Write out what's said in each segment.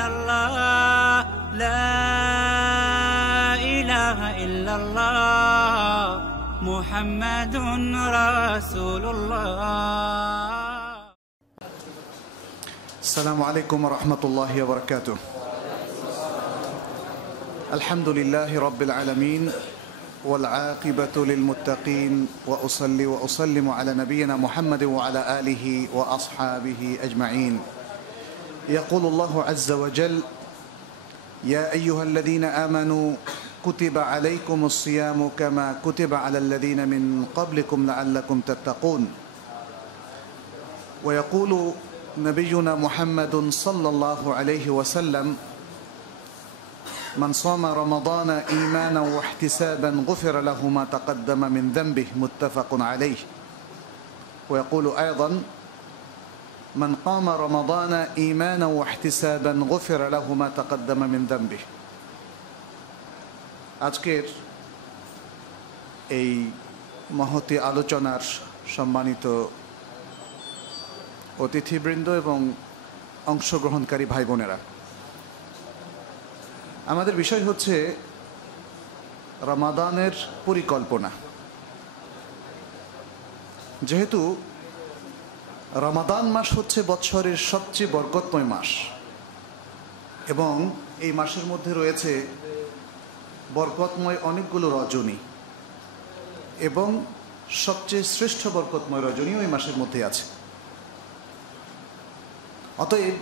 ইল্লাল্লাহ লা ইলাহা ইল্লাল্লাহ মুহাম্মাদুন রাসূলুল্লাহ। আসসালামু আলাইকুম ওয়া রাহমাতুল্লাহি ওয়া বারাকাতুহু। আলহামদুলিল্লাহি রাব্বিল আলামিন ওয়াল আকিবাতু লিল মুত্তাকিন ওয়া উসাল্লি ওয়া উসাল্লিমু আলা নাবিয়িনা মুহাম্মাদিন ওয়া আলা আলিহি ওয়া আসহাবিহি আজমাইন। ইয়াকুলুল্লাহু আযজা ওয়া জাল্লা ইয়া আইয়ুহাল্লাযীনা আমানু কুতিবা আলাইকুমুস সিয়ামু কামা কুতিবা আলাল লাযীনা মিন ক্বাবলিকুম লাআল্লাকুম তাত্তাকুন। ওয়া ইয়াকুলু نبينا محمد صلى الله عليه وسلم من صام رمضان إيمانا واحتسابا غفر له ما تقدم من ذنبه متفق عليه. ويقول أيضا من قام رمضان إيمانا واحتسابا غفر له ما تقدم من ذنبه. আজকের এই মহতী আলোচনার সম্মানিত অতিথিবৃন্দ এবং অংশগ্রহণকারী ভাই বোনেরা, আমাদের বিষয় হচ্ছে রমাদানের পরিকল্পনা। যেহেতু রমাদান মাস হচ্ছে বৎসরের সবচেয়ে বরকতময় মাস এবং এই মাসের মধ্যে রয়েছে বরকতময় অনেকগুলো রজনী এবং সবচেয়ে শ্রেষ্ঠ বরকতময় রজনীও এই মাসের মধ্যে আছে। অতএব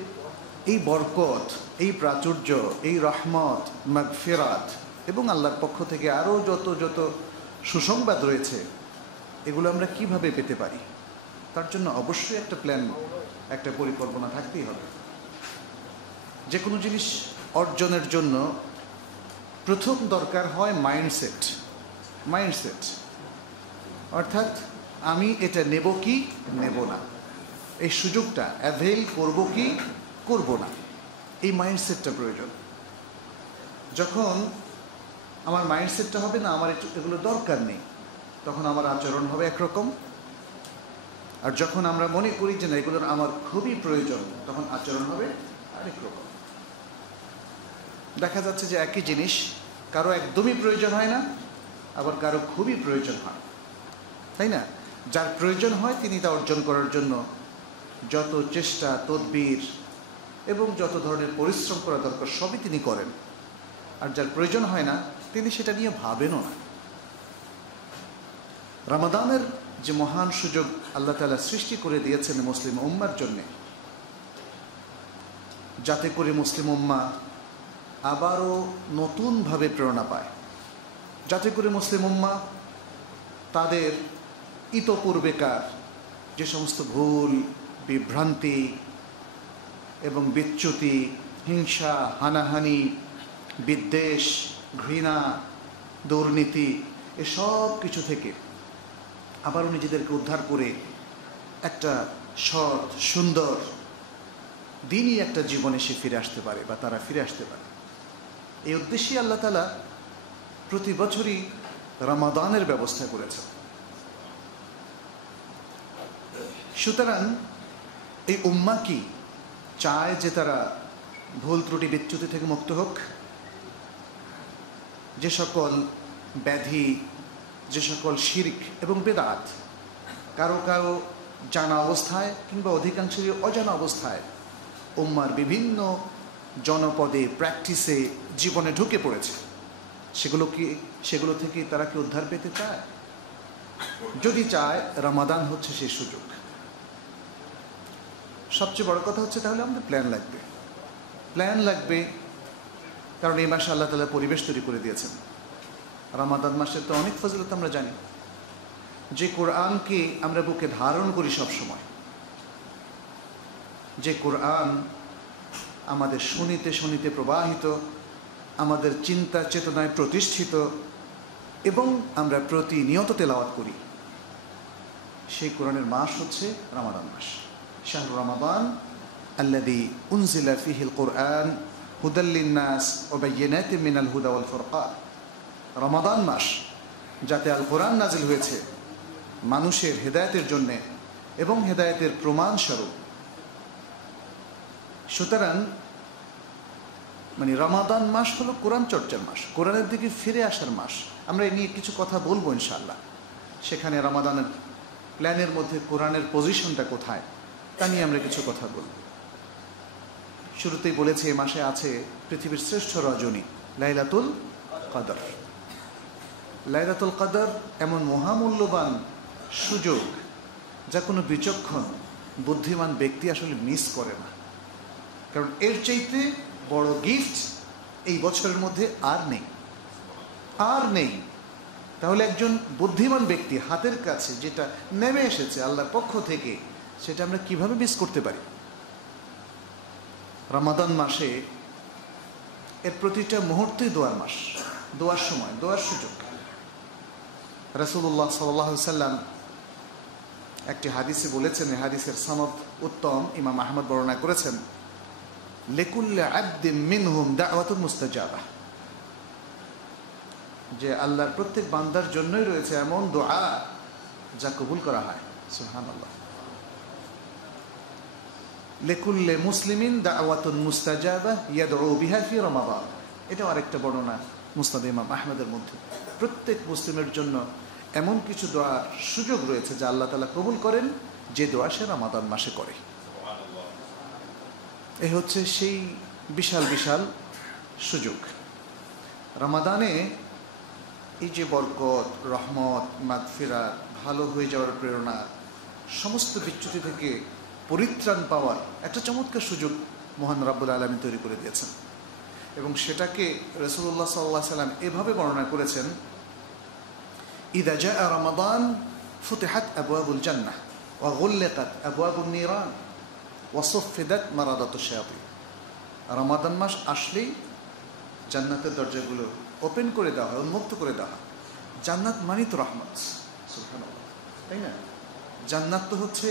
এই বরকত, এই প্রাচুর্য, এই রহমত, মাগফিরাত এবং আল্লাহর পক্ষ থেকে আরও যত যত সুসংবাদ রয়েছে, এগুলো আমরা কিভাবে পেতে পারি, তার জন্য অবশ্যই একটা প্ল্যান, একটা পরিকল্পনা থাকতেই হবে। যে কোনো জিনিস অর্জনের জন্য প্রথম দরকার হয় মাইন্ডসেট। অর্থাৎ আমি এটা নেব কি নেব না, এই সুযোগটা অ্যাভেল করব কি করব না, এই মাইন্ডসেটটা প্রয়োজন। যখন আমার মাইন্ডসেটটা হবে না আমার এগুলো দরকার নেই, তখন আমার আচরণ হবে একরকম। আর যখন আমরা মনে করি যে না এগুলোর আমার খুবই প্রয়োজন, তখন আচরণ হবে আরেক রকম। দেখা যাচ্ছে যে একই জিনিস কারো একদমই প্রয়োজন হয় না, আবার কারো খুবই প্রয়োজন হয়, তাই না? যার প্রয়োজন হয় তিনি তা অর্জন করার জন্য যত চেষ্টা, তদবির এবং যত ধরনের পরিশ্রম করা দরকার সবই তিনি করেন। আর যার প্রয়োজন হয় না তিনি সেটা নিয়ে ভাবেনও না। রমাদানের যে মহান সুযোগ আল্লাহ তাআলা সৃষ্টি করে দিয়েছেন মুসলিম উম্মার জন্যে, যাতে করে মুসলিম উম্মা আবারও নতুনভাবে প্রেরণা পায়, যাতে করে মুসলিম উম্মা তাদের ইতপূর্বেকার যে সমস্ত ভুল, বিভ্রান্তি এবং বিচ্যুতি, হিংসা, হানাহানি, বিদ্বেষ, ঘৃণা, দুর্নীতি, এসব কিছু থেকে আবারও নিজেদেরকে উদ্ধার করে একটা সৎ, সুন্দর, দিনই একটা জীবনে সে ফিরে আসতে পারে বা তারা ফিরে আসতে পারে। এই উদ্দেশ্যেই আল্লাহ তাআলা প্রতি বছরই রমাদানের ব্যবস্থা করেছেন। সুতরাং এই উম্মাহ কি চায় যে তারা ভুল ত্রুটি বিচ্যুতি থেকে মুক্ত হোক? যে সকল ব্যাধি, যে সকল শিরক এবং বেদাত কারো কারো জানা অবস্থায় কিংবা অধিকাংশেরই অজানা অবস্থায় উম্মার বিভিন্ন জনপদে, প্র্যাকটিসে, জীবনে ঢুকে পড়েছে, সেগুলো থেকে তারা কি উদ্ধার পেতে চায়? যদি চায়, রমাদান হচ্ছে সেই সুযোগ। সবচেয়ে বড় কথা হচ্ছে তাহলে আমাদের প্ল্যান লাগবে। কারণ এই মাসে আল্লাহ তাআলা পরিবেশ তৈরি করে দিয়েছেন। রমাদান মাসের তো অনেক ফজিলত আমরা জানি। যে কোরআনকে আমরা বুকে ধারণ করি সব সময়, যে কোরআন আমাদের শুনিতে প্রবাহিত, আমাদের চিন্তা চেতনায় প্রতিষ্ঠিত এবং আমরা প্রতিনিয়ত তেলাওয়াত করি, সেই কোরআনের মাস হচ্ছে রমাদান মাস। শাহরু রমাদান আল্লাযী উনজিলা ফীহিল কুরআন হুদাল লিন-নাস ওয়া বায়্যিনাতিন মিনাল হুদা ওয়াল ফুরকান। রমাদান মাস যাতে আল কোরআন নাজিল হয়েছে মানুষের হেদায়েতের জন্যে এবং হেদায়েতের প্রমাণস্বরূপ। সুতরাং মানে রমাদান মাস হলো কোরআন চর্চার মাস, কোরআনের দিকে ফিরে আসার মাস। আমরা এ নিয়ে কিছু কথা বলবো ইনশাআল্লাহ। সেখানে রমাদানের প্ল্যানের মধ্যে কোরআনের পজিশনটা কোথায় তা নিয়ে আমরা কিছু কথা বলব। শুরুতেই বলেছি এই মাসে আছে পৃথিবীর শ্রেষ্ঠ রজনী লাইলাতুল কদর। লাইলাতুল কদর এমন মহামূল্যবান সুযোগ যা কোনো বিচক্ষণ বুদ্ধিমান ব্যক্তি আসলে মিস করে না, কারণ এর চাইতে বড় গিফট এই বছরের মধ্যে আর নেই। তাহলে একজন বুদ্ধিমান ব্যক্তি হাতের কাছে যেটা নেমে এসেছে আল্লাহর পক্ষ থেকে, সেটা আমরা কিভাবে মিস করতে পারি? রমাদান মাসে এর প্রতিটা মুহূর্তেই দোয়ার মাস, দোয়ার সময়, দোয়ার সুযোগ। রাসূলুল্লাহ সাল্লাল্লাহু আলাইহি সাল্লাম একটি হাদিসে বলেছেন, এই হাদিসের সনদ উত্তম, ইমাম আহমদ বর্ণনা করেছেন, লিকুল্লি আবদিন মিনহুম দাওয়াতুন মুস্তাজাবা, যে আল্লাহর প্রত্যেক বান্দার জন্যই রয়েছে এমন দোয়া যা কবুল করা হয়। সুবহানাল্লাহ। লিকুল্লি মুসলিমিন দাওয়াতুন মুস্তাজাবা ইয়াদউ বিহা ফি রমাদান, এটা আরেকটা বর্ণনা মুসনাদ ইমাম আহমদের মধ্যে। প্রত্যেক মুসলিমের জন্য এমন কিছু দোয়ার সুযোগ রয়েছে যা আল্লাহ তাআলা কবুল করেন, যে দোয়া সে রমাদান মাসে করে। এই হচ্ছে সেই বিশাল বিশাল সুযোগ। রমাদানে এই যে বরকত, রহমত, মাগফিরাত, ভালো হয়ে যাওয়ার প্রেরণা, সমস্ত বিচ্যুতি থেকে পরিত্রাণ পাওয়ার একটা চমৎকার সুযোগ মহান রব্বুল আলামিন তৈরি করে দিয়েছেন। এবং সেটাকে রাসূলুল্লাহ সাল্লাল্লাহু আলাইহি সাল্লাম এভাবে বর্ণনা করেছেন, ইযা জাআ রমাদান ফুতিহাত আবওয়াবুল জান্নাহ ওয়া গুল্লিকাত আবওয়াবুন নিরান ওয়া সুফিদাত মারাদাতুশ শায়াতিন। রমাদান মাস আসলেই জান্নাতের দরজাগুলো ওপেন করে দেওয়া হয়, উন্মুক্ত করে দেওয়া হয়। জান্নাত মানে তো রহমত, সুবহানাল্লাহ, তাই না? জান্নাত তো হচ্ছে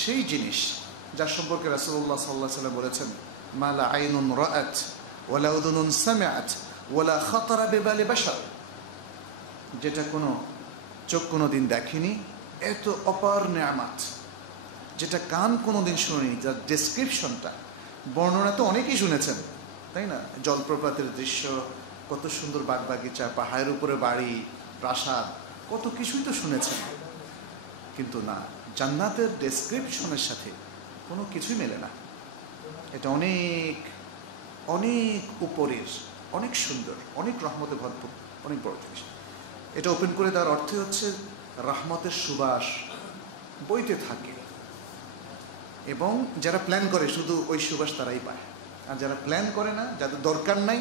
সেই জিনিস যার সম্পর্কে রাসূলুল্লাহ সাল্লাল্লাহু আলাইহি সাল্লাম বলেছেন, মা লা আইনুন রাআত ওয়ালা উযুনুন সামিআত ওয়ালা খাতারা বিবালি বাশার, যেটা কোনো চোখ কোনো দিন দেখেনি, এত অপার নেয়ামত যেটা কান কোনো দিন শুনেনি, যার ডেসক্রিপশনটা, বর্ণনা তো অনেকেই শুনেছেন, তাই না? জলপ্রপাতের দৃশ্য, কত সুন্দর বাগবাগিচা, পাহাড়ের উপরে বাড়ি, প্রাসাদ, কত কিছুই তো শুনেছেন, কিন্তু না, জান্নাতের ডেসক্রিপশনের সাথে কোনো কিছুই মেলে না। এটা অনেক অনেক উপরের, অনেক সুন্দর, অনেক রহমতে ভরপুর, অনেক বড় জিনিস। এটা ওপেন করে দেওয়ার অর্থে হচ্ছে রহমতের সুবাস বইতে থাকে, এবং যারা প্ল্যান করে শুধু ওই সুবাস তারাই পায়, আর যারা প্ল্যান করে না, যাদের দরকার নাই,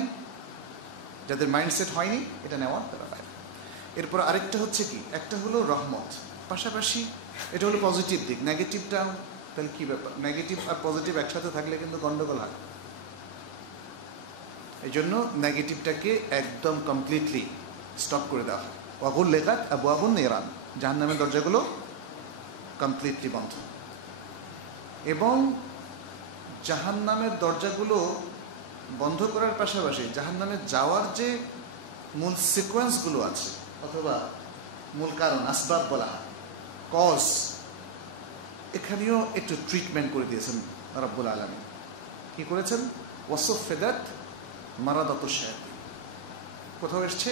যাদের মাইন্ডসেট হয়নি এটা নেওয়ার, তারা পায়। এরপর আরেকটা হচ্ছে কি, একটা হলো রহমত, পাশাপাশি এটা হলো পজিটিভ দিক। নেগেটিভটা তাহলে কী ব্যাপার? নেগেটিভ আর পজিটিভ একসাথে থাকলে কিন্তু গন্ডগোল হয়। এই জন্য নেগেটিভটাকে একদম কমপ্লিটলি স্টপ করে দেওয়া হয়। ওয়াগুল্লিকাত আবওয়াবুন নিরান, জাহান্নামের দরজাগুলো কমপ্লিটলি বন্ধ। এবং জাহান্নামের দরজাগুলো বন্ধ করার পাশাপাশি জাহান্নামে যাওয়ার যে মূল সিকোয়েন্সগুলো আছে, অথবা মূল কারণ, আসবাব বলা হয়, কজ, এখানেও একটু ট্রিটমেন্ট করে দিয়েছেন রব্বুল আলামিন। কি করেছেন? ওয়াসুফিদাত মারাদাতুশ শায়াতিন, কোথাও এসছে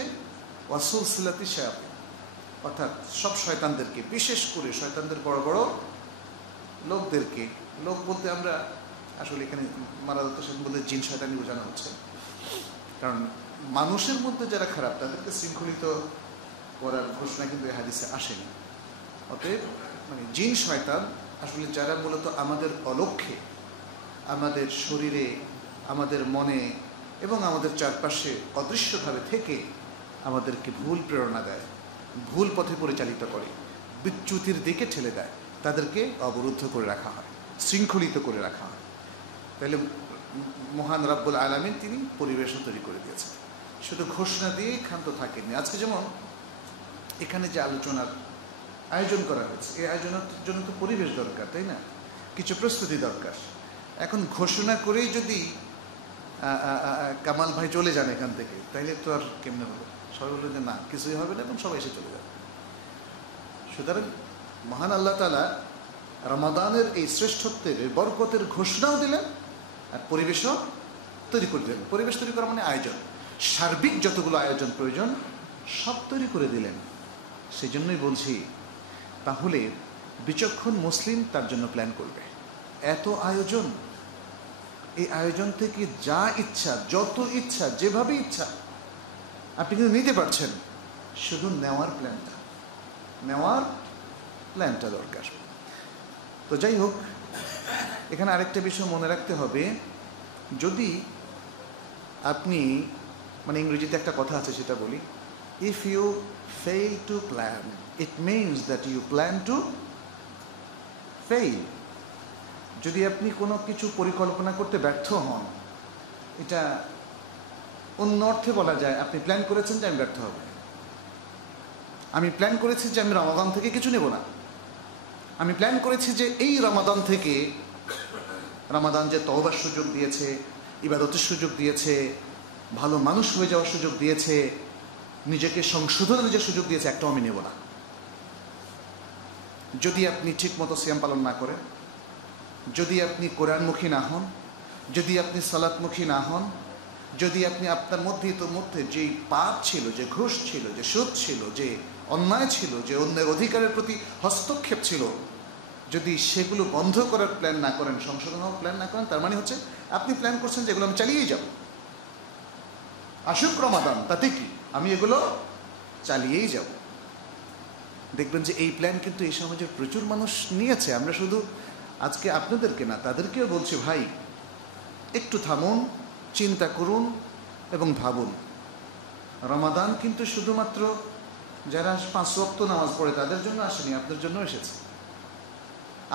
ওয়াসুলসিলাতি শায়াতিন, অর্থাৎ সব শয়তানদেরকে, বিশেষ করে শয়তানদের বড় বড় লোকদেরকে, লোক বলতে আমরা আসলে এখানে মারাদাতুশ শায়াতিন বলতে জিন শয়তানি বোঝানো হচ্ছে, কারণ মানুষের মধ্যে যারা খারাপ তাদেরকে শৃঙ্খলিত করার ঘোষণা কিন্তু এই হাদিসে আসেনি। অতএব মানে জিন শয়তান আসলে যারা মূলত আমাদের অলক্ষ্যে, আমাদের শরীরে, আমাদের মনে এবং আমাদের চারপাশে অদৃশ্যভাবে থেকে আমাদেরকে ভুল প্রেরণা দেয়, ভুল পথে পরিচালিত করে, বিচ্যুতির দিকে ঠেলে দেয়, তাদেরকে অবরুদ্ধ করে রাখা হয়, শৃঙ্খলিত করে রাখা হয়। তাহলে মহান রব্বুল আলামিন তিনি পরিবেশও তৈরি করে দিয়েছেন, শুধু ঘোষণা দিয়ে ক্ষান্ত থাকেননি। আজকে যেমন এখানে যে আলোচনার আয়োজন করা হয়েছে, এই আয়োজনের জন্য তো পরিবেশ দরকার, তাই না? কিছু প্রস্তুতি দরকার। এখন ঘোষণা করেই যদি কামাল ভাই চলে যান এখান থেকে, তাইলে তো আর কেমনে হলো? সবাই বললো যে না, কিছুই হবে না, এবং সবাই এসে চলে যাবে। সুতরাং মহান আল্লাহ তাআলা রমাদানের এই শ্রেষ্ঠত্বের, বরকতের ঘোষণাও দিলেন, আর পরিবেশও তৈরি করে দিলেন। পরিবেশ তৈরি করা মানে আয়োজন, সার্বিক যতগুলো আয়োজন প্রয়োজন সব তৈরি করে দিলেন। সেই জন্যই বলছি, তাহলে বিচক্ষণ মুসলিম তার জন্য প্ল্যান করবে। এত আয়োজন, এই আয়োজন থেকে যা ইচ্ছা, যত ইচ্ছা, যেভাবে ইচ্ছা আপনি কিন্তু নিতে পারছেন, শুধু নেওয়ার প্ল্যানটা দরকার। তো যাই হোক, এখানে আরেকটা বিষয় মনে রাখতে হবে, যদি আপনি মানে ইংরেজিতে একটা কথা আছে সেটা বলি, if you fail to plan it means that you plan to fail. যদি আপনি কোনো কিছু পরিকল্পনা করতে ব্যর্থ হন, এটা অন্য অর্থে বলা যায় আপনি প্ল্যান করেছেন যে আমি ব্যর্থ হব। আমি প্ল্যান করেছি যে আমি রমাদান থেকে কিছু নেব না। আমি প্ল্যান করেছি যে এই রমাদান থেকে, রমাদান যে তওবার সুযোগ দিয়েছে, ইবাদতের সুযোগ দিয়েছে, ভালো মানুষ হয়ে যাওয়ার সুযোগ দিয়েছে, নিজেকে সংশোধনের যে সুযোগ দিয়েছে, একটাও আমি নেব না। যদি আপনি ঠিক মতো সিয়াম পালন না করেন, যদি আপনি কোরআনমুখী না হন, যদি আপনি সালাতমুখী না হন, যদি আপনি আপনার মধ্যে যেই পাপ ছিল, যে ঘুষ ছিল, যে সুদ ছিল, যে অন্যায় ছিল, যে অন্যের অধিকারের প্রতি হস্তক্ষেপ ছিল, যদি সেগুলো বন্ধ করার প্ল্যান না করেন, সংশোধন হওয়ার প্ল্যান না করেন, তার মানে হচ্ছে আপনি প্ল্যান করছেন যে এগুলো আমি চালিয়েই যাব, আসুক রমাদান তাতে কি, আমি এগুলো চালিয়েই যাব। দেখবেন যে এই প্ল্যান কিন্তু এই সমাজের প্রচুর মানুষ নিয়েছে। আমরা শুধু আজকে আপনাদেরকে না, তাদেরকেও বলছি, ভাই একটু থামুন, চিন্তা করুন এবং ভাবুন। রমাদান কিন্তু শুধুমাত্র যারা 5 ওয়াক্ত নামাজ পড়ে তাদের জন্য আসেনি, আপনার জন্য এসেছে।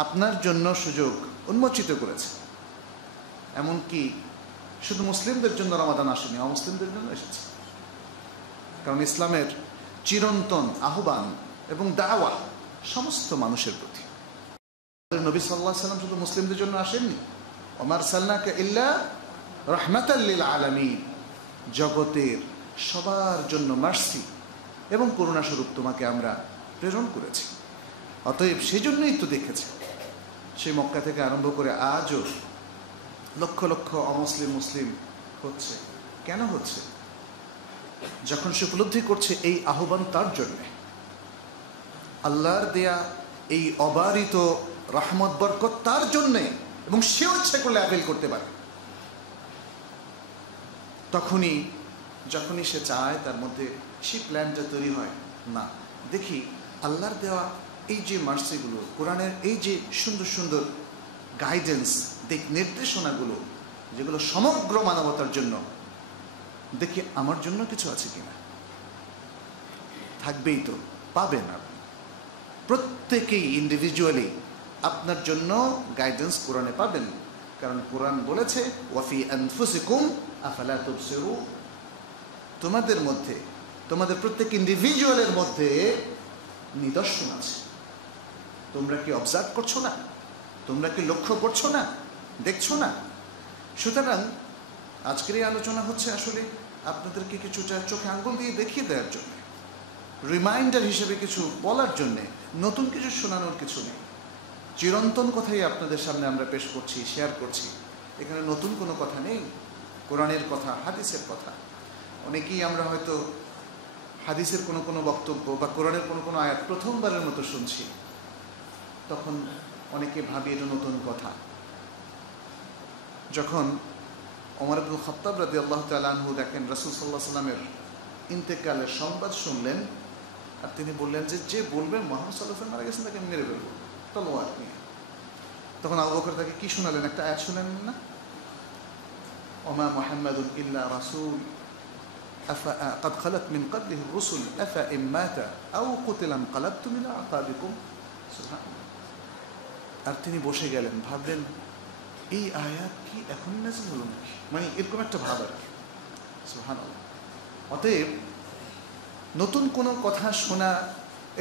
আপনার জন্য সুযোগ উন্মোচিত করেছে। এমনকি শুধু মুসলিমদের জন্য রমাদান আসেনি, অমুসলিমদের জন্য এসেছে। কারণ ইসলামের চিরন্তন আহ্বান এবং দাওয়া সমস্ত মানুষের প্রতি। নবী সাল্লাল্লাহু আলাইহি ওয়াসাল্লাম শুধু মুসলিমদের জন্য আসেননি, ওমা আরসালনাকা ইল্লা রাহমাতাল লিল আলামিন, জগতের সবার জন্য মার্সি এবং করুণা স্বরূপ তোমাকে আমরা প্রেরণ করেছি। অতএব সেই জন্যই তো দেখেছে, সেই মক্কা থেকে আরম্ভ করে আজও লক্ষ লক্ষ অমুসলিম মুসলিম হচ্ছে। কেন হচ্ছে? যখন সে উপলব্ধি করছে এই আহ্বান তার জন্যে, আল্লাহর দেয়া এই অবারিত রহমত বরকত তার জন্যে, এবং সেও ইচ্ছে করলে অ্যাপেল করতে পারে। যখনই সে চায় তার মধ্যে সেই প্ল্যানটা তৈরি হয়। না, দেখি আল্লাহর দেওয়া এই যে মার্সিগুলো, কোরআনের এই যে সুন্দর সুন্দর গাইডেন্স, দিক নির্দেশনাগুলো, যেগুলো সমগ্র মানবতার জন্য, দেখি আমার জন্য কিছু আছে কিনা। থাকবেই তো, পাবেন না। প্রত্যেকেই ইন্ডিভিজুয়ালি আপনার জন্য গাইডেন্স কোরআনে পাবেন। কারণ কোরআন বলেছে, ওয়াফি আনফুসিকুম আফালা তুবসিরুন, তোমাদের মধ্যে, তোমাদের প্রত্যেক ইন্ডিভিজুয়ালের মধ্যে নিদর্শন আছে। তোমরা কি অবজার্ভ করছো না? তোমরা কি লক্ষ্য করছো না? দেখছো না? সুতরাং আজকের এই আলোচনা হচ্ছে আসলে আপনাদেরকে কিছুটা চোখে আঙ্গুল দিয়ে দেখিয়ে দেওয়ার জন্য, রিমাইন্ডার হিসেবে কিছু বলার জন্যে। নতুন কিছু শোনানোর কিছু নেই, চিরন্তন কথাই আপনাদের সামনে আমরা পেশ করছি, শেয়ার করছি। এখানে নতুন কোনো কথা নেই, কোরআনের কথা, হাদিসের কথা। অনেকেই আমরা হয়তো হাদিসের কোনো বক্তব্য বা কোরআনের কোনো আয়াত প্রথমবারের মতো শুনছি, তখন অনেকে ভাবি এটা নতুন কথা। যখন ওমর ইবনুল খাত্তাব রাদিয়াল্লাহু তাআলা আনহু দেখেন রাসূল সাল্লাল্লাহু আলাইহি ওয়াসাল্লামের ইন্তেকালের সংবাদ শুনলেন, আর তিনি বললেন যে বলবে মুহাম্মদ সাল্লাল্লাহু আলাইহি ওয়াসাল্লাম মারা গেছেন তাকে মেরে ফেলবো তলোয়ার নিয়ে। তখন আবু বকর তাকে কি শোনালেন? একটা আয়াত শোনালেন না, ওমা মুহাম্মাদুন ইল্লা রাসূল قد خلت من قبله الرسل أفإن مات أو قتل انقلبتم إلى أعقابكم। আর তিনি বসে গেলেন, ভাবলেন এই আয়াত কি এখনই নাযিল হলো নাকি, মানে এরকম একটা ভাব আর কি। সুবহানাল্লাহ। অতএব নতুন কোনো কথা শোনা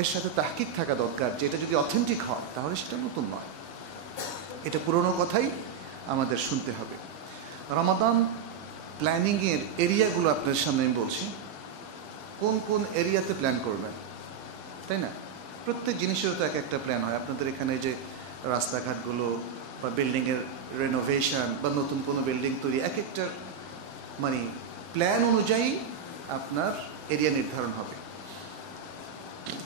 এর সাথে তাহকিক থাকা দরকার, যে এটা যদি অথেন্টিক হয় তাহলে সেটা নতুন নয়, এটা পুরনো কথাই আমাদের শুনতে হবে। রমাদান প্ল্যানিংয়ের এরিয়াগুলো আপনার সামনে আমি বলছি, কোন কোন এরিয়াতে প্ল্যান করবেন, তাই না? প্রত্যেক জিনিসেরও তো এক একটা প্ল্যান হয়। আপনাদের এখানে যে রাস্তাঘাটগুলো বা বিল্ডিংয়ের রেনোভেশন বা নতুন কোনো বিল্ডিং তৈরি, এক একটার মানে প্ল্যান অনুযায়ী আপনার এরিয়া নির্ধারণ হবে,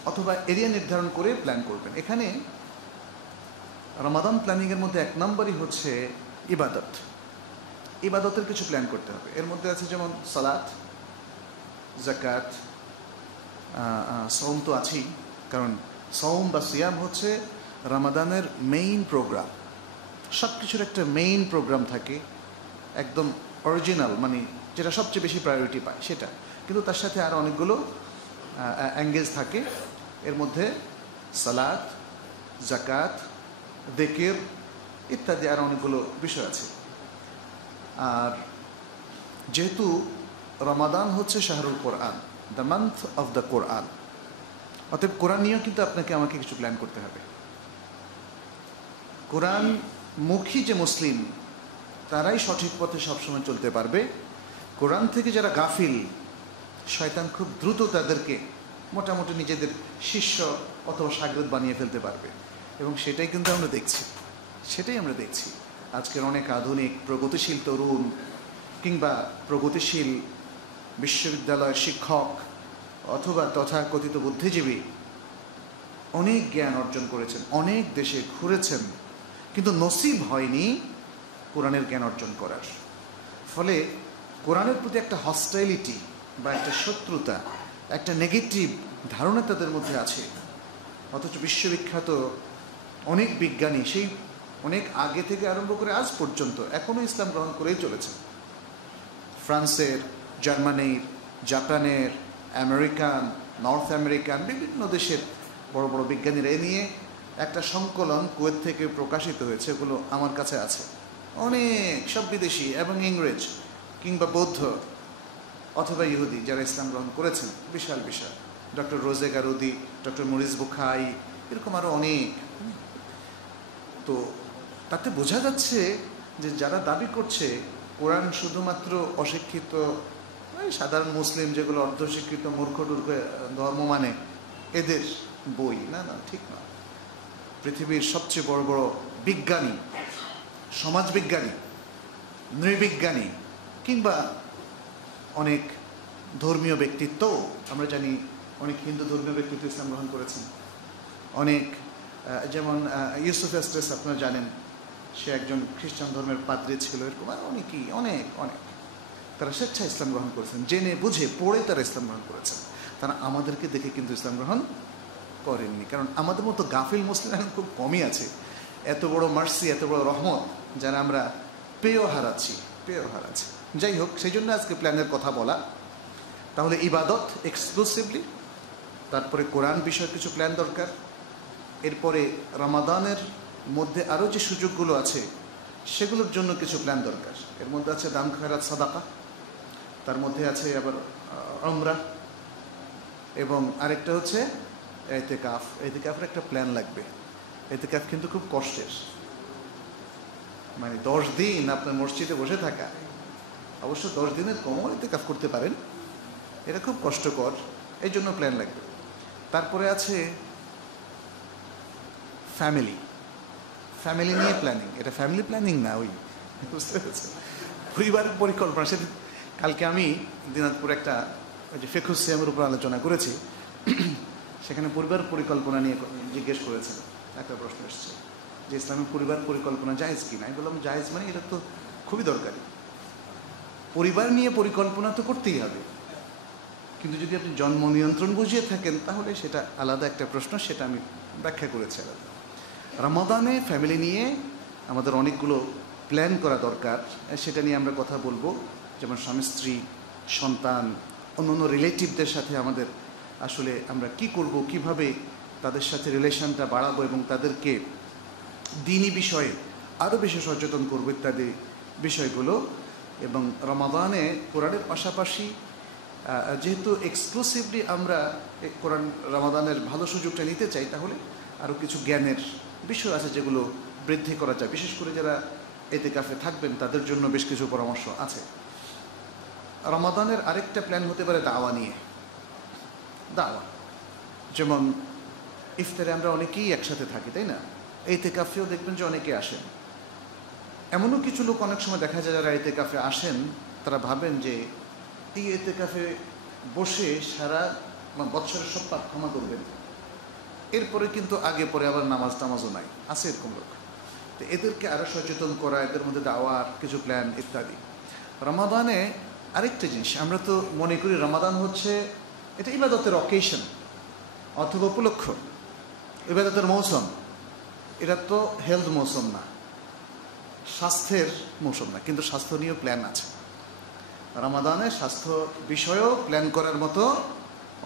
অথবা এরিয়া নির্ধারণ করে প্ল্যান করবেন। এখানে রমাদান প্ল্যানিংয়ের মধ্যে 1 নম্বরই হচ্ছে ইবাদত। ইবাদতের কিছু প্ল্যান করতে হবে। এর মধ্যে আছে যেমন সালাত, যাকাত, সওম তো আছেই, কারণ সওম বা সিয়াম হচ্ছে রমাদানের মেইন প্রোগ্রাম। সব কিছুর একটা মেইন প্রোগ্রাম থাকে, একদম অরিজিনাল, মানে যেটা সবচেয়ে বেশি প্রায়োরিটি পায় সেটা, কিন্তু তার সাথে আরও অনেকগুলো অ্যাঙ্গেজ থাকে। এর মধ্যে সালাত, যাকাত, যিকির ইত্যাদি আরও অনেকগুলো বিষয় আছে। আর যেহেতু রমাদান হচ্ছে শাহরুল কোরআন, দ্য মান্থ অফ দ্য কোরআন, অতএব কোরআন নিয়েও কিন্তু আপনাকে আমাকে কিছু প্ল্যান করতে হবে। কোরআন মুখী যে মুসলিম তারাই সঠিক পথে সবসময় চলতে পারবে। কোরআন থেকে যারা গাফিল, শয়তান খুব দ্রুত তাদেরকে মোটামুটি নিজেদের শিষ্য অথবা শাগরেদ বানিয়ে ফেলতে পারবে, এবং সেটাই কিন্তু আমরা দেখছি। আজকের অনেক আধুনিক প্রগতিশীল তরুণ কিংবা প্রগতিশীল বিশ্ববিদ্যালয়ের শিক্ষক অথবা তথাকথিত বুদ্ধিজীবী অনেক জ্ঞান অর্জন করেছেন, অনেক দেশে ঘুরেছেন, কিন্তু নসিব হয়নি কোরআনের জ্ঞান অর্জন করার। ফলে কোরআনের প্রতি একটা হস্টাইলিটি বা একটা শত্রুতা, একটা নেগেটিভ ধারণা তাদের মধ্যে আছে। অথচ বিশ্ববিখ্যাত অনেক বিজ্ঞানী সেই অনেক আগে থেকে আরম্ভ করে আজ পর্যন্ত এখনও ইসলাম গ্রহণ করেই চলেছে। ফ্রান্সের, জার্মানির, জাপানের, আমেরিকান, নর্থ আমেরিকান বিভিন্ন দেশের বড় বড় বিজ্ঞানীরা এ নিয়ে একটা সংকলন কুয়েত থেকে প্রকাশিত হয়েছে, এগুলো আমার কাছে আছে। অনেক সব বিদেশি এবং ইংরেজ কিংবা বৌদ্ধ অথবা ইহুদি যারা ইসলাম গ্রহণ করেছেন, বিশাল বিশাল, ডক্টর রোজে গারুদি, ডক্টর মরিস বুখাই, এরকম আরও অনেক। তো তাতে বোঝা যাচ্ছে যে যারা দাবি করছে কোরআন শুধুমাত্র অশিক্ষিত সাধারণ মুসলিম, যেগুলো অর্ধশিক্ষিত মূর্খ টুর্খ ধর্ম মানে, এদের বই, না, ঠিক না। পৃথিবীর সবচেয়ে বড় বড় বিজ্ঞানী, সমাজবিজ্ঞানী, নৃবিজ্ঞানী কিংবা অনেক ধর্মীয় ব্যক্তিত্ব, আমরা জানি অনেক হিন্দু ধর্মীয় ব্যক্তিত্ব ইসলাম গ্রহণ করেছেন, অনেক, যেমন ইউসুফ এস্টেস আপনারা জানেন, সে একজন খ্রিস্টান ধর্মের পাদ্রী ছিল, এরকম আর অনেকেই, অনেক তারা স্বেচ্ছায় ইসলাম গ্রহণ করেছেন, জেনে বুঝে পড়ে তারা ইসলাম গ্রহণ করেছেন। তারা আমাদেরকে দেখে কিন্তু ইসলাম গ্রহণ করেননি, কারণ আমাদের মতো গাফিল মুসলিম এখন খুব কমই আছে। এত বড় মার্সি, এত বড় রহমত যারা আমরা পেয়েও হারাচ্ছি। যাই হোক, সেই জন্য আজকে প্ল্যানের কথা বলা। তাহলে ইবাদত এক্সক্লুসিভলি, তারপরে কোরআন বিষয়ে কিছু প্ল্যান দরকার, এরপরে রমাদানের মধ্যে আরও যে সুযোগগুলো আছে সেগুলোর জন্য কিছু প্ল্যান দরকার। এর মধ্যে আছে দান খয়রাত সাদাকা, তার মধ্যে আছে আবার উমরা, এবং আরেকটা হচ্ছে ইতিকাফ। ইতিকাফের একটা প্ল্যান লাগবে। ইতিকাফ কিন্তু খুব কষ্টের, মানে 10 দিন আপনার মসজিদে বসে থাকা, অবশ্য 10 দিনের কমও ইতিকাফ করতে পারেন, এটা খুব কষ্টকর, এই জন্য প্ল্যান লাগবে। তারপরে আছে ফ্যামিলি নিয়ে প্ল্যানিং। এটা ফ্যামিলি প্ল্যানিং না, ওই বুঝতে পেরেছেন, পরিবার পরিকল্পনা। সেদিন কালকে আমি দিনাজপুর একটা ওই যে ফিকহুস সিয়ামের উপর আলোচনা করেছি, সেখানে পরিবার পরিকল্পনা নিয়ে জিজ্ঞেস করেছেন, একটা প্রশ্ন এসেছে যে ইসলামের পরিবার পরিকল্পনা জায়েজ কি না। আমি বললাম জায়েজ, মানে এটা তো খুবই দরকারি। পরিবার নিয়ে পরিকল্পনা তো করতেই হবে, কিন্তু যদি আপনি জন্ম নিয়ন্ত্রণ বুঝিয়ে থাকেন তাহলে সেটা আলাদা একটা প্রশ্ন, সেটা আমি ব্যাখ্যা করেছি আলাদা। রমাদানে ফ্যামিলি নিয়ে আমাদের অনেকগুলো প্ল্যান করা দরকার, সেটা নিয়ে আমরা কথা বলবো। যেমন স্বামী স্ত্রী, সন্তান, অন্য রিলেটিভদের সাথে আমাদের আসলে আমরা কি করব, কিভাবে তাদের সাথে রিলেশনটা বাড়াবো এবং তাদেরকে দ্বীনি বিষয়ে আরও বেশি সচেতন করবো ইত্যাদি বিষয়গুলো। এবং রমাদানে কোরআনের পাশাপাশি যেহেতু এক্সক্লুসিভলি আমরা কোরআন রমাদানের ভালো সুযোগটা নিতে চাই, তাহলে আরও কিছু জ্ঞানের বিষয় আছে যেগুলো বৃদ্ধি করা যায়। বিশেষ করে যারা ইতিকাফে থাকবেন তাদের জন্য বেশ কিছু পরামর্শ আছে। রমাদানের আরেকটা প্ল্যান হতে পারে দাওয়া নিয়ে। দাওয়া, যেমন ইফতারে আমরা অনেকেই একসাথে থাকি, তাই না? ইতিকাফেও দেখবেন যে অনেকে আসেন। এমনও কিছু লোক অনেক সময় দেখা যায় যারা ইতিকাফে আসেন তারা ভাবেন যে এই এতেকাফে বসে সারা বৎসরের সব পাপ ক্ষমা করবেন, এরপরে কিন্তু আগে পরে আবার নামাজ টামাজও নাই, আছে এরকম লোক। তো এদেরকে আরও সচেতন করা, এদের মধ্যে দাওয়ার কিছু প্ল্যান ইত্যাদি। রমাদানে আরেকটা জিনিস, আমরা তো মনে করি রমাদান হচ্ছে এটা ইবাদতের অকেশন অথবা উপলক্ষ, ইবাদতের মৌসুম। এটা তো হেলথ মৌসুম না, স্বাস্থ্যের মৌসুম না, কিন্তু স্বাস্থ্য নিয়েও প্ল্যান আছে। রমাদানে স্বাস্থ্য বিষয়েও প্ল্যান করার মতো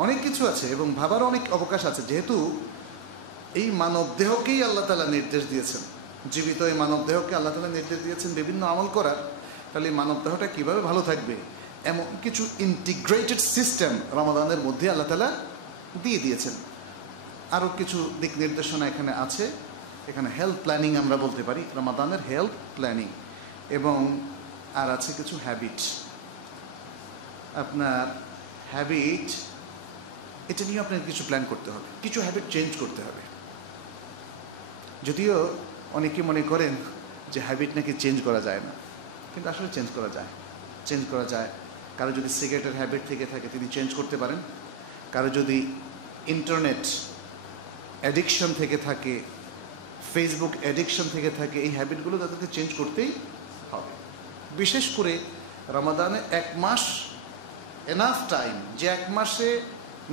অনেক কিছু আছে এবং ভাবার অনেক অবকাশ আছে। যেহেতু এই মানব দেহকেই আল্লাহ তাআলা নির্দেশ দিয়েছেন, জীবিত এই মানব দেহকে আল্লাহ তাআলা নির্দেশ দিয়েছেন বিভিন্ন আমল করার, তাহলে এই মানব দেহটা কীভাবে ভালো থাকবে এমন কিছু ইন্টিগ্রেটেড সিস্টেম রমাদানের মধ্যে আল্লাহ তাআলা দিয়ে দিয়েছেন। আরও কিছু দিক নির্দেশনা এখানে আছে। এখানে হেলথ প্ল্যানিং আমরা বলতে পারি, রমাদানের হেলথ প্ল্যানিং, এবং আর আছে কিছু হ্যাবিট। আপনার হ্যাবিট, এটা নিয়ে আপনাকে কিছু প্ল্যান করতে হবে, কিছু হ্যাবিট চেঞ্জ করতে হবে। যদিও অনেকে মনে করেন যে হ্যাবিট নাকি চেঞ্জ করা যায় না, কিন্তু আসলে চেঞ্জ করা যায়, চেঞ্জ করা যায়। কারো যদি সিগারেটের হ্যাবিট থেকে থাকে তিনি চেঞ্জ করতে পারেন, কারো যদি ইন্টারনেট অ্যাডিকশন থেকে থাকে, ফেসবুক অ্যাডিকশন থেকে থাকে, এই হ্যাবিটগুলো তাদেরকে চেঞ্জ করতেই হবে। বিশেষ করে রমাদানে 1 মাস এনাফ টাইম, যে 1 মাসে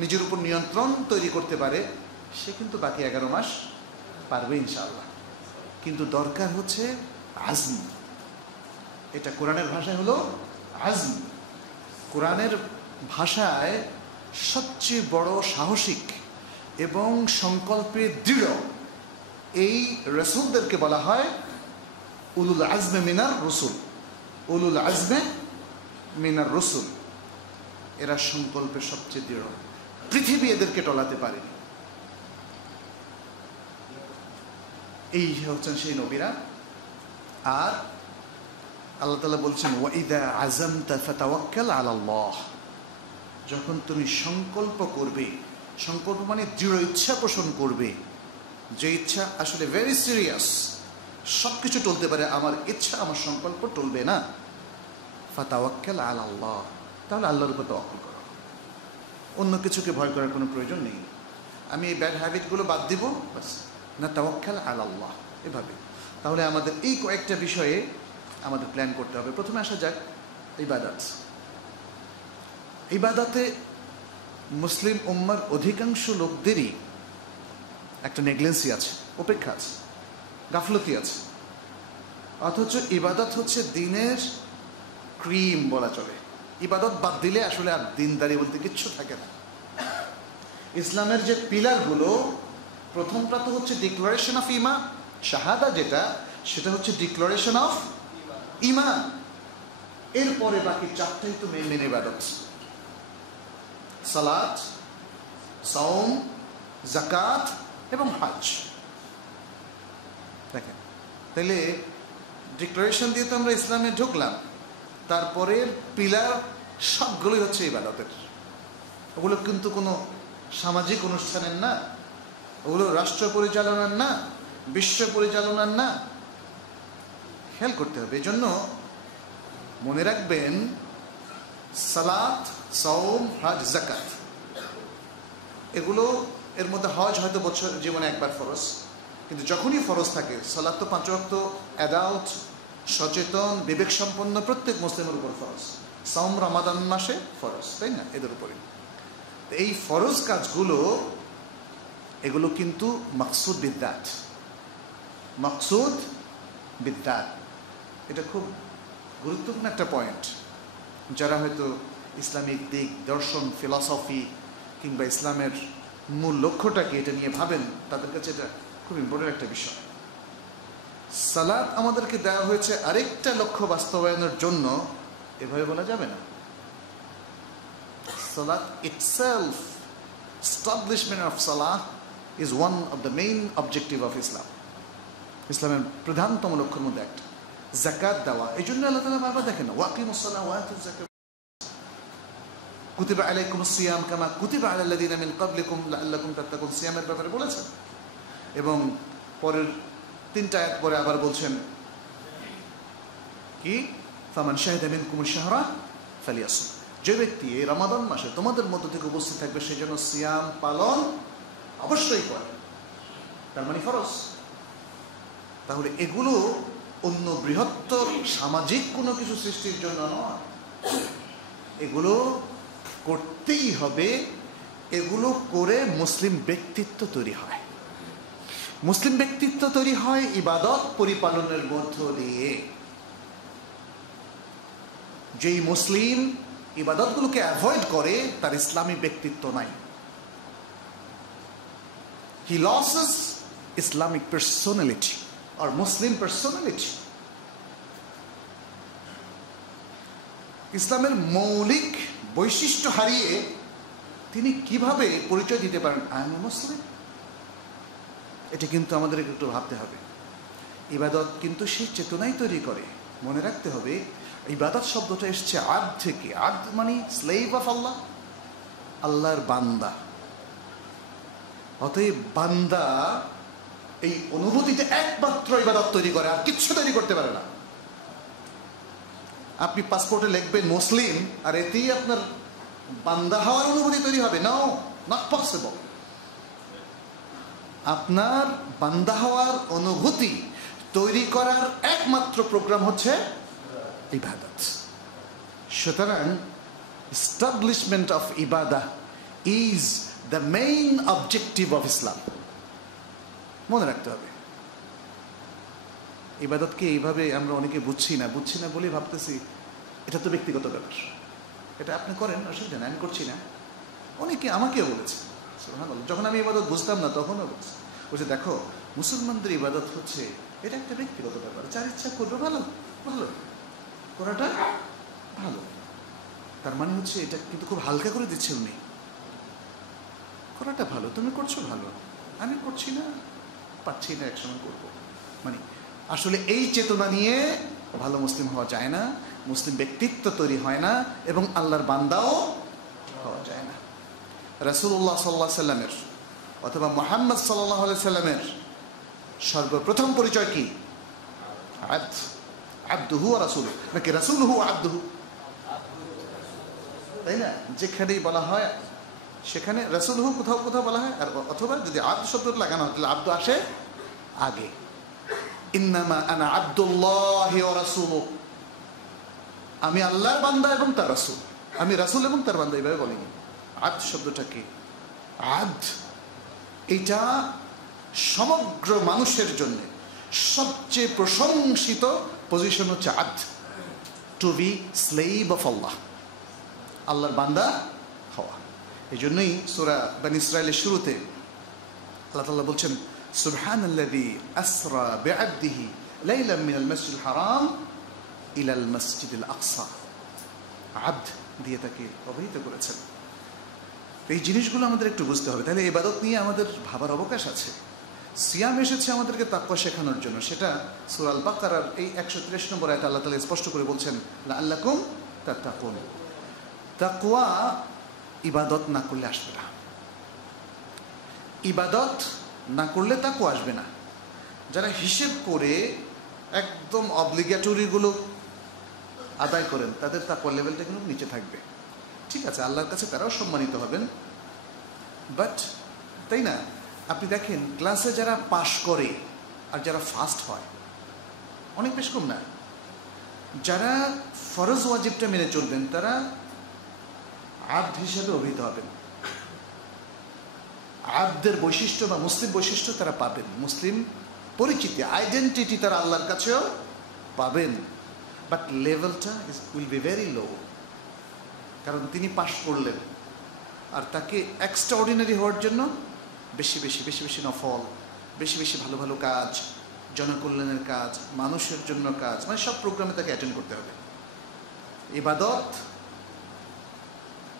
নিজের উপর নিয়ন্ত্রণ তৈরি করতে পারে সে কিন্তু বাকি 11 মাস পারবে ইনশাআল্লাহ। কিন্তু দরকার হচ্ছে আজম। এটা কোরআনের ভাষায় হলো আজম। কোরআনের ভাষায় সবচেয়ে বড় সাহসিক এবং সংকল্পে দৃঢ় এই রাসূলদেরকে বলা হয় উলুল আজমে মিনার রসুল। উলুল আজমে মিনার রসুল, এরা সংকল্পে সবচেয়ে দৃঢ়। পৃথিবী এদেরকে টলাতে পারেনি। এই হচ্ছেন সেই নবীরা। আর আল্লাহ তাআলা বলছেন ওয়াইদা আযামতা ফাতাওয়াক্কাল আলাল্লাহ, যখন তুমি সংকল্প করবে, সংকল্প মানে দৃঢ় ইচ্ছা পোষণ করবে, যে ইচ্ছা আসলে ভেরি সিরিয়াস, সব কিছু টলতে পারে, আমার ইচ্ছা আমার সংকল্প টলবে না, ফাতাওয়াক্কাল আলাল্লাহ, তাহলে আল্লাহর উপর তাওয়াক্কুল করো, অন্য কিছুকে ভয় করার কোনো প্রয়োজন নেই। আমি এই ব্যাড হ্যাবিটগুলো বাদ দিব, বাস, না তাওয়াক্কাল আলাল্লাহ, এভাবে। তাহলে আমাদের এই কয়েকটা বিষয়ে আমাদের প্ল্যান করতে হবে। প্রথমে আসা যাক ইবাদত। ইবাদতে মুসলিম উম্মার অধিকাংশ লোকদেরই একটা নেগলেন্সি আছে, উপেক্ষা আছে, গাফলতি আছে। অথচ ইবাদত হচ্ছে দিনের ক্রিম বলা চলে। ইবাদত বাদ দিলে আসলে আর দিনদারি বলতে কিচ্ছু থাকে না। ইসলামের যে পিলারগুলো, প্রথমটা তো হচ্ছে ডিক্লারেশন অফ ঈমান, শাহাদা যেটা, সেটা হচ্ছে ডিক্লারেশন অফ ঈমান। এরপরে বাকি 4টাই তো মেন ইবাদত, সালাত, সাওম, যাকাত এবং হজ। দেখেন, তাহলে ডিক্লারেশন দিয়ে তো আমরা ইসলামে ঢুকলাম, তারপরের পিলার সবগুলোই হচ্ছে ইবাদতের। ওগুলো কিন্তু কোনো সামাজিক অনুষ্ঠানের না, ওগুলো রাষ্ট্র পরিচালনার না, বিশ্ব পরিচালনার না। খেয়াল করতে হবে। এই জন্য মনে রাখবেন, সালাত, সাওম, হজ, যাকাত, এগুলো, এর মধ্যে হজ হয়তো বছর জীবনে একবার ফরজ, কিন্তু যখনই ফরজ থাকে, সালাত তো 5 ওয়াক্ত অ্যাডাল্ট, সচেতন, বিবেক সম্পন্ন প্রত্যেক মুসলিমের উপর ফরজ। সাওম রমাদান মাসে ফরজ, তাই না, এদের উপরে। এই ফরজ কাজগুলো, এগুলো কিন্তু মাকসুদ বিদ্যাত, মাকসুদ বিদ্যাত। এটা খুব গুরুত্বপূর্ণ একটা পয়েন্ট। যারা হয়তো ইসলামিক দিক, দর্শন, ফিলসফি কিংবা ইসলামের মূল লক্ষ্যটাকে এটা নিয়ে ভাবেন, তাদের কাছে এটা খুব ইম্পর্টেন্ট একটা বিষয়। সালাত আমাদেরকে দেওয়া হয়েছে আরেকটা লক্ষ্য বাস্তবায়নের জন্য, এভাবে বলা যাবে না। সালাত itself, establishment of salah is one of the main objective of Islam. ইসলামের প্রধানতম লক্ষ্যের মধ্যে একটা। যাকাত দেওয়া, এই জন্য আল্লাহ তাআলা বারবার দেখেন ওয়াকিমুস সালাহ ওয়া আতুজ যাকাত, কুতিবা আলাইকুমুস সিয়াম কামা কুতিবা আলাল লাযিনা মিন ক্বাবলিকুম লাআল্লাকুম তাত্তাকুন, সিয়ামের ব্যাপারে বলেছেন। এবং পরের 3টা আয়াত পরে আবার বলছেন কি, ফামান শাহিদা মিনকুমুশ শাহরা ফালিয়াসুম, যে ব্যক্তি এই রমাদান মাসে তোমাদের মধ্য থেকে উপস্থিত থাকবে সেই জন্য সিয়াম পালন অবশ্যই করে। তার মানে ফরজ। তাহলে এগুলো অন্য বৃহত্তর সামাজিক কোনো কিছু সৃষ্টির জন্য নয়, এগুলো করতেই হবে। এগুলো করে মুসলিম ব্যক্তিত্ব তৈরি হয়। মুসলিম ব্যক্তিত্ব তৈরি হয় ইবাদত পরিপালনের মধ্য দিয়ে। যেই মুসলিম ইবাদতগুলোকে অ্যাভয়েড করে তার ইসলামী ব্যক্তিত্ব নাই। He loses Islamic personality or Muslim personality. ইসলামের মৌলিক বৈশিষ্ট্য হারিয়ে তিনি কিভাবে পরিচয় দিতে পারেন আই এম মুসলিম? এটা কিন্তু আমাদের একটু ভাবতে হবে। ইবাদত কিন্তু সেই চেতনাই তৈরি করে। মনে রাখতে হবে ইবাদত শব্দটা এসছে আদ থেকে। আদ মানে স্লেভ অফ আল্লাহ, আল্লাহর বান্দা। অতএব বান্দা এই অনুভূতিতে একমাত্র ইবাদত তৈরি করে, আর কিচ্ছু তৈরি করতে পারে না। আপনি পাসপোর্টে লিখবেন মুসলিম, আর এতেই আপনার বান্দা হওয়ার অনুভূতি তৈরি হবে? No, not possible. আপনার বান্দা হওয়ার অনুভূতি তৈরি করার একমাত্র প্রোগ্রাম হচ্ছে ইবাদত। সুতরাং এস্টাবলিশমেন্ট অফ ইবাদা is the main objective of Islam. মনে রাখতে হবে। ইবাদতকে এইভাবে আমরা অনেকে বুঝছি না বলে ভাবতেছি এটা তো ব্যক্তিগত ব্যাপার, এটা আপনি করেন, অসুবিধা নেই, আমি করছি না। অনেকে আমাকেও বলেছে, যখন আমি ইবাদত বুঝতাম না তখনও বলছে দেখো মুসলমানদের ইবাদত হচ্ছে এটা একটা ব্যক্তিগত ব্যাপার, যার ইচ্ছা করবে ভালো ভালো করাটা ভালো। তার মানে হচ্ছে এটা কিন্তু খুব হালকা করে দিচ্ছে উনি, করাটা ভালো, তুমি করছো ভালো, আমি করছি না, পাচ্ছি না, একসময় করবো। মানে আসলে এই চেতনা নিয়ে ভালো মুসলিম হওয়া যায় না, মুসলিম ব্যক্তিত্ব তৈরি হয় না, এবং আল্লাহর বান্দাও হওয়া যায় না। রাসূলুল্লাহ সাল্লাল্লাহু আলাইহি সাল্লামের অথবা মুহাম্মদ সাল্লাল্লাহু আলাইহি সাল্লামের সর্বপ্রথম পরিচয় কি? আবদুহু ওয়া রাসূলুহু, নাকি রাসূলুহু ওয়া আবদুহু? তাই না? যেখানেই বলা হয় সেখানে রাসূলুহু কোথাও কোথাও বলা হয়, আর অথবা যদি আব্দ শব্দটা লাগানো হয় তাহলে আব্দ আসে আগে। ইন্নামা আনা আব্দুল্লাহি ওয়া রাসূলুহু, আমি আল্লাহর বান্দা এবং তার রাসূল, আমি রাসূল এবং তার বান্দা, এইভাবে বলিনি। আব্দ শব্দটা কি? আব্দ এটা সমগ্র মানুষের জন্য সবচেয়ে প্রশংসিত পজিশন হচ্ছে আব্দ, টু বি স্লেভ অফ আল্লাহ, আল্লাহর বান্দা হওয়া। এই জন্যই সূরা বনী ইসরাঈলের শুরুতে আল্লাহ তাআলা বলছেন সুবহানাল্লাযী আসরা বিআবদিহি লাইলাম মিনাল মাসজিদিল হারাম ইলাল মাসজিদিল আকসা। আব্দ দিয়ে তাকে অভিহিত করেছেন। এই জিনিসগুলো আমাদের একটু বুঝতে হবে, তাহলে ইবাদত নিয়ে আমাদের ভাবার অবকাশ আছে। সিয়াম এসেছে আমাদেরকে তাকওয়া শেখানোর জন্য, সেটা সূরা আল বাকারার এই 133 নম্বর আয়াতে আল্লাহ তাআলা স্পষ্ট করে বলছেন লাআল্লাকুম তাত্তাকুন। তাকওয়া ইবাদত না করলে আসবে না, ইবাদত না করলে তাকওয়া আসবে না। যারা হিসেব করে একদম অব্লিগেটরিগুলো আদায় করেন তাদের তাকওয়ার লেভেলটা কিন্তু নিচে থাকবে। ঠিক আছে, আল্লাহর কাছে তারাও সম্মানিত হবেন, বাট তাই না? আপনি দেখেন ক্লাসে যারা পাশ করে আর যারা ফার্স্ট হয় অনেক বেশ কম না। যারা ফরজ ওয়াজিবটা মেনে চলবেন তারা আব্দ হিসেবে অভিহিত হবেন, আব্দের বৈশিষ্ট্য বা মুসলিম বৈশিষ্ট্য তারা পাবেন, মুসলিম পরিচিতি আইডেন্টিটি তারা আল্লাহর কাছেও পাবেন। বাট লেভেলটা উইল বি ভেরি লো, কারণ তিনি পাশ করলেন আর তাকে এক্সট্রাঅর্ডিনারি হওয়ার জন্য বেশি বেশি বেশি বেশি নফল, বেশি বেশি ভালো ভালো কাজ, জনকল্যাণের কাজ, মানুষের জন্য কাজ, মানে সব প্রোগ্রামে তাকে অ্যাটেন্ড করতে হবে। ইবাদত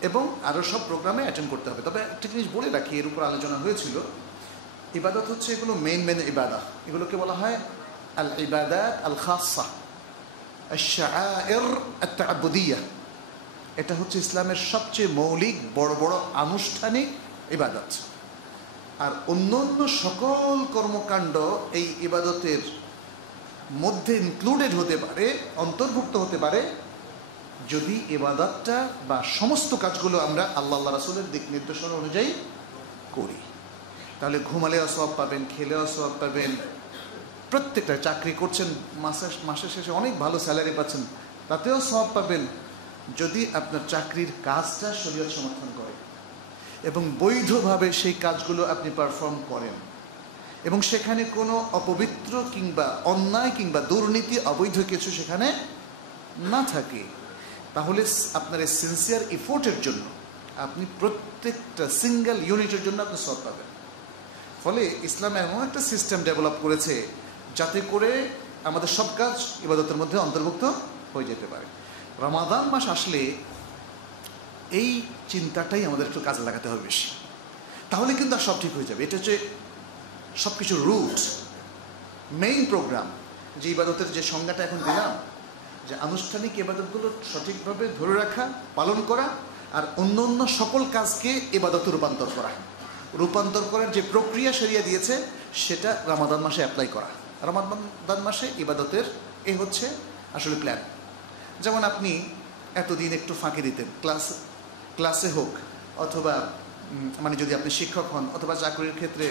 এবং আরও সব প্রোগ্রামে অ্যাটেন্ড করতে হবে। তবে একটা জিনিস বলে রাখি, এর উপর আলোচনা হয়েছিল, ইবাদত হচ্ছে এগুলো মেইন ইবাদত, এগুলোকে বলা হয় আল ইবাদাত আল খাসা, আশ-শাআইর আত-তা'আব্বুদিয়্যাহ। এটা হচ্ছে ইসলামের সবচেয়ে মৌলিক বড় বড় আনুষ্ঠানিক ইবাদত। আর অন্য অন্য সকল কর্মকাণ্ড এই ইবাদতের মধ্যে ইনক্লুডেড হতে পারে, অন্তর্ভুক্ত হতে পারে, যদি ইবাদতটা বা সমস্ত কাজগুলো আমরা আল্লাহ রাসূলের দিক নির্দেশনা অনুযায়ী করি। তাহলে ঘুমালেও সওয়াব পাবেন, খেলেও সওয়াব পাবেন। প্রত্যেকটা চাকরি করছেন, মাসের শেষে অনেক ভালো স্যালারি পাচ্ছেন, তাতেও সওয়াব পাবেন যদি আপনার চাকরির কাজটা শরীয়ত সমর্থন করে এবং বৈধভাবে সেই কাজগুলো আপনি পারফর্ম করেন এবং সেখানে কোনো অপবিত্র কিংবা অন্যায় কিংবা দুর্নীতি অবৈধ কিছু সেখানে না থাকে। তাহলে আপনার এই সিনসিয়ার এফোর্টের জন্য আপনি প্রত্যেকটা সিঙ্গেল ইউনিটের জন্য আপনি সওয়াব পাবেন। ফলে ইসলাম এমন একটা সিস্টেম ডেভেলপ করেছে যাতে করে আমাদের সব কাজ ইবাদতের মধ্যে অন্তর্ভুক্ত হয়ে যেতে পারে। রমাদান মাস আসলে এই চিন্তাটাই আমাদের একটু কাজে লাগাতে হবে বেশি, তাহলে কিন্তু আর সব ঠিক হয়ে যাবে। এটা হচ্ছে সব কিছু রুট, মেইন প্রোগ্রাম। যে ইবাদতের যে সংজ্ঞাটা এখন দিলাম, যে আনুষ্ঠানিক ইবাদতগুলো সঠিকভাবে ধরে রাখা, পালন করা, আর অন্য অন্য সকল কাজকে ইবাদতে রূপান্তর করার যে প্রক্রিয়া শরিয়া দিয়েছে সেটা রমাদান মাসে অ্যাপ্লাই করা। রমাদান মাসে ইবাদতের এ হচ্ছে আসলে প্ল্যান। যেমন আপনি এতদিন একটু ফাঁকি দিতেন, ক্লাসে হোক অথবা মানে যদি আপনি শিক্ষক হন অথবা চাকরির ক্ষেত্রে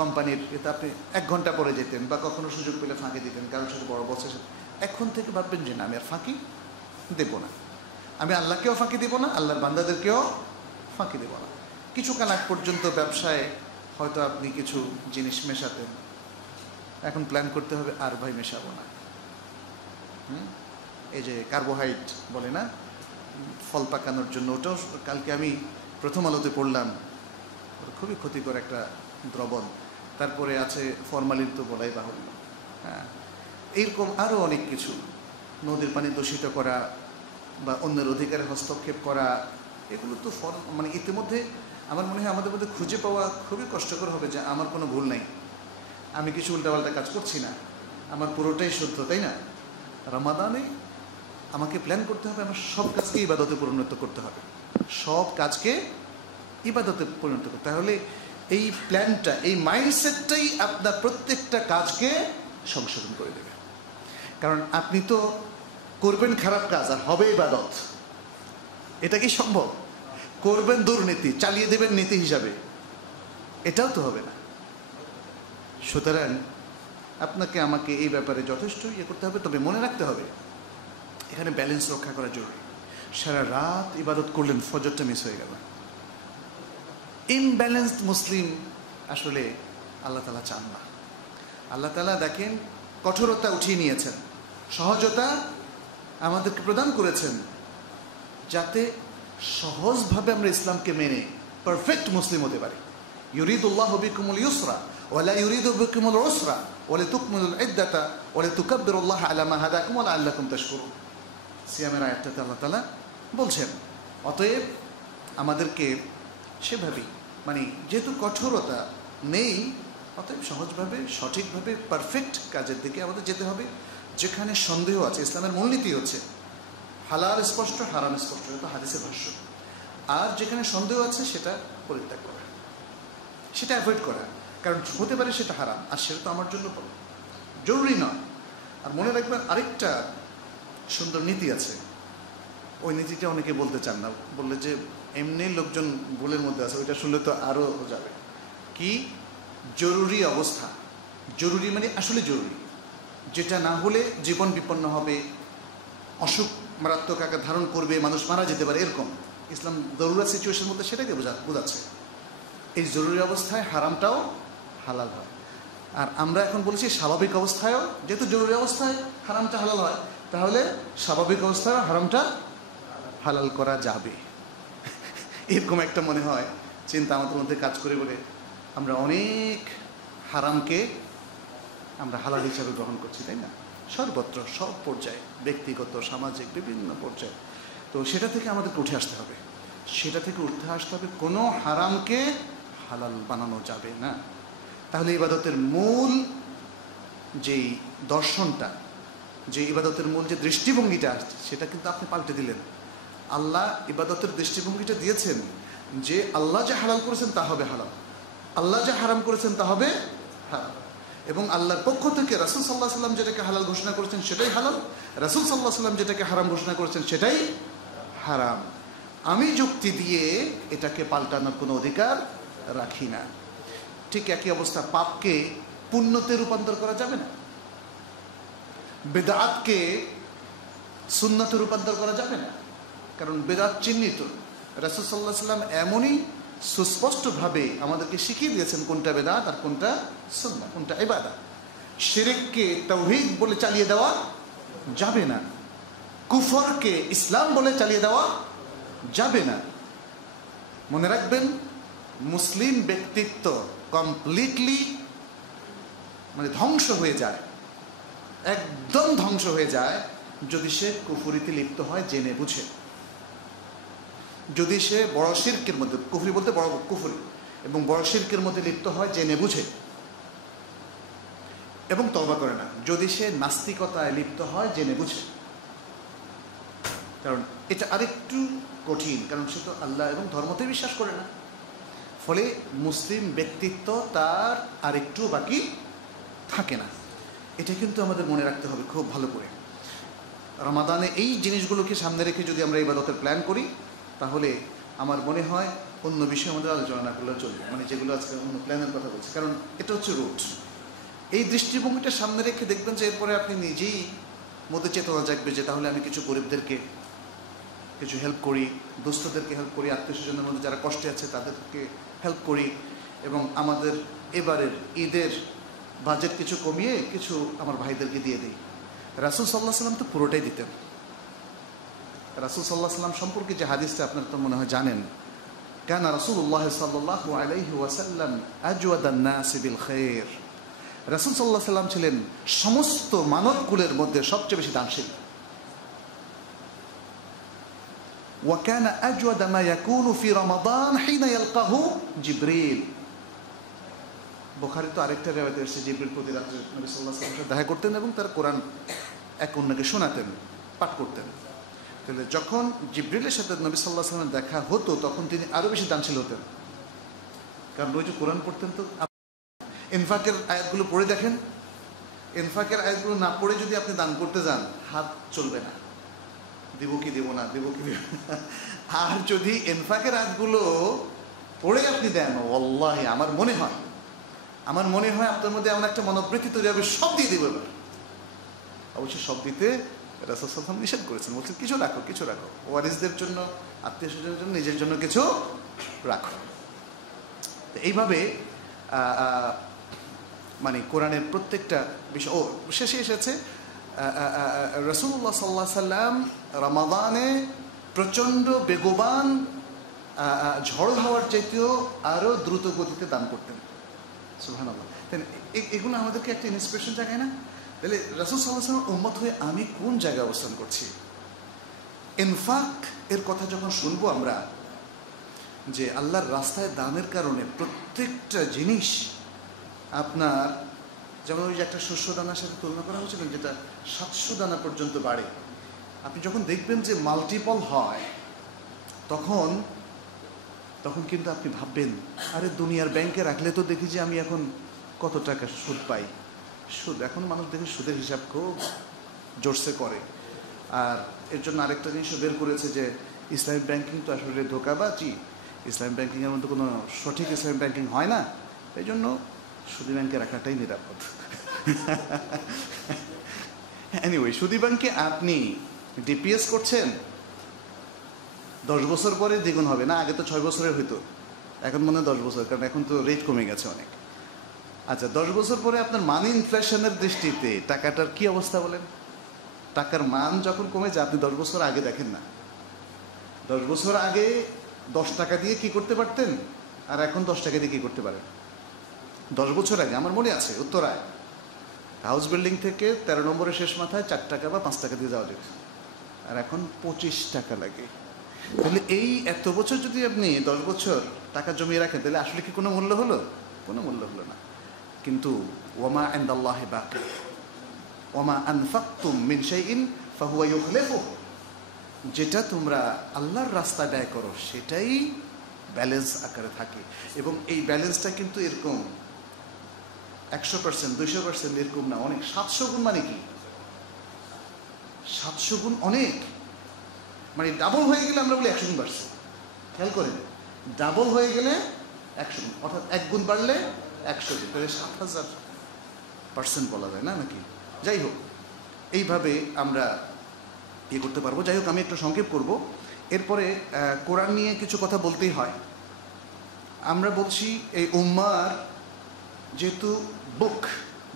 কোম্পানির এতে আপনি 1 ঘন্টা পরে যেতেন বা কখনো সুযোগ পেলে ফাঁকি দিতেন কারোর সাথে বড় বসের সাথে। এখন থেকে ভাববেন যে না, আমি আর ফাঁকি দেব না, আমি আল্লাহকেও ফাঁকি দেব না, আল্লাহর বান্দাদেরকেও ফাঁকি দেব না। কিছুকাল আগ পর্যন্ত ব্যবসায় হয়তো আপনি কিছু জিনিস মেশাতেন, এখন প্ল্যান করতে হবে আর ভাই মেশাবো না। এই যে কার্বোহাইড্রেট বলে না, ফল পাকানোর জন্য, ওটাও কালকে আমি প্রথম আলোতে পড়লাম, খুবই ক্ষতিকর একটা দ্রবণ। তারপরে আছে ফরমালিন, তো বলাই বাহুল্য। হ্যাঁ, এইরকম আরও অনেক কিছু, নদীর পানি দূষিত করা বা অন্যের অধিকারে হস্তক্ষেপ করা, এগুলো তো মানে ইতিমধ্যে আমার মনে হয় আমাদের মধ্যে খুঁজে পাওয়া খুবই কষ্টকর হবে যে আমার কোনো ভুল নাই, আমি কিছু উল্টাপাল্টা কাজ করছি না, আমার পুরোটাই শুদ্ধ, তাই না? রমাদানে আমাকে প্ল্যান করতে হবে, আমার সব কাজকে ইবাদতে পরিণত করতে হবে, সব কাজকে ইবাদতে পরিণত করতে। তাহলে এই প্ল্যানটা, এই মাইন্ডসেটটাই আপনার প্রত্যেকটা কাজকে সংশোধন করে দেবে। কারণ আপনি তো করবেন খারাপ কাজ আর হবে ইবাদত, এটা কি সম্ভব? করবেন দুর্নীতি, চালিয়ে দেবেন নীতি হিসাবে, এটাও তো হবে না। সুতরাং আপনাকে আমাকে এই ব্যাপারে যথেষ্ট ইয়ে করতে হবে। তবে মনে রাখতে হবে এখানে ব্যালেন্স রক্ষা করা জরুরি। সারা রাত ইবাদত করলেন, ফজরটা মিস হয়ে গেল। ইমব্যালেন্সড মুসলিম আসলে আল্লাহ তাআলা চান না। আল্লাহ তাআলা দেখেন কঠোরতা উঠিয়ে নিয়েছেন, সহজতা আমাদেরকে প্রদান করেছেন, যাতে সহজভাবে আমরা ইসলামকে মেনে পারফেক্ট মুসলিম হতে পারি। ইউরিদুল্লাহু বিকুমুল ইউসরা ওয়া লা ইউরিদু বিকুমুল উসরা ওয়া লিতুকমিলুল ইদ্দাতা ওয়া লিতুকাব্বিরুল্লাহা আলা মা হাদাকুম ওয়া লাআল্লাকুম তাশকুরুন। সিয়ামের আয়াতটাতে আল্লাহ তাআলা বলছেন, অতএব আমাদেরকে সেভাবেই, মানে যেহেতু কঠোরতা নেই, অতএব সহজভাবে সঠিকভাবে পারফেক্ট কাজের দিকে আমাদের যেতে হবে। যেখানে সন্দেহ আছে, ইসলামের মূলনীতি হচ্ছে হালাল স্পষ্ট, হারাম স্পষ্ট, এটা হাদিসের ভাষ্য। আর যেখানে সন্দেহ আছে সেটা পরিত্যাগ করা, সেটা অ্যাভয়েড করা, কারণ হতে পারে সেটা হারাম আর সেটা তো আমার জন্য জরুরি নয়। আর মনে রাখবেন আরেকটা সুন্দর নীতি আছে, ওই নীতিটা অনেকে বলতে চান না, বললে যে এমনি লোকজন ভুলের মধ্যে আছে, ওইটা শুনলে তো আরও যাবে। কি? জরুরি অবস্থা। জরুরি মানে আসলে জরুরি, যেটা না হলে জীবন বিপন্ন হবে, অসুখ মারাত্মক আকার ধারণ করবে, মানুষ মারা যেতে পারে, এরকম ইসলাম জরুরি সিচুয়েশন মধ্যে সেটাকে বোঝাচ্ছে। এই জরুরি অবস্থায় হারামটাও হালাল হয়। আর আমরা এখন বলছি স্বাভাবিক অবস্থায়ও, যেহেতু জরুরি অবস্থায় হারামটা হালাল হয়, তাহলে স্বাভাবিক অবস্থায় হারামটা হালাল করা যাবে। এরকম একটা মনে হয় চিন্তা আমাদের মধ্যে কাজ করে বলে আমরা অনেক হারামকে আমরা হালাল হিসাবে গ্রহণ করছি, তাই না? সর্বত্র, সব পর্যায়ে, ব্যক্তিগত, সামাজিক, বিভিন্ন পর্যায়ে। তো সেটা থেকে আমাদেরকে উঠে আসতে হবে, সেটা থেকে উঠে আসতে হবে। কোনো হারামকে হালাল বানানো যাবে না। তাহলে ইবাদতের মূল যেই দর্শনটা, যে ইবাদতের মূল যে দৃষ্টিভঙ্গিটা আসছে, সেটা কিন্তু আপনি পাল্টে দিলেন। আল্লাহ ইবাদতের দৃষ্টিভঙ্গিটা দিয়েছেন যে আল্লাহ যা হালাল করেছেন তা হবে হালাল, আল্লাহ যা হারাম করেছেন তা হবে হারাম। এবং আল্লাহর পক্ষ থেকে রাসূল সাল্লাল্লাহু আলাইহি ওয়াসাল্লাম যেটাকে হালাল ঘোষণা করেছেন সেটাই হালাল, রাসূল সাল্লাল্লাহু আলাইহি ওয়াসাল্লাম যেটাকে হারাম ঘোষণা করেছেন সেটাই হারাম। আমি যুক্তি দিয়ে এটাকে পাল্টানোর কোনো অধিকার রাখি না। ঠিক একই অবস্থা, পাপকে পুণ্যতে রূপান্তর করা যাবে না, বেদাতকে সুন্নতে রূপান্তর করা যাবে না, কারণ বেদাত চিহ্নিত। রাসূল সাল্লাল্লাহু আলাইহি ওয়াসাল্লাম এমনই সুস্পষ্টভাবে আমাদেরকে শিখিয়ে দিয়েছেন কোনটা বেদাত আর কোনটা সুন্নাহ, কোনটা ইবাদত। শিরককে তাওহীদ বলে চালিয়ে দেওয়া যাবে না, কুফরকে ইসলাম বলে চালিয়ে দেওয়া যাবে না। মনে রাখবেন, মুসলিম ব্যক্তিত্ব কমপ্লিটলি ধ্বংস হয়ে যায়, একদম ধ্বংস হয়ে যায় যদি সে কুফরিতে লিপ্ত হয় জেনে বুঝে, যদি সে বড় শিরকের মধ্যে, কুফরি বলতে বড় কুফরি, এবং বড় শিরকের মধ্যে লিপ্ত হয় জেনে বুঝে এবং তওবা করে না, যদি সে নাস্তিকতায় লিপ্ত হয় জেনে বুঝে। কারণ এটা আরেকটু কঠিন, কারণ সে তো আল্লাহ এবং ধর্মতে বিশ্বাস করে না, ফলে মুসলিম ব্যক্তিত্ব তার আরেকটু বাকি থাকে না। এটা কিন্তু আমাদের মনে রাখতে হবে খুব ভালো করে। রমাদানে এই জিনিসগুলোকে সামনে রেখে যদি আমরা ইবাদতের প্ল্যান করি, তাহলে আমার মনে হয় অন্য বিষয়ে আমাদের আলোচনা না করলে চলবে, যেগুলো আজকে অন্য প্ল্যানের কথা বলছি, কারণ এটা হচ্ছে রুট। এই দৃষ্টিভঙ্গিটা সামনে রেখে দেখবেন যে এরপরে আপনি নিজেই মধ্যে চেতনা জাগবে যে তাহলে আমি কিছু গরিবদেরকে কিছু হেল্প করি, দুস্থদেরকে হেল্প করি, আত্মীয় স্বজনের মধ্যে যারা কষ্টে আছে তাদেরকে হেল্প করি, এবং আমাদের এবারের ঈদের বাজেট কিছু কমিয়ে কিছু আমার ভাইদেরকে দিয়ে দিই। রাসূল সাল্লাল্লাহু আলাইহি ওয়াসাল্লাম তো পুরোটাই দিতেন। রাসূল সাল্লাল্লাহু আলাইহি ওয়াসাল্লাম সম্পর্কে যে হাদিসটা আপনারা তো মনে হয় জানেন, কানা রাসূলুল্লাহ সাল্লাল্লাহু আলাইহি ওয়াসাল্লাম আজওয়াদান নাস বিল খায়র। রাসূল সাল্লাল্লাহু আলাইহি ওয়াসাল্লাম ছিলেন সমস্ত মানবকুলের মধ্যে সবচেয়ে বেশি দানশীল। ওয়া কানা আজওয়াদা মা ইয়াকুনু ফি রমাদান হিনা ইয়ালকাহু জিবরিল। বুখারী তো আরেকটা রিওয়ায়াতে এসেছে, জিবরিল প্রতি রাতে নবী সাল্লাল্লাহু আলাইহি ওয়াসাল্লাম দেখা করতেন এবং তার কোরআন এক অন্যকে শোনাতেন, পাঠ করতেন। তাহলে যখন জিবরিলের সাথে নবী সাল্লাল্লাহু আলাইহি ওয়াসাল্লামের দেখা হতো তখন তিনি আরো বেশি দানশীল হতেন, কারণ ওই যে কোরআন পড়তেন। তো ইনফাকের আয়াতগুলো পড়ে দেখেন, ইনফাকের আয়াতগুলো না পড়ে যদি আপনি দান করতে যান, হাত চলবে না, দেব কি দেব না, দেব কি দেব না। আর যদি ইনফাকের আয়াতগুলো পড়ে আপনি দেন, ওয়াল্লাহি আমার মনে হয় আপনার মধ্যে এমন একটা মনোবৃত্তি তৈরি হবে, সব দিয়ে দেবো এবার। অবশ্যই সব দিতে রাসূল সাল্লাল্লাহু আলাইহি ওয়াসাল্লাম নিষেধ করেছেন, বলছেন কিছু রাখো, কিছু রাখো, ওয়ারিসদের জন্য, আত্মীয় স্বজনের জন্য, নিজের জন্য কিছু রাখো। তো এইভাবে কোরআনের প্রত্যেকটা বিষয় শেষে এসেছে। রাসূলুল্লাহ সাল্লাল্লাহু আলাইহি ওয়াসাল্লাম রমাদানে প্রচণ্ড বেগবান ঝড় হওয়ার চাইতেও আরও দ্রুত গতিতে দান করতেন। সুবহানাল্লাহ। এগুলো আমাদেরকে একটা ইন্সপিরেশন জাগায় না? তাহলে রাসূল সাল্লাল্লাহু আলাইহি ওয়াসাল্লাম উম্মত হয়ে আমি কোন জায়গায় অবস্থান করছি? ইনফাক এর কথা যখন শুনবো আমরা, যে আল্লাহর রাস্তায় দানের কারণে প্রত্যেকটা জিনিস আপনার, যেমন ওই যে একটা শস্য দানার সাথে তুলনা করা হয়েছিল যেটা 700 দানা পর্যন্ত বাড়ে, আপনি যখন দেখবেন যে মাল্টিপল হয়, তখন কিন্তু আপনি ভাববেন, আরে দুনিয়ার ব্যাংকে রাখলে তো দেখি যে আমি এখন কত টাকা সুদ পাই। সুদ, এখন মানুষ দেখি সুদের হিসাব খুব জোরসে করে। আর এর জন্য আরেকটা জিনিসও বের করেছে যে ইসলামিক ব্যাংকিং তো আসলে ধোঁকাবাজি, ইসলামিক ব্যাংকিংয়ের মধ্যে কোনো সঠিক ইসলামিক ব্যাংকিং হয় না, এই জন্য সুদী ব্যাংকে রাখাটাই নিরাপদ। এনিওয়ে, সুদী ব্যাংকে আপনি ডিপিএস করছেন, 10 বছর পরে দ্বিগুণ হবে না, আগে তো 6 বছরের হইতো, এখন মনে হয় 10 বছর, কারণ এখন তো রেট কমে গেছে অনেক। আচ্ছা, 10 বছর পরে আপনার মানি ইনফ্লেশনের দৃষ্টিতে টাকাটার কি অবস্থা বলেন? টাকার মান যখন কমে যায়, আপনি 10 বছর আগে দেখেন না, 10 বছর আগে 10 টাকা দিয়ে কি করতে পারতেন, আর এখন 10 টাকা দিয়ে কি করতে পারেন? 10 বছর আগে আমার মনে আছে উত্তরায় হাউস বিল্ডিং থেকে 13 নম্বরের শেষ মাথায় 4 টাকা বা 5 টাকা দিয়ে যাওয়া যেত, আর এখন 25 টাকা লাগে। তাহলে এই এত বছর যদি আপনি 10 বছর টাকা জমিয়ে রাখেন, তাহলে আসলে কি কোনো মূল্য হলো? কোনো মূল্য হলো না। কিন্তু ওয়ামা ইনদাল্লাহি বাকি ওয়ামা আনফাকতুম মিন শাইইন ফাহুয়া ইউখলিফুহু, যেটা তোমরা আল্লাহর রাস্তায় ব্যয় করো সেটাই ব্যালেন্স আকারে থাকে। এবং এই ব্যালেন্সটা কিন্তু এরকম, 100%, 200% এরকম না, অনেক। 700 গুণ মানে কি? 700 গুণ অনেক, মানে ডাবল হয়ে গেলে আমরা বলি 100 গুণ বাড়ছে। খেয়াল করেন, ডাবল হয়ে গেলে 100 গুণ, অর্থাৎ 1 গুণ বাড়লে 100 গুণ, তাহলে 7000% বলা যায় না নাকি? যাই হোক, এইভাবে আমরা করতে পারবো। যাই হোক, আমি একটু সংক্ষেপ করব। এরপরে কোরআন নিয়ে কিছু কথা বলতেই হয়। আমরা বলছি এই উম্মার যেহেতু বুক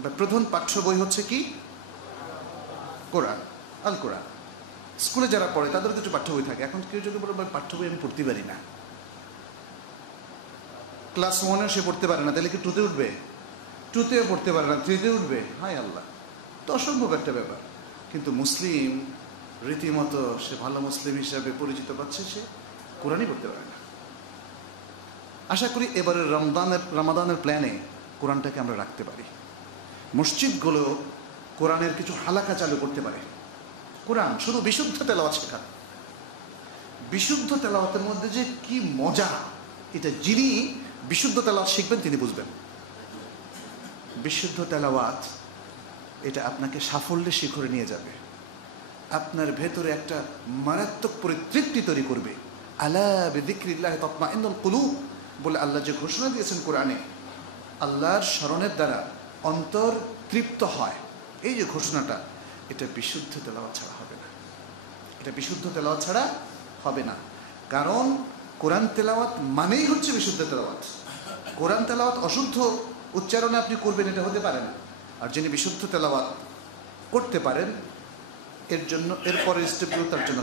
বা প্রধান পাঠ্য বই হচ্ছে কি? কোরআন, আল কোরআন। স্কুলে যারা পড়ে তাদের কিছু পাঠ্য বই থাকে। এখন কেউ যদি বলে পাঠ্য বই আমি পড়তে পারি না, ক্লাস 1-এ সে পড়তে পারে না, তাহলে কি 2-তে উঠবে? 2-তেও পড়তে পারে না, 3-তে উঠবে? হায় আল্লাহ, তো অসম্ভব একটা ব্যাপার। কিন্তু মুসলিম রীতিমতো সে ভালো মুসলিম হিসাবে পরিচিত পাচ্ছে, সে কোরআনই পড়তে পারে না। আশা করি এবারের রমাদানের প্ল্যানে কোরআনটাকে আমরা রাখতে পারি। মসজিদগুলো কোরআনের কিছু হালাকা চালু করতে পারে। কোরআন শুধু বিশুদ্ধ তেলাওয়াত শেখা, বিশুদ্ধ তেলাওয়াতের মধ্যে যে কি মজা, এটা যিনি বিশুদ্ধ তেলাওয়াত শিখবেন তিনি বুঝবেন। বিশুদ্ধ তেলাওয়াত এটা আপনাকে সাফল্যের শিখরে নিয়ে যাবে, আপনার ভেতরে একটা মারাত্মক পরিতৃপ্তি তৈরি করবে। আলা বিযিকরিল্লাহি তাতমাইন্নুল কুলুব বলে আল্লাহ যে ঘোষণা দিয়েছেন কোরআনে, আল্লাহর স্মরণের দ্বারা অন্তর তৃপ্ত হয়, এই যে ঘোষণাটা, এটা বিশুদ্ধ তেলাওয়াত ছাড়া হবে না। এটা বিশুদ্ধ তেলাওয়াত ছাড়া হবে না, কারণ কোরআন তেলাওয়াত মানেই হচ্ছে বিশুদ্ধ তেলাওয়াত। কোরআন তেলাওয়াত অশুদ্ধ উচ্চারণে আপনি করবেন, এটা হতে পারে না। আর যিনি বিশুদ্ধ তেলাওয়াত করতে পারেন, এর জন্য এরপরের স্টেপগুলো তার জন্য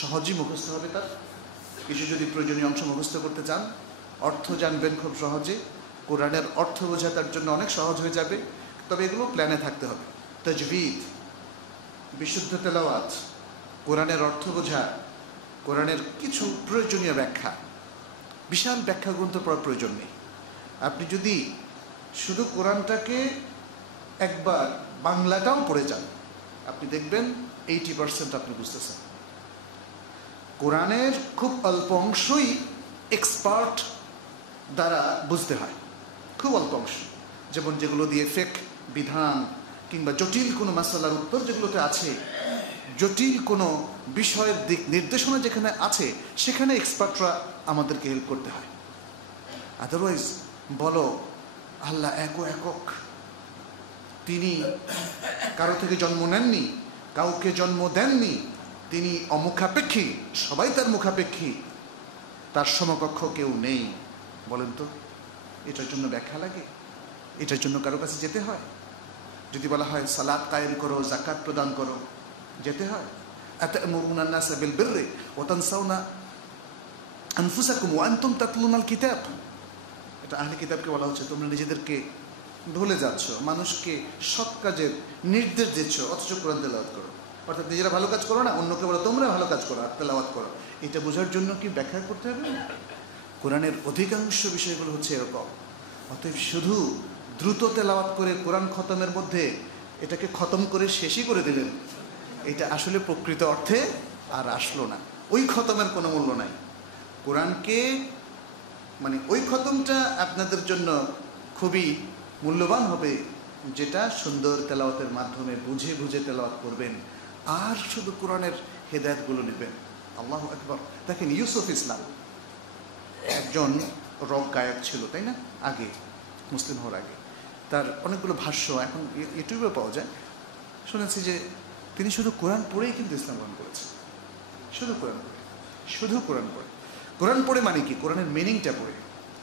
সহজই মুখস্থ হবে। তার কিছু যদি প্রয়োজনীয় অংশ মুখস্থ করতে চান, অর্থ জানবেন খুব সহজে, কোরআনের অর্থ বোঝা তার জন্য অনেক সহজ হয়ে যাবে। তবে এগুলো প্ল্যানে থাকতে হবে। তাজবিদ, বিশুদ্ধ তেলাওয়াত, কোরআনের অর্থ বোঝা, কোরআনের কিছু প্রয়োজনীয় ব্যাখ্যা, বিশাল ব্যাখ্যা গ্রন্থ পড়ার প্রয়োজন নেই। আপনি যদি শুধু কোরআনটাকে একবার বাংলাটাও পড়ে যান, আপনি দেখবেন 80% আপনি বুঝতেছেন। কোরআনের খুব অল্প অংশই এক্সপার্ট দ্বারা বুঝতে হয়, খুব অল্প অংশ। যেমন যেগুলো দিয়ে ফিকহ বিধান কিংবা জটিল কোনো মাসালার উত্তর যেগুলোতে আছে, জটিল কোনো বিষয়ের দিক নির্দেশনা যেখানে আছে, সেখানে এক্সপার্টরা আমাদেরকে হেল্প করতে হয়। আদারওয়াইজ বলো আল্লাহ একক, তিনি কারো থেকে জন্ম নেননি, কাউকে জন্ম দেননি, তিনি অমুখাপেক্ষী, সবাই তার মুখাপেক্ষী, তার সমকক্ষ কেউ নেই। বলেন তো, এটার জন্য ব্যাখ্যা লাগে? এটার জন্য কারো কাছে যেতে হয়? যদি বলা হয় সালাত কায়েম করো, যাকাত প্রদান করো, যেতে হয়? আতা'মুরুনা নাসা বিল বিররি ওয়া তানসাউনা আনফুসাকুম ওয়া আনতুম তাতলুনাল কিতাব। এটা আহলে কিতাবকে বলা হচ্ছে, তোমরা নিজেদেরকে ভুলে যাচ্ছ, মানুষকে সৎ কাজের নির্দেশ দিচ্ছ, অথচ কোরআন তেলাওয়াত করো। অর্থাৎ নিজেরা ভালো কাজ করো না, অন্যকে বলো তোমরা ভালো কাজ করো আর তেলাওয়াত করো। এটা বোঝার জন্য কি ব্যাখ্যা করতে হবে? কোরআনের অধিকাংশ বিষয়গুলো হচ্ছে এরকম। অতএব শুধু দ্রুত তেলাওয়াত করে কোরআন খতমের মধ্যে এটাকে খতম করে শেষই করে দিলেন, এটা আসলে প্রকৃত অর্থে আর আসলো না। ওই খতমের কোনো মূল্য নাই। কোরআনকে মানে ওই খতমটা আপনাদের জন্য খুবই মূল্যবান হবে, যেটা সুন্দর তেলাওয়াতের মাধ্যমে বুঝে বুঝে তেলাওয়াত করবেন আর শুধু কোরআনের হেদায়েতগুলো নেবেন। আল্লাহু আকবার। দেখেন, ইউসুফ ইসলাম একজন রক গায়ক ছিল, তাই না? আগে মুসলিম হওয়ার আগে তার অনেকগুলো ভাষ্য এখন ইউটিউবে পাওয়া যায়। শুনেছি যে তিনি শুধু কোরআন পড়েই কিন্তু ইসলাম গ্রহণ করেছেন। শুধু কোরআন পড়ে, শুধু কোরআন পড়ে। কোরআন পড়ে মানে কি? কোরআনের মিনিংটা পড়ে।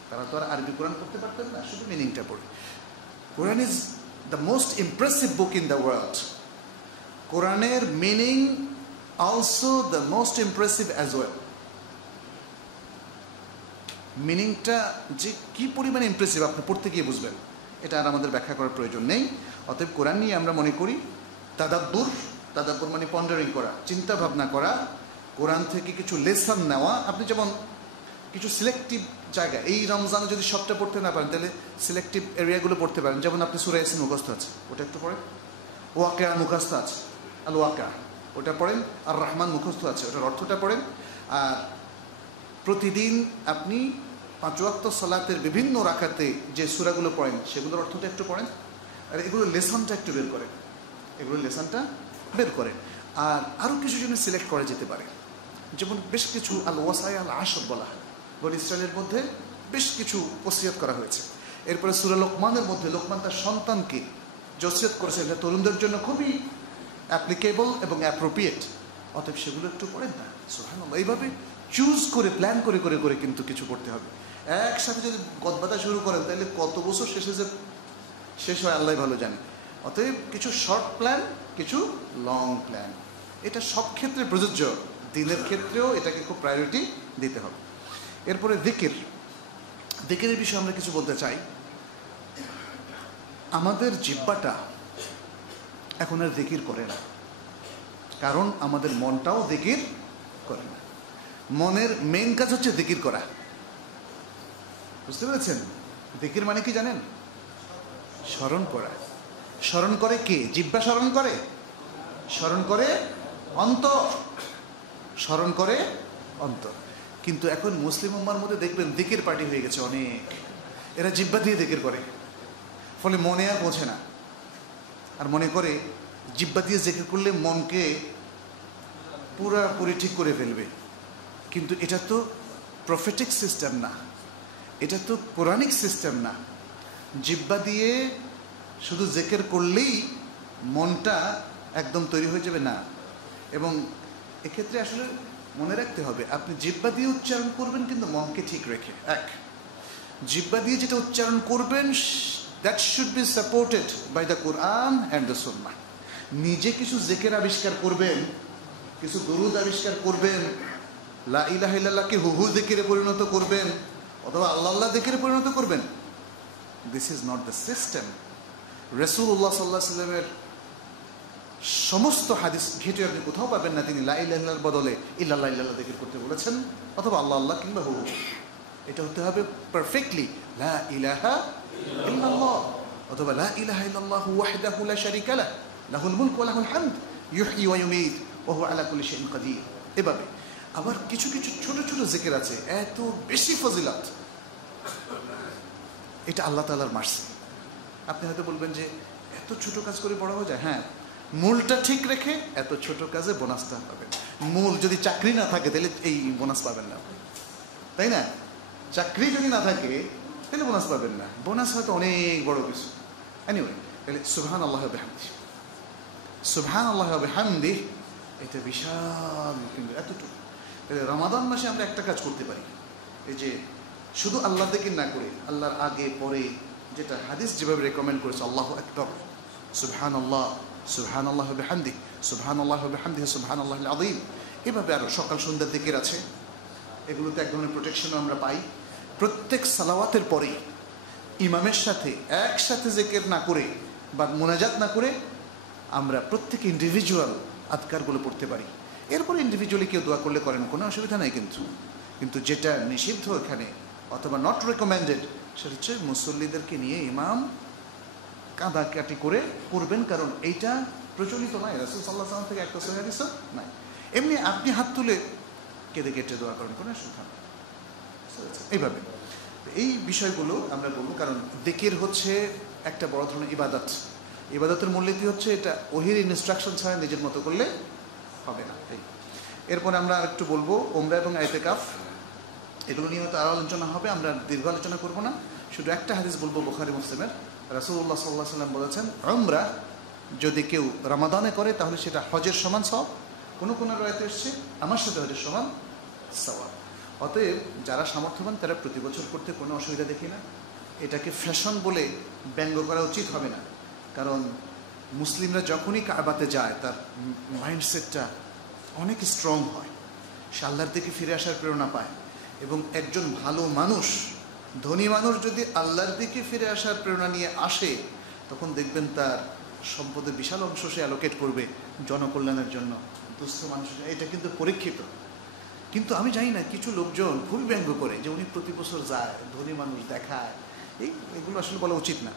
তারা তো আর আরবি কোরআন পড়তে পারতেন না, শুধু মিনিংটা পড়ে। Quran is the most impressive book in the world. কোরআনের meaning also the most impressive as well. মিনিংটা যে কি পরিমাণে ইমপ্রেসিভ আপনি পড়তে গিয়ে বুঝবেন, এটা আর আমাদের ব্যাখ্যা করার প্রয়োজন নেই। অতএব কোরআন নিয়ে আমরা মনে করি তাদাব্বুর মানে পন্ডারিং করা, চিন্তা ভাবনা করা, কোরআন থেকে কিছু লেসন নেওয়া। আপনি যেমন কিছু সিলেক্টিভ জায়গা, এই রমজানে যদি সবটা পড়তে না পারেন তাহলে সিলেক্টিভ এরিয়াগুলো পড়তে পারেন। যেমন আপনি সূরা ইয়াসিন মুখস্থ আছে, ওটা একটু পড়েন। ওয়াকিয়া মুখস্থ আছে, আল ওয়াকিয়া ওটা পড়েন। আর রহমান মুখস্থ আছে, ওটার অর্থটা পড়েন। আর প্রতিদিন আপনি 5 ওয়াক্ত সালাতের বিভিন্ন রাকাতে যে সূরাগুলো পড়েন সেগুলোর অর্থটা একটু পড়েন, আর এগুলোর লেসনটা একটু বের করেন, এগুলোর লেসনটা বের করেন। আর আরও কিছু জিনিস সিলেক্ট করা যেতে পারে, যেমন বেশ কিছু আল ওয়াসাই আল আশর বলা হয়, বনি ইসরায়েলের মধ্যে বেশ কিছু ওসিয়ত করা হয়েছে। এরপরে সূরা লোকমানের মধ্যে লোকমান তার সন্তানকে যে ওসিয়ত করেছে, এটা তরুণদের জন্য খুবই অ্যাপ্লিকেবল এবং অ্যাপ্রোপ্রিয়েট, অতএব সেগুলো একটু পড়েন না। সুবহানাল্লাহ, এইভাবে চুজ করে প্ল্যান করে করে করে কিন্তু কিছু করতে হবে। একসাথে যদি গদবাদা শুরু করেন তাহলে কত বছর শেষে যে শেষ হয় আল্লাহ ভালো জানে। অতএব কিছু শর্ট প্ল্যান, কিছু লং প্ল্যান, এটা সব ক্ষেত্রে প্রযোজ্য, দিনের ক্ষেত্রেও এটাকে খুব প্রায়োরিটি দিতে হবে। এরপরে দিকেরের বিষয়ে আমরা কিছু বলতে চাই। আমাদের জিহ্বাটা এখন আর জিকির করে না, কারণ আমাদের মনটাও জিকির করে না। মনের মেইন কাজ হচ্ছে জিকির করা, বুঝতে পেরেছেন? জিকির মানে কি জানেন? স্মরণ করা। স্মরণ করে কে? জিহ্বা স্মরণ করে? স্মরণ করে অন্তর, স্মরণ করে অন্তর। কিন্তু এখন মুসলিম উম্মার মধ্যে দেখবেন জিকির পার্টি হয়ে গেছে অনেক, এরা জিহ্বা দিয়ে জিকির করে, ফলে মনে আর পৌঁছে না। আর মনে করে জিহ্বা দিয়ে জিকির করলে মনকে পুরাপুরি ঠিক করে ফেলবে, কিন্তু এটা তো প্রফেটিক সিস্টেম না, এটা তো কোরআনিক সিস্টেম না। জিহ্বা দিয়ে শুধু জিকির করলেই মনটা একদম তৈরি হয়ে যাবে না। এবং এক্ষেত্রে আসলে মনে রাখতে হবে, আপনি জিহ্বা দিয়ে উচ্চারণ করবেন কিন্তু মনকে ঠিক রেখে। এক, জিহ্বা দিয়ে যেটা উচ্চারণ করবেন that should be supported by the Quran and the Sunnah. নিজে কিছু জিকির আবিষ্কার করবেন, কিছু দরুদ আবিষ্কার করবেন, লা ইলাহা ইল্লাল্লাহকে হুহু জিকিরে পরিণত করবেন, অথবা আল্লাহ আল্লাহ জিকিরে পরিণত করবেন। This is not the system. রাসূলুল্লাহ সাল্লাল্লাহু আলাইহি ওয়াসাল্লামের সমস্ত হাদিস ঘেটে আপনি কোথাও পাবেন না তিনি লা ইলাহা ইল্লাল্লাহর বদলে ইল্লাল্লাহ ইল্লাল্লাহ জিকির করতে বলেছেন, অথবা আল্লাহ আল্লাহ কিংবা হুহু। এটা হতে হবে পারফেক্টলি লা ইলাহা ইল্লাল্লাহ, অথবা লা ইলাহা ইল্লাল্লাহু ওয়াহদাহু লা শারীকা লাহু লাহুল মুলকু ওয়া লাহুল হামদ ইউহয়ী ওয়া ইউমীত ওয়া হুয়া আলা কুল্লি শাইইন কাদির। এভাবে আবার কিছু কিছু ছোট ছোট জিকির আছে, এত বেশি ফজিলত, এটা আল্লাহ তাআলার মার্সি। আপনি হয়তো বলবেন যে এত ছোট কাজ করে বড় হয়ে যায়। হ্যাঁ, মূলটা ঠিক রেখে এত ছোট কাজে বোনাসটা পাবেন। মূল যদি চাকরি না থাকে তাহলে এই বোনাস পাবেন না, তাই না? চাকরি যদি না থাকে তাহলে বোনাস পাবেন না, বোনাস হয়তো অনেক বড় কিছু। এনিওয়ে, তাহলে সুবহানাল্লাহি ওয়া বিহামদিহি, সুবহানাল্লাহি ওয়া বিহামদিহি, এটা বিশাল, কিন্তু এতটুকু। তাহলে রমাদান মাসে আমরা একটা কাজ করতে পারি, এই যে শুধু আল্লাহ জিকির না করে আল্লাহর আগে পরে যেটা হাদিস যেভাবে রেকমেন্ড করেছে, আল্লাহু আকবার, সুবহানাল্লাহ, সুবহানাল্লাহি ওয়া বিহামদিহি, সুবহানাল্লাহি ওয়া বিহামদিহি, সুবহানাল্লাহিল আযীম, এভাবে আরও সকাল সন্ধ্যার জিকির আছে। এগুলোতে এক ধরনের প্রোটেকশনও আমরা পাই। প্রত্যেক সালাওয়াতের পরেই ইমামের সাথে একসাথে জিকির না করে বা মুনাজাত না করে আমরা প্রত্যেক ইন্ডিভিজুয়াল আদকারগুলো পড়তে পারি। এরপরে ইন্ডিভিজুয়ালি কেউ দোয়া করলে করেন, কোনো অসুবিধা নাই। কিন্তু যেটা নিষিদ্ধ এখানে অথবা নট রেকমেন্ডেড সেটা হচ্ছে মুসল্লিদেরকে নিয়ে ইমাম কাঁদাকাটি করে করবেন, কারণ এইটা প্রচলিত নয়। রাসূল সাল্লাল্লাহু আলাইহি ওয়াসাল্লাম থেকে একটা সহিহ হাদিস নাই। এমনি আপনি হাত তুলে কেঁদে কেটে দোয়া করেন, কোনো অসুবিধা নেই। এইভাবে এই বিষয়গুলো আমরা বলবো, কারণ জিকির হচ্ছে একটা বড় ধরনের ইবাদত। ইবাদতের মূলনীতি হচ্ছে এটা ওহির ইনস্ট্রাকশন ছাড়া নিজের মতো করলে হবে না। এরপরে আমরা আরেকটু বলবো উমরা এবং ইতিকাফ, এগুলো নিয়ে হয়তো আরও আলোচনা হবে, আমরা দীর্ঘ আলোচনা করবো না। শুধু একটা হাদিস বলবো বুখারী মুসলিমের, রাসূলুল্লাহ সাল্লাল্লাহু আলাইহি ওয়াসাল্লাম বলেছেন, উমরা যদি কেউ রমাদানে করে তাহলে সেটা হজের সমান সওয়াব, কোনো কোনো রায়তে এসছে আমার সাথে হজের সমান সওয়াব। অতএব যারা সামর্থ্যবান তারা প্রতি বছর করতে কোনো অসুবিধা দেখি না। এটাকে ফ্যাশন বলে ব্যঙ্গ করা উচিত হবে না, কারণ মুসলিমরা যখনই কাবাতে যায় তার মাইন্ডসেটটা অনেক স্ট্রং হয়, সে আল্লাহর দিকে ফিরে আসার প্রেরণা পায়। এবং একজন ভালো মানুষ, ধনী মানুষ যদি আল্লাহর দিকে ফিরে আসার প্রেরণা নিয়ে আসে, তখন দেখবেন তার সম্পদের বিশাল অংশ সে অ্যালোকেট করবে জনকল্যাণের জন্য, দুস্থ মানুষের। এটা কিন্তু পরীক্ষিত। কিন্তু আমি জানি না, কিছু লোকজন খুবই ব্যঙ্গ করে যে উনি প্রতি বছর যায়, ধনী মানুষ দেখায়, এগুলো আসলে বলা উচিত না।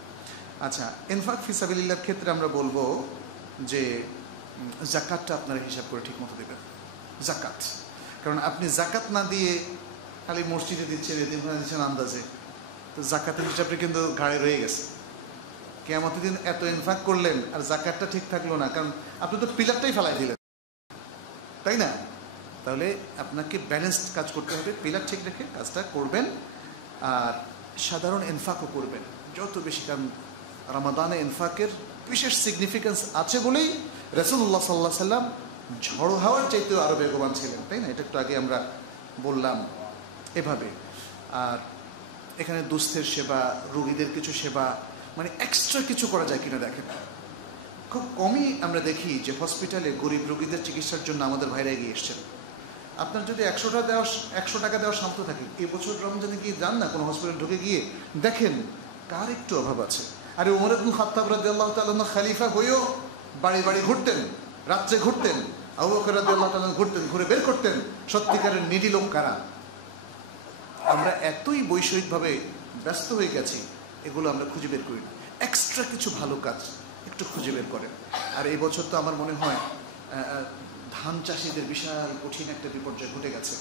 আচ্ছা, ইনফাক ফি সাবিলিল্লাহর ক্ষেত্রে আমরা বলবো যে জাকাতটা আপনারা হিসাব করে ঠিক মতো দেবেন। জাকাত, কারণ আপনি জাকাত না দিয়ে খালি মসজিদে দিচ্ছেন, এতিমখানা দিচ্ছেন আন্দাজে, তো জাকাতের হিসাবটা কিন্তু ঘাড়ে রয়ে গেছে। কিয়ামতের দিন এত ইনফাক করলেন আর জাকাতটা ঠিক থাকলো না, কারণ আপনি তো পিলারটাই ফেলাই দিলেন, তাই না? তাহলে আপনাকে ব্যালেন্সড কাজ করতে হবে, পিলার ঠিক রেখে কাজটা করবেন, আর সাধারণ ইনফাকও করবেন যত বেশি, কারণ রমাদানে ইনফাকের বিশেষ সিগনিফিকেন্স আছে বলেই রাসূলুল্লাহ সাল্লাল্লাহু আলাইহি সাল্লাম ঝড়ো হাওয়ার চাইতেও আরো বেগবান ছিলেন, তাই না? এটা একটু আগে আমরা বললাম এভাবে। আর এখানে দুস্থের সেবা, রোগীদের কিছু সেবা, মানে এক্সট্রা কিছু করা যায় কিনা দেখেন। খুব কমই আমরা দেখি যে হসপিটালে গরিব রোগীদের চিকিৎসার জন্য আমাদের ভাইরা এগিয়ে এসছেন। আপনার যদি 100 টাকা দেওয়ার সামর্থ্য থাকে, এবছর রমজানে গিয়ে যান না কোনো হসপিটাল, ঢুকে গিয়ে দেখেন কার একটু অভাব আছে। আরে ওমর ইবনে খাত্তাব রাদিয়াল্লাহু তাআলা খলিফা হয়েও বাড়ি বাড়ি ঘুরতেন, রাত্রে ঘুরতেন, আবু বকর রাদিয়াল্লাহু তাআলা ঘুরতেন, ঘুরে বের করতেন সত্যিকারের নিডি লোক কারা। আমরা এতই বৈষয়িকভাবে ব্যস্ত হয়ে গেছি, এগুলো আমরা খুঁজে বের করি না। এক্সট্রা কিছু ভালো কাজ একটু খুঁজে বের করেন। আর এই বছর তো আমার মনে হয় ধান চাষিদের বিশাল কঠিন একটা বিপর্যয় ঘটে গেছে।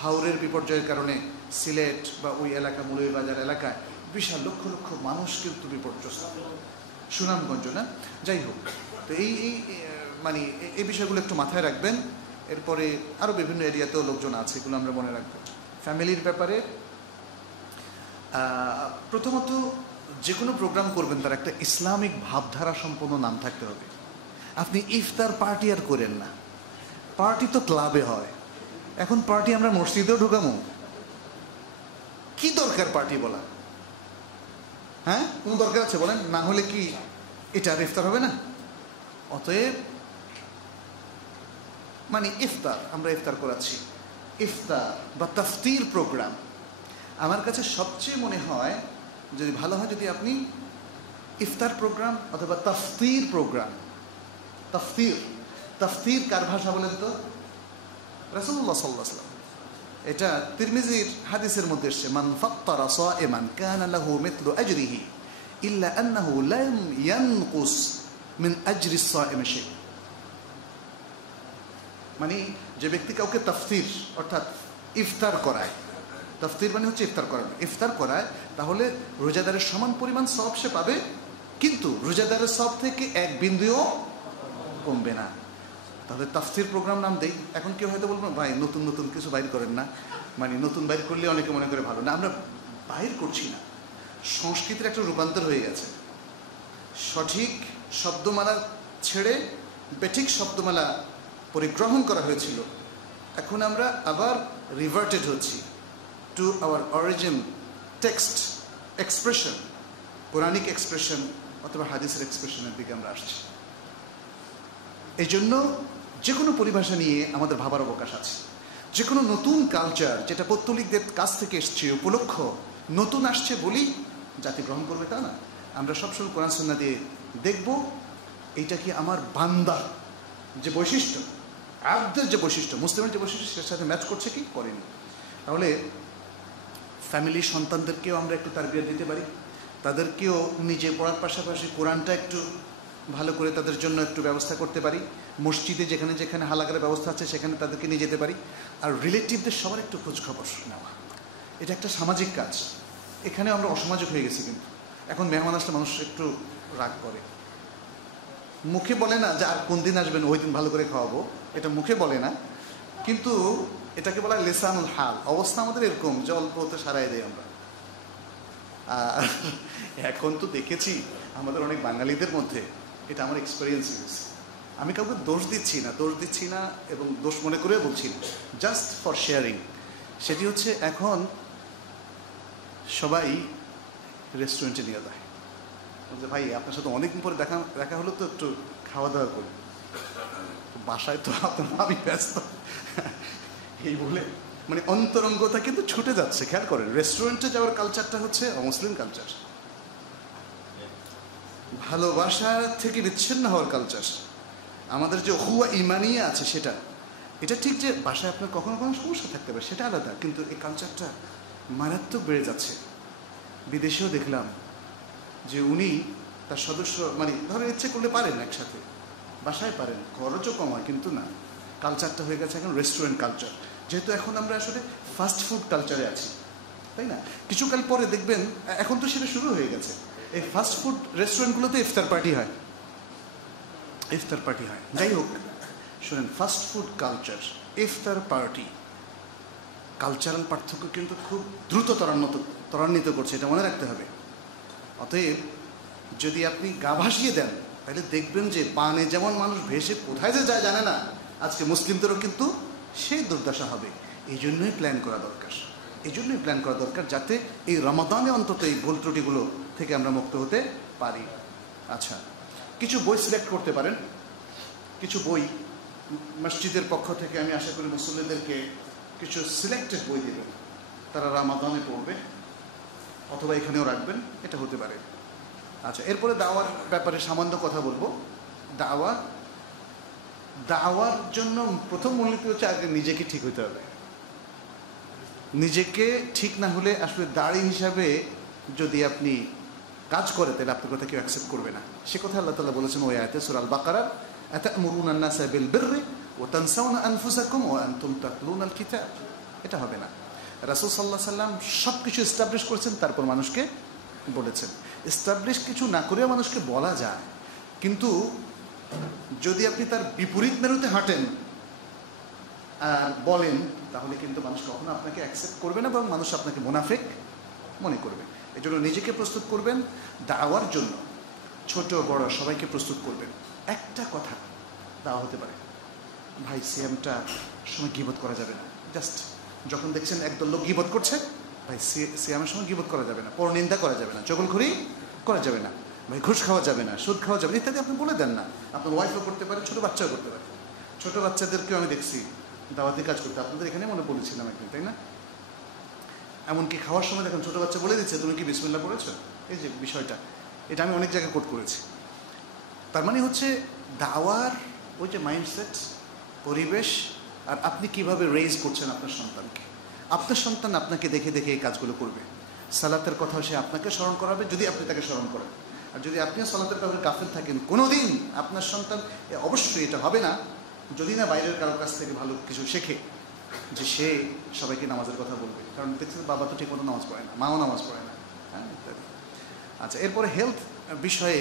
হাওরের বিপর্যয়ের কারণে সিলেট বা ওই এলাকা, মৌলভীবাজার এলাকায় বিশাল লক্ষ লক্ষ মানুষ কিন্তু বিপর্যস্ত, সুনামগঞ্জ না, যাই হোক। তো এই মানে এই বিষয়গুলো একটু মাথায় রাখবেন। এরপরে আরও বিভিন্ন এরিয়াতেও লোকজন আছে, এগুলো আমরা মনে রাখবো। ফ্যামিলির ব্যাপারে প্রথমত যে কোনো প্রোগ্রাম করবেন তার একটা ইসলামিক ভাবধারা সম্পন্ন নাম থাকতে হবে। আপনি ইফতার পার্টি আর করেন না, পার্টি তো ক্লাবে হয়, এখন পার্টি আমরা মসজিদেও ঢুকামো, কি দরকার পার্টি বলা? হ্যাঁ, কোনো দরকার আছে বলেন? না হলে কি এটা আর ইফতার হবে না? অতএব মানে ইফতার, আমরা ইফতার করাচ্ছি, ইফতার বা তাফতির প্রোগ্রাম আমার কাছে সবচেয়ে মনে হয় যদি ভালো হয় যদি আপনি ইফতার প্রোগ্রাম অথবা তাফতির প্রোগ্রাম। তাফতির কার ভাষা বলেন তো? রাসূলুল্লাহ সাল্লাল্লাহু আলাইহি ওয়াসাল্লাম। এটা তিরমিজির হাদিসের মধ্যে এসেছে, মান ফাত্তারা সাইমান কানা লাহু মিথলু আজরিহি ইল্লা আন্নাহু লাম ইয়ানকুস মিন আজরি সাইম শাই। মানে যে ব্যক্তি কাউকে তাফতির অর্থাৎ ইফতার করায়, তাফতির মানে হচ্ছে ইফতার করানো, ইফতার করায়, তাহলে রোজাদারের সমান পরিমাণ সওয়াব সে পাবে, কিন্তু রোজাদারের সওয়াব থেকে এক বিন্দুও কমবে না। তাহলে তাফতির প্রোগ্রাম নাম দেই। এখন কেউ হয়তো বলবেন ভাই নতুন নতুন কিছু বাইর করেন না, মানে নতুন বাইর করলে অনেকে মনে করে ভালো না। আমরা বাইর করছি না, সংস্কৃতির একটা রূপান্তর হয়ে গেছে। সঠিক শব্দমালা ছেড়ে বেঠিক শব্দমালা পরিগ্রহণ করা হয়েছিল, এখন আমরা আবার রিভার্টেড হচ্ছি to our origin text expression, পৌরাণিক এক্সপ্রেশন অথবা হাদিসের এক্সপ্রেশনের দিকে আমরা আসছি। এই জন্য যে কোনো পরিভাষা নিয়ে আমাদের ভাবার অবকাশ আছে। যে কোনো নতুন কালচার যেটা পৌত্তলিকদের কাছ থেকে এসছে, উপলক্ষ নতুন আসছে বলি জাতি গ্রহণ করবে তা না। আমরা সবসময় কোরআন সুন্নাহ দিয়ে দেখব এইটা কি আমার বান্দার যে বৈশিষ্ট্য, আব্দের যে বৈশিষ্ট্য, মুসলিমের যে বৈশিষ্ট্য সেটার সাথে ম্যাচ করছে কি করেনি। তাহলে ফ্যামিলির সন্তানদেরকেও আমরা একটু তারবিয়ত দিতে পারি, তাদেরকেও নিজে পড়ার পাশাপাশি কোরআনটা একটু ভালো করে তাদের জন্য একটু ব্যবস্থা করতে পারি। মসজিদে যেখানে যেখানে হালাকারের ব্যবস্থা আছে সেখানে তাদেরকে নিয়ে যেতে পারি। আর রিলেটিভদের সবার একটু খোঁজখবর নেওয়া, এটা একটা সামাজিক কাজ। এখানে আমরা অসামাজিক হয়ে গেছি, কিন্তু এখন মেহমান আসলে মানুষ একটু রাগ করে, মুখে বলে না যে আর কোন দিন আসবেন ওই দিন ভালো করে খাওয়াবো, এটা মুখে বলে না, কিন্তু এটাকে বলা হয় লিসানুল হাল। অবস্থা আমাদের এরকম যে অল্প হতে সারাই দেয় আমরা। আর এখন তো দেখেছি আমাদের অনেক বাঙালিদের মধ্যে, এটা আমার এক্সপিরিয়েন্স হয়েছে, আমি কাউকে দোষ দিচ্ছি না এবং দোষ মনে করে বলছি না, জাস্ট ফর শেয়ারিং। সেটি হচ্ছে এখন সবাই রেস্টুরেন্টে নিয়ে যায়, বলছে ভাই আপনার সাথে অনেকদিন পরে দেখা হলো তো একটু খাওয়া দাওয়া করি, বাসায় তো আমি ব্যস্ত, এই বলে মানে অন্তরঙ্গতা কিন্তু ছুটে যাচ্ছে। খেয়াল করেন, রেস্টুরেন্টে যাওয়ার কালচারটা হচ্ছে অমুসলিম কালচার, ভালোবাসা থেকে বিচ্ছিন্ন হওয়ার কালচার। আমাদের যে হুয়া ইমানিয়া আছে সেটা, এটা ঠিক যে বাসায় আপনার কখনো কোনো সমস্যা থাকতে পারে, সেটা আলাদা, কিন্তু এই কালচারটা মারাত্মক বেড়ে যাচ্ছে। বিদেশেও দেখলাম যে উনি তার সদস্য মানে ধরেন ইচ্ছে করলে পারেন একসাথে, বাসায় পারেন, খরচও কম হয়, কিন্তু না, কালচারটা হয়ে গেছে এখন রেস্টুরেন্ট কালচার। যেহেতু এখন আমরা আসলে ফাস্ট ফুড কালচারে আছি, তাই না? কিছুকাল পরে দেখবেন, এখন তো সেটা শুরু হয়ে গেছে, এই ফাস্ট ফুড রেস্টুরেন্টগুলোতে ইফতার পার্টি হয়, ইফতার পার্টি হয়। যাই হোক, শোনেন, ফাস্ট ফুড কালচার, ইফতার পার্টি, কালচারাল পার্থক্য কিন্তু খুব দ্রুত ত্বরান্বিত করছে, এটা মনে রাখতে হবে। অতএব যদি আপনি গা ভাসিয়ে দেন, তাহলে দেখবেন যে পানে যেমন মানুষ ভেসে কোথায় যে যায় জানে না, আজকে মুসলিমদেরও কিন্তু সেই দুর্দশা হবে। এই জন্যই প্ল্যান করা দরকার, এই জন্যই প্ল্যান করা দরকার, যাতে এই রমাদানে অন্তত এই ভুল ত্রুটিগুলো থেকে আমরা মুক্ত হতে পারি। আচ্ছা, কিছু বই সিলেক্ট করতে পারেন, কিছু বই মসজিদের পক্ষ থেকে আমি আশা করি মুসল্লিদেরকে কিছু সিলেক্টেড বই দেবেন, তারা রমাদানে পড়বে অথবা এখানেও রাখবেন, এটা হতে পারে। আচ্ছা, এরপরে দাওয়ার ব্যাপারে সামান্য কথা বলবো। দাওয়ার জন্য প্রথম মূলনীতি হচ্ছে আগে নিজেকে ঠিক হতে হবে। নিজেকে ঠিক না হলে আসলে দাড়ি হিসাবে যদি আপনি কাজ করে, তাহলে আপনার কথা কেউ অ্যাকসেপ্ট করবে না। সে কথা আল্লাহ তাআলা বলেছেন ওই আয়াতে, সূরা আল বাকারার, আতা'মুরুনা আন-নাসা বিল বিররি ওয়া তানসাউনা আনফুসাকুম ওয়া আনতুম তাতলুনাল কিতাব। এটা হবে না। রাসূল সাল্লাল্লাহু আলাইহি সাল্লাম সব কিছু এস্টাবলিশ করেছেন, তারপর মানুষকে বলেছেন। এস্টাবলিশ কিছু না করেও মানুষকে বলা যায়, কিন্তু যদি আপনি তার বিপরীত মেরুতে হাঁটেন আর বলেন, তাহলে কিন্তু মানুষ কখনো আপনাকে অ্যাকসেপ্ট করবে না, এবং মানুষ আপনাকে মুনাফিক মনে করবে। এই জন্য নিজেকে প্রস্তুত করবেন দাওয়ার জন্য, ছোট বড় সবাইকে প্রস্তুত করবেন। একটা কথা দাওয়া হতে পারে, ভাই সিয়ামটা সময় গীবত করা যাবে না। জাস্ট যখন দেখছেন একদল লোক গীবত করছে, ভাই সিয়ামের সময় গীবত করা যাবে না, পরনিন্দা করা যাবে না, চগলখড়ি করা যাবে না, ভাই ঘুষ খাওয়া যাবে না, সুদ খাওয়া যাবে না, ইত্যাদি আপনি বলে দেন না। আপনার ওয়াইফও করতে পারে, ছোটো বাচ্চাও করতে পারে। ছোটো বাচ্চাদেরকেও আমি দেখছি দাওয়াতি কাজ করতে, আপনাদের এখানে মনে বলেছিলাম একদিন, তাই না? এমনকি খাওয়ার সময় দেখেন ছোটো বাচ্চা বলে দিচ্ছে, তুমি কি বিসমিল্লাহ পড়েছো? এই যে বিষয়টা, এটা আমি অনেক জায়গায় কোট করেছি। তার মানে হচ্ছে দাওয়ার ওই যে মাইন্ডসেট, পরিবেশ, আর আপনি কিভাবে রেইজ করছেন আপনার সন্তানকে। আপনার সন্তান আপনাকে দেখে দেখে এই কাজগুলো করবে। সালাতের কথা সে আপনাকে স্মরণ করাবে যদি আপনি তাকে স্মরণ করেন, আর যদি আপনিও সালাতের কাছে গাফিল থাকেন কোনোদিন, আপনার সন্তান অবশ্যই এটা হবে না যদি না বাইরের কারোর কাছ থেকে ভালো কিছু শেখে, যে সে সবাইকে নামাজের কথা বলবে। কারণ দেখছেন বাবা তো ঠিক মতো নামাজ পড়ে না, মাও নামাজ পড়ে না, হ্যাঁ, ইত্যাদি। আচ্ছা, এরপরে হেলথ বিষয়ে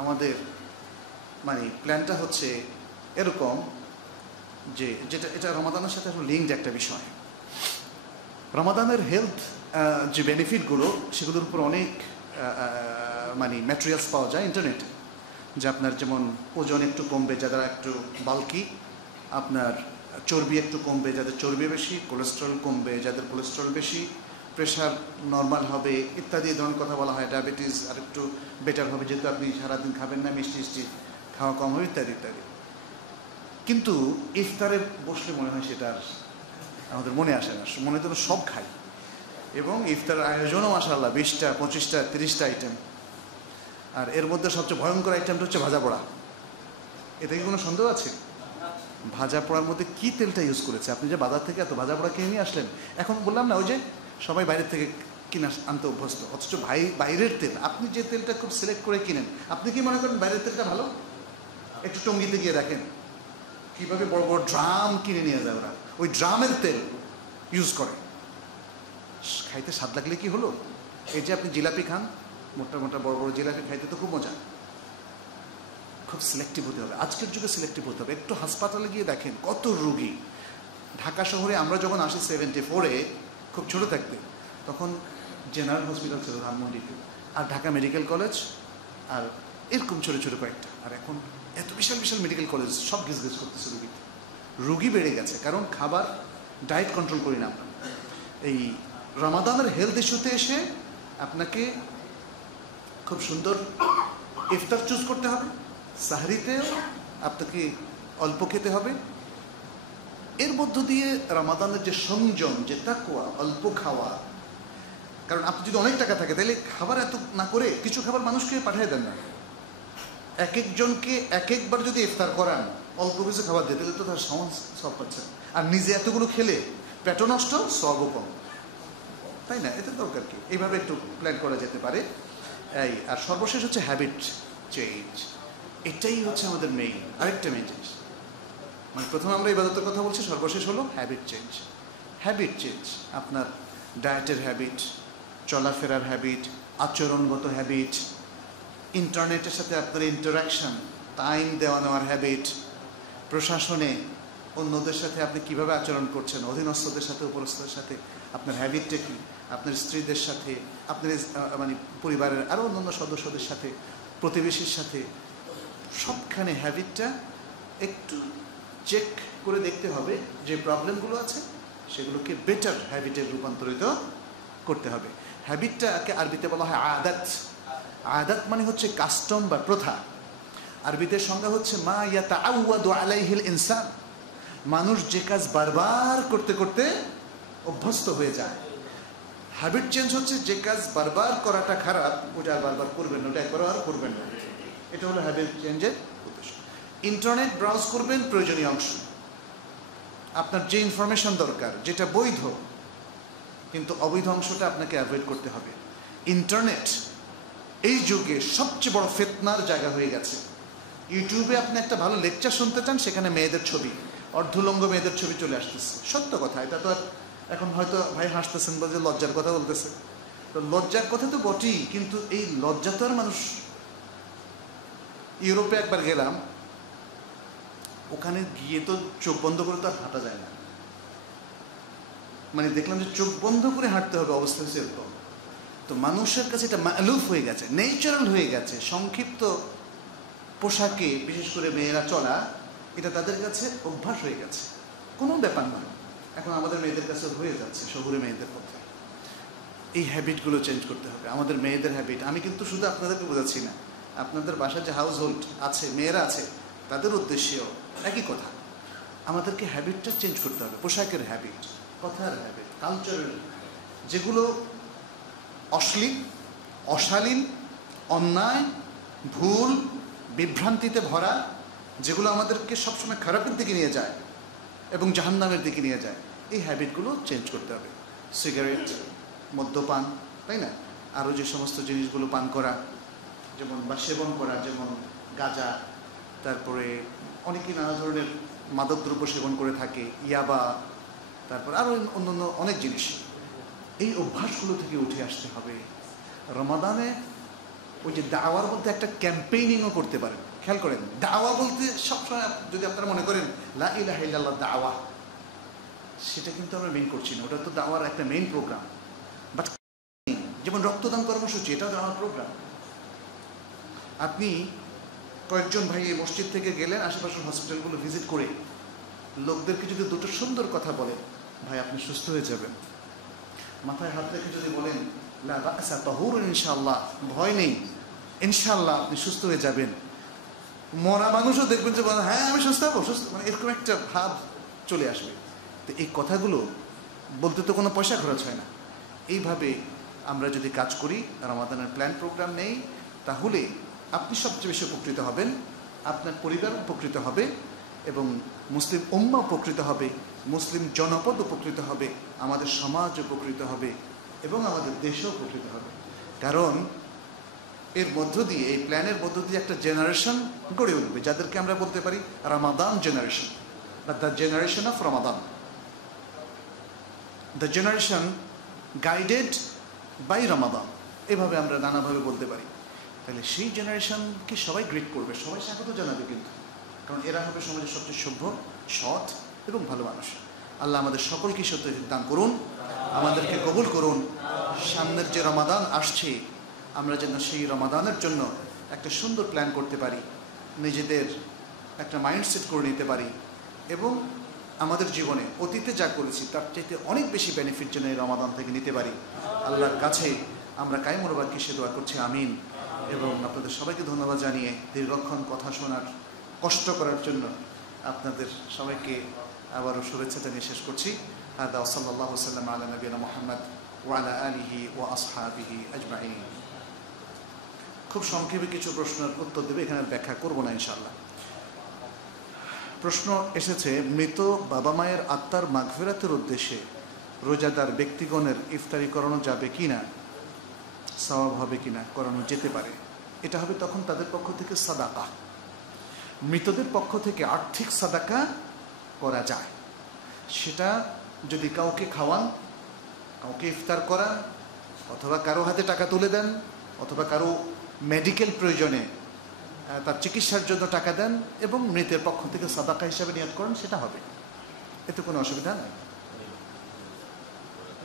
আমাদের মানে প্ল্যানটা হচ্ছে এরকম যে এটা রমাদানের সাথে লিঙ্কড একটা বিষয়। রমাদানের হেলথ যে বেনিফিটগুলো, সেগুলোর উপর অনেক মানে ম্যাটেরিয়ালস পাওয়া যায় ইন্টারনেটে, যে আপনার যেমন ওজন একটু কমবে যারা একটু বাল্কি, আপনার চর্বি একটু কমবে যাদের চর্বি বেশি, কোলেস্ট্রল কমবে যাদের কোলেস্ট্রল বেশি, প্রেশার নর্মাল হবে, ইত্যাদি ধরনের কথা বলা হয়। ডায়াবেটিস আর একটু বেটার হবে যেহেতু আপনি সারাদিন খাবেন না, মিষ্টি মিষ্টি খাওয়া কম হবে, ইত্যাদি ইত্যাদি। কিন্তু ইফতারে বসলে মনে হয় সেটা আর আমাদের মনে আসে না, মনে তো সব খাই। এবং ইফতার আয়োজনও মাশাআল্লাহ 20টা 25টা 30টা আইটেম, আর এর মধ্যে সবচেয়ে ভয়ঙ্কর আইটেমটা হচ্ছে ভাজা পোড়া। এতে কি কোনো সন্দেহ আছে? ভাজা পোড়ার মধ্যে কি তেলটা ইউজ করেছে? আপনি যে বাজার থেকে এত ভাজা পোড়া কিনে নিয়ে আসলেন, এখন বললাম না ওই যে সবাই বাইরের থেকে কিনা আনতে অভ্যস্ত, অথচ বাইরের তেল, আপনি যে তেলটা খুব সিলেক্ট করে কিনেন, আপনি কি মনে করেন বাইরের তেলটা ভালো? একটু টঙ্গিতে গিয়ে দেখেন কীভাবে বড় বড় ড্রাম কিনে নিয়ে যায় ওরা, ওই ড্রামের তেল ইউজ করে। খাইতে স্বাদ লাগলে কি হলো? এই যে আপনি জিলাপি খান, মোটা মোটা বড় বড় জিলাপি খাইতে তো খুব মজা। খুব সিলেক্টিভ হতে হবে, আজকের যুগে সিলেক্টিভ হতে হবে। একটু হাসপাতালে গিয়ে দেখেন কত রুগী। ঢাকা শহরে আমরা যখন আসি 74-এ, খুব ছোটো থাকতে, তখন জেনারেল হসপিটাল ছিল ধানমন্ডিতে, আর ঢাকা মেডিকেল কলেজ, আর এরকম ছোটো ছোটো কয়েকটা। আর এখন এত বিশাল বিশাল মেডিকেল কলেজ, সব গিজ গিজ করতেছে রুগী। রুগী বেড়ে গেছে, কারণ খাবার ডায়েট কন্ট্রোল করি না আমরা। এই রমাদানের হেলথ ইস্যুতে এসে আপনাকে খুব সুন্দর ইফতার চুজ করতে হবে, সাহরিতেও আপনাকে অল্প খেতে হবে। এর মধ্য দিয়ে রমাদানের যে সংযম, যে তাকওয়া, অল্প খাওয়া। কারণ আপনি যদি অনেক টাকা থাকে, তাহলে খাবার এত না করে কিছু খাবার মানুষকে পাঠিয়ে দেন না। এক একজনকে এক একবার যদি ইফতার করান, অল্প কিছু খাবার দিয়ে, তাহলে তো তার সব পাচ্ছে। আর নিজে এতগুলো খেলে পেটও নষ্ট, সবও কম, তাই না? এতে দরকার কি? এইভাবে একটু প্ল্যান করা যেতে পারে। এই আর সর্বশেষ হচ্ছে হ্যাবিট চেঞ্জ। এটাই হচ্ছে আমাদের মেইন, আরেকটা মেইন জিনিস। মানে প্রথমে আমরা ইবাদতের কথা বলছি, সর্বশেষ হলো হ্যাবিট চেঞ্জ। হ্যাবিট চেঞ্জ, আপনার ডায়েটের হ্যাবিট, চলাফেরার হ্যাবিট, আচরণগত হ্যাবিট, ইন্টারনেটের সাথে আপনার ইন্টারাকশান, টাইম দেওয়া নেওয়ার হ্যাবিট, প্রশাসনে অন্যদের সাথে আপনি কিভাবে আচরণ করছেন, অধীনস্থদের সাথে উপরস্থদের সাথে আপনার হ্যাবিটটা কী, আপনার স্ত্রীদের সাথে, আপনার মানে পরিবারের আরও অন্যান্য সদস্যদের সাথে, প্রতিবেশীর সাথে, সবখানে হ্যাবিটটা একটু চেক করে দেখতে হবে। যে প্রবলেমগুলো আছে সেগুলোকে বেটার হ্যাবিটে রূপান্তরিত করতে হবে। হ্যাবিটটাকে আরবিতে বলা হয় আদাত। আদাত মানে হচ্ছে কাস্টম বা প্রথা। আরবিতে সংজ্ঞা হচ্ছে মা ইয়াতাআওয়াদু আলাইহিল ইনসান, মানুষ যে কাজ বারবার করতে করতে অভ্যস্ত হয়ে যায়। হ্যাবিট চেঞ্জ হচ্ছে যে কাজ বারবার করাটা খারাপ, ওটা আর বারবার করবেন না, ওটা একবার আর করবেন না। এটা হলো হ্যাবিট চেঞ্জের উদ্দেশ্য। ইন্টারনেট ব্রাউজ করবেন প্রয়োজনীয় অংশ, আপনার যে ইনফরমেশন দরকার, যেটা বৈধ, কিন্তু অবৈধ অংশটা আপনাকে অ্যাভয়েড করতে হবে। ইন্টারনেট এই যুগে সবচেয়ে বড় ফিতনার জায়গা হয়ে গেছে। ইউটিউবে আপনি একটা ভালো লেকচার শুনতে চান, সেখানে মেয়েদের ছবি, অর্ধলঙ্গ মেয়েদের ছবি চলে আসতেছে। সত্য কথা, এটা তো আর এখন হয়তো ভাই হাসতেছেন বলছে লজ্জার কথা বলতেছে, তো লজ্জার কথা তো বটেই, কিন্তু এই লজ্জা তো আর মানুষ, ইউরোপে একবার গেলাম, ওখানে গিয়ে তো চোখ বন্ধ করে তো আর হাঁটা যায় না, মানে দেখলাম যে চোখ বন্ধ করে হাঁটতে হবে, অবস্থা হচ্ছে এরকম। তো মানুষের কাছে এটা মালুফ হয়ে গেছে, ন্যাচারাল হয়ে গেছে। সংক্ষিপ্ত পোশাকে বিশেষ করে মেয়েরা চলা, এটা তাদের কাছে অভ্যাস হয়ে গেছে, কোনো ব্যাপার নয়। এখন আমাদের মেয়েদের কাছে হয়ে যাচ্ছে, শহুরে মেয়েদের মধ্যে। এই হ্যাবিটগুলো চেঞ্জ করতে হবে, আমাদের মেয়েদের হ্যাবিট। আমি কিন্তু শুধু আপনাদেরকে বোঝাচ্ছি না, আপনাদের বাসায় যে হাউস হোল্ড আছে, মেয়েরা আছে, তাদের উদ্দেশ্যেও একই কথা। আমাদেরকে হ্যাবিটটা চেঞ্জ করতে হবে, পোশাকের হ্যাবিট, কথার হ্যাবিট, কালচারের, যেগুলো অশ্লীল, অশালীন, অন্যায়, ভুল, বিভ্রান্তিতে ভরা, যেগুলো আমাদেরকে সবসময় খারাপের দিকে নিয়ে যায় এবং জাহান্নামের দিকে নিয়ে যায়, এই হ্যাবিটগুলো চেঞ্জ করতে হবে। সিগারেট, মদ্যপান, তাই না, আরও যে সমস্ত জিনিসগুলো পান করা, যেমন বা সেবন করা, যেমন গাঁজা, তারপরে অনেকেই নানা ধরনের মাদকদ্রব্য সেবন করে থাকে, ইয়াবা, তারপর আরও অন্যান্য অনেক জিনিস। এই অভ্যাসগুলো থেকে উঠে আসতে হবে। রমাদানে ওই যে দাওয়ার বলতে একটা ক্যাম্পেইনিংও করতে পারেন। খেয়াল করেন, দাওয়া বলতে সবসময় যদি আপনারা মনে করেন লা ইলাহা ইল্লাল্লাহ দাওয়া, সেটা কিন্তু আমরা মেইন করছি না, ওটা তো দাওয়ার একটা মেইন প্রোগ্রাম। বাট যেমন রক্তদান কর্মসূচি, এটাও দাওয়ার প্রোগ্রাম। আপনি কয়েকজন ভাই এই মসজিদ থেকে গেলেন, আশেপাশের হসপিটালগুলো ভিজিট করে লোকদেরকে যদি দুটো সুন্দর কথা বলেন, ভাই আপনি সুস্থ হয়ে যাবেন, মাথায় হাত রেখে যদি বলেন লা বা'সা তাহুরুন ইনশাআল্লাহ, ভয় নেই, ইনশাআল্লাহ আপনি সুস্থ হয়ে যাবেন, মরা মানুষও দেখবেন যে বলেন হ্যাঁ আমি সুস্থ হবো, সুস্থ, মানে এরকম একটা ভাব চলে আসবে। তো এই কথাগুলো বলতে তো কোনো পয়সা খরচ হয় না। এইভাবে আমরা যদি কাজ করি, রমাদানের প্ল্যান প্রোগ্রাম নেই, তাহলে আপনি সবচেয়ে বেশি উপকৃত হবেন, আপনার পরিবার উপকৃত হবে, এবং মুসলিম উম্মাহ উপকৃত হবে, মুসলিম জনপদ উপকৃত হবে, আমাদের সমাজ উপকৃত হবে, এবং আমাদের দেশও উপকৃত হবে। কারণ এর মধ্য দিয়ে, এই প্ল্যানের মধ্য দিয়ে একটা জেনারেশন গড়ে উঠবে, যাদেরকে আমরা বলতে পারি রমাদান জেনারেশন, বা the generation of Ramadan, the generation guided by Ramadan, এভাবে আমরা নানাভাবে বলতে পারি। তাহলে সেই জেনারেশনকে সবাই গ্রিট করবে, সবাই স্বাগত জানাবে, কিন্তু কারণ এরা হবে সমাজের সবচেয়ে সভ্য, সৎ এবং ভালো মানুষ। আল্লাহ আমাদের সকলকে সত্য দান করুন, আমাদেরকে কবুল করুন। সামনের যে রমাদান আসছে, আমরা যেন সেই রমাদানের জন্য একটা সুন্দর প্ল্যান করতে পারি, নিজেদের একটা মাইন্ডসেট করে নিতে পারি, এবং আমাদের জীবনে অতীতে যা করেছি তার চাইতে অনেক বেশি বেনিফিট যেন এই রমাদান থেকে নিতে পারি। আল্লাহর কাছে আমরা কায়েমুল বাকি সে দোয়া করছি, আমিন। এবং আপনাদের সবাইকে ধন্যবাদ জানিয়ে দীর্ঘক্ষণ কথা শোনার কষ্ট করার জন্য আপনাদের সবাইকে আবারও শুভেচ্ছা জানিয়ে শেষ করছি। হাদা সাল্লাল্লাহু সাল্লাম আলা নবিয়িনা মুহাম্মদ ওয়া আলা আলিহি ওয়া আসহাবিহি আজমাইন। খুব সংক্ষেপে কিছু প্রশ্নের উত্তর দেবে, এখানে ব্যাখ্যা করব না ইনশাআল্লাহ। প্রশ্ন এসেছে, মৃত বাবা মায়ের আত্মার মাগফিরাতের উদ্দেশ্যে রোজাদার ব্যক্তিগণের ইফতারি করানো যাবে কি না, সওয়াব হবে কি না? করানো যেতে পারে। এটা হবে তখন তাদের পক্ষ থেকে সাদাকা, মৃতদের পক্ষ থেকে আর্থিক সাদাকা করা যায়। সেটা যদি কাউকে খাওয়ান, কাউকে ইফতার করান, অথবা কারো হাতে টাকা তুলে দেন, অথবা কারো মেডিকেল প্রয়োজনে তার চিকিৎসার জন্য টাকা দেন এবং মৃতের পক্ষ থেকে সাদাকা হিসাবে নিয়ত করেন, সেটা হবে, এতে কোনো অসুবিধা নেই।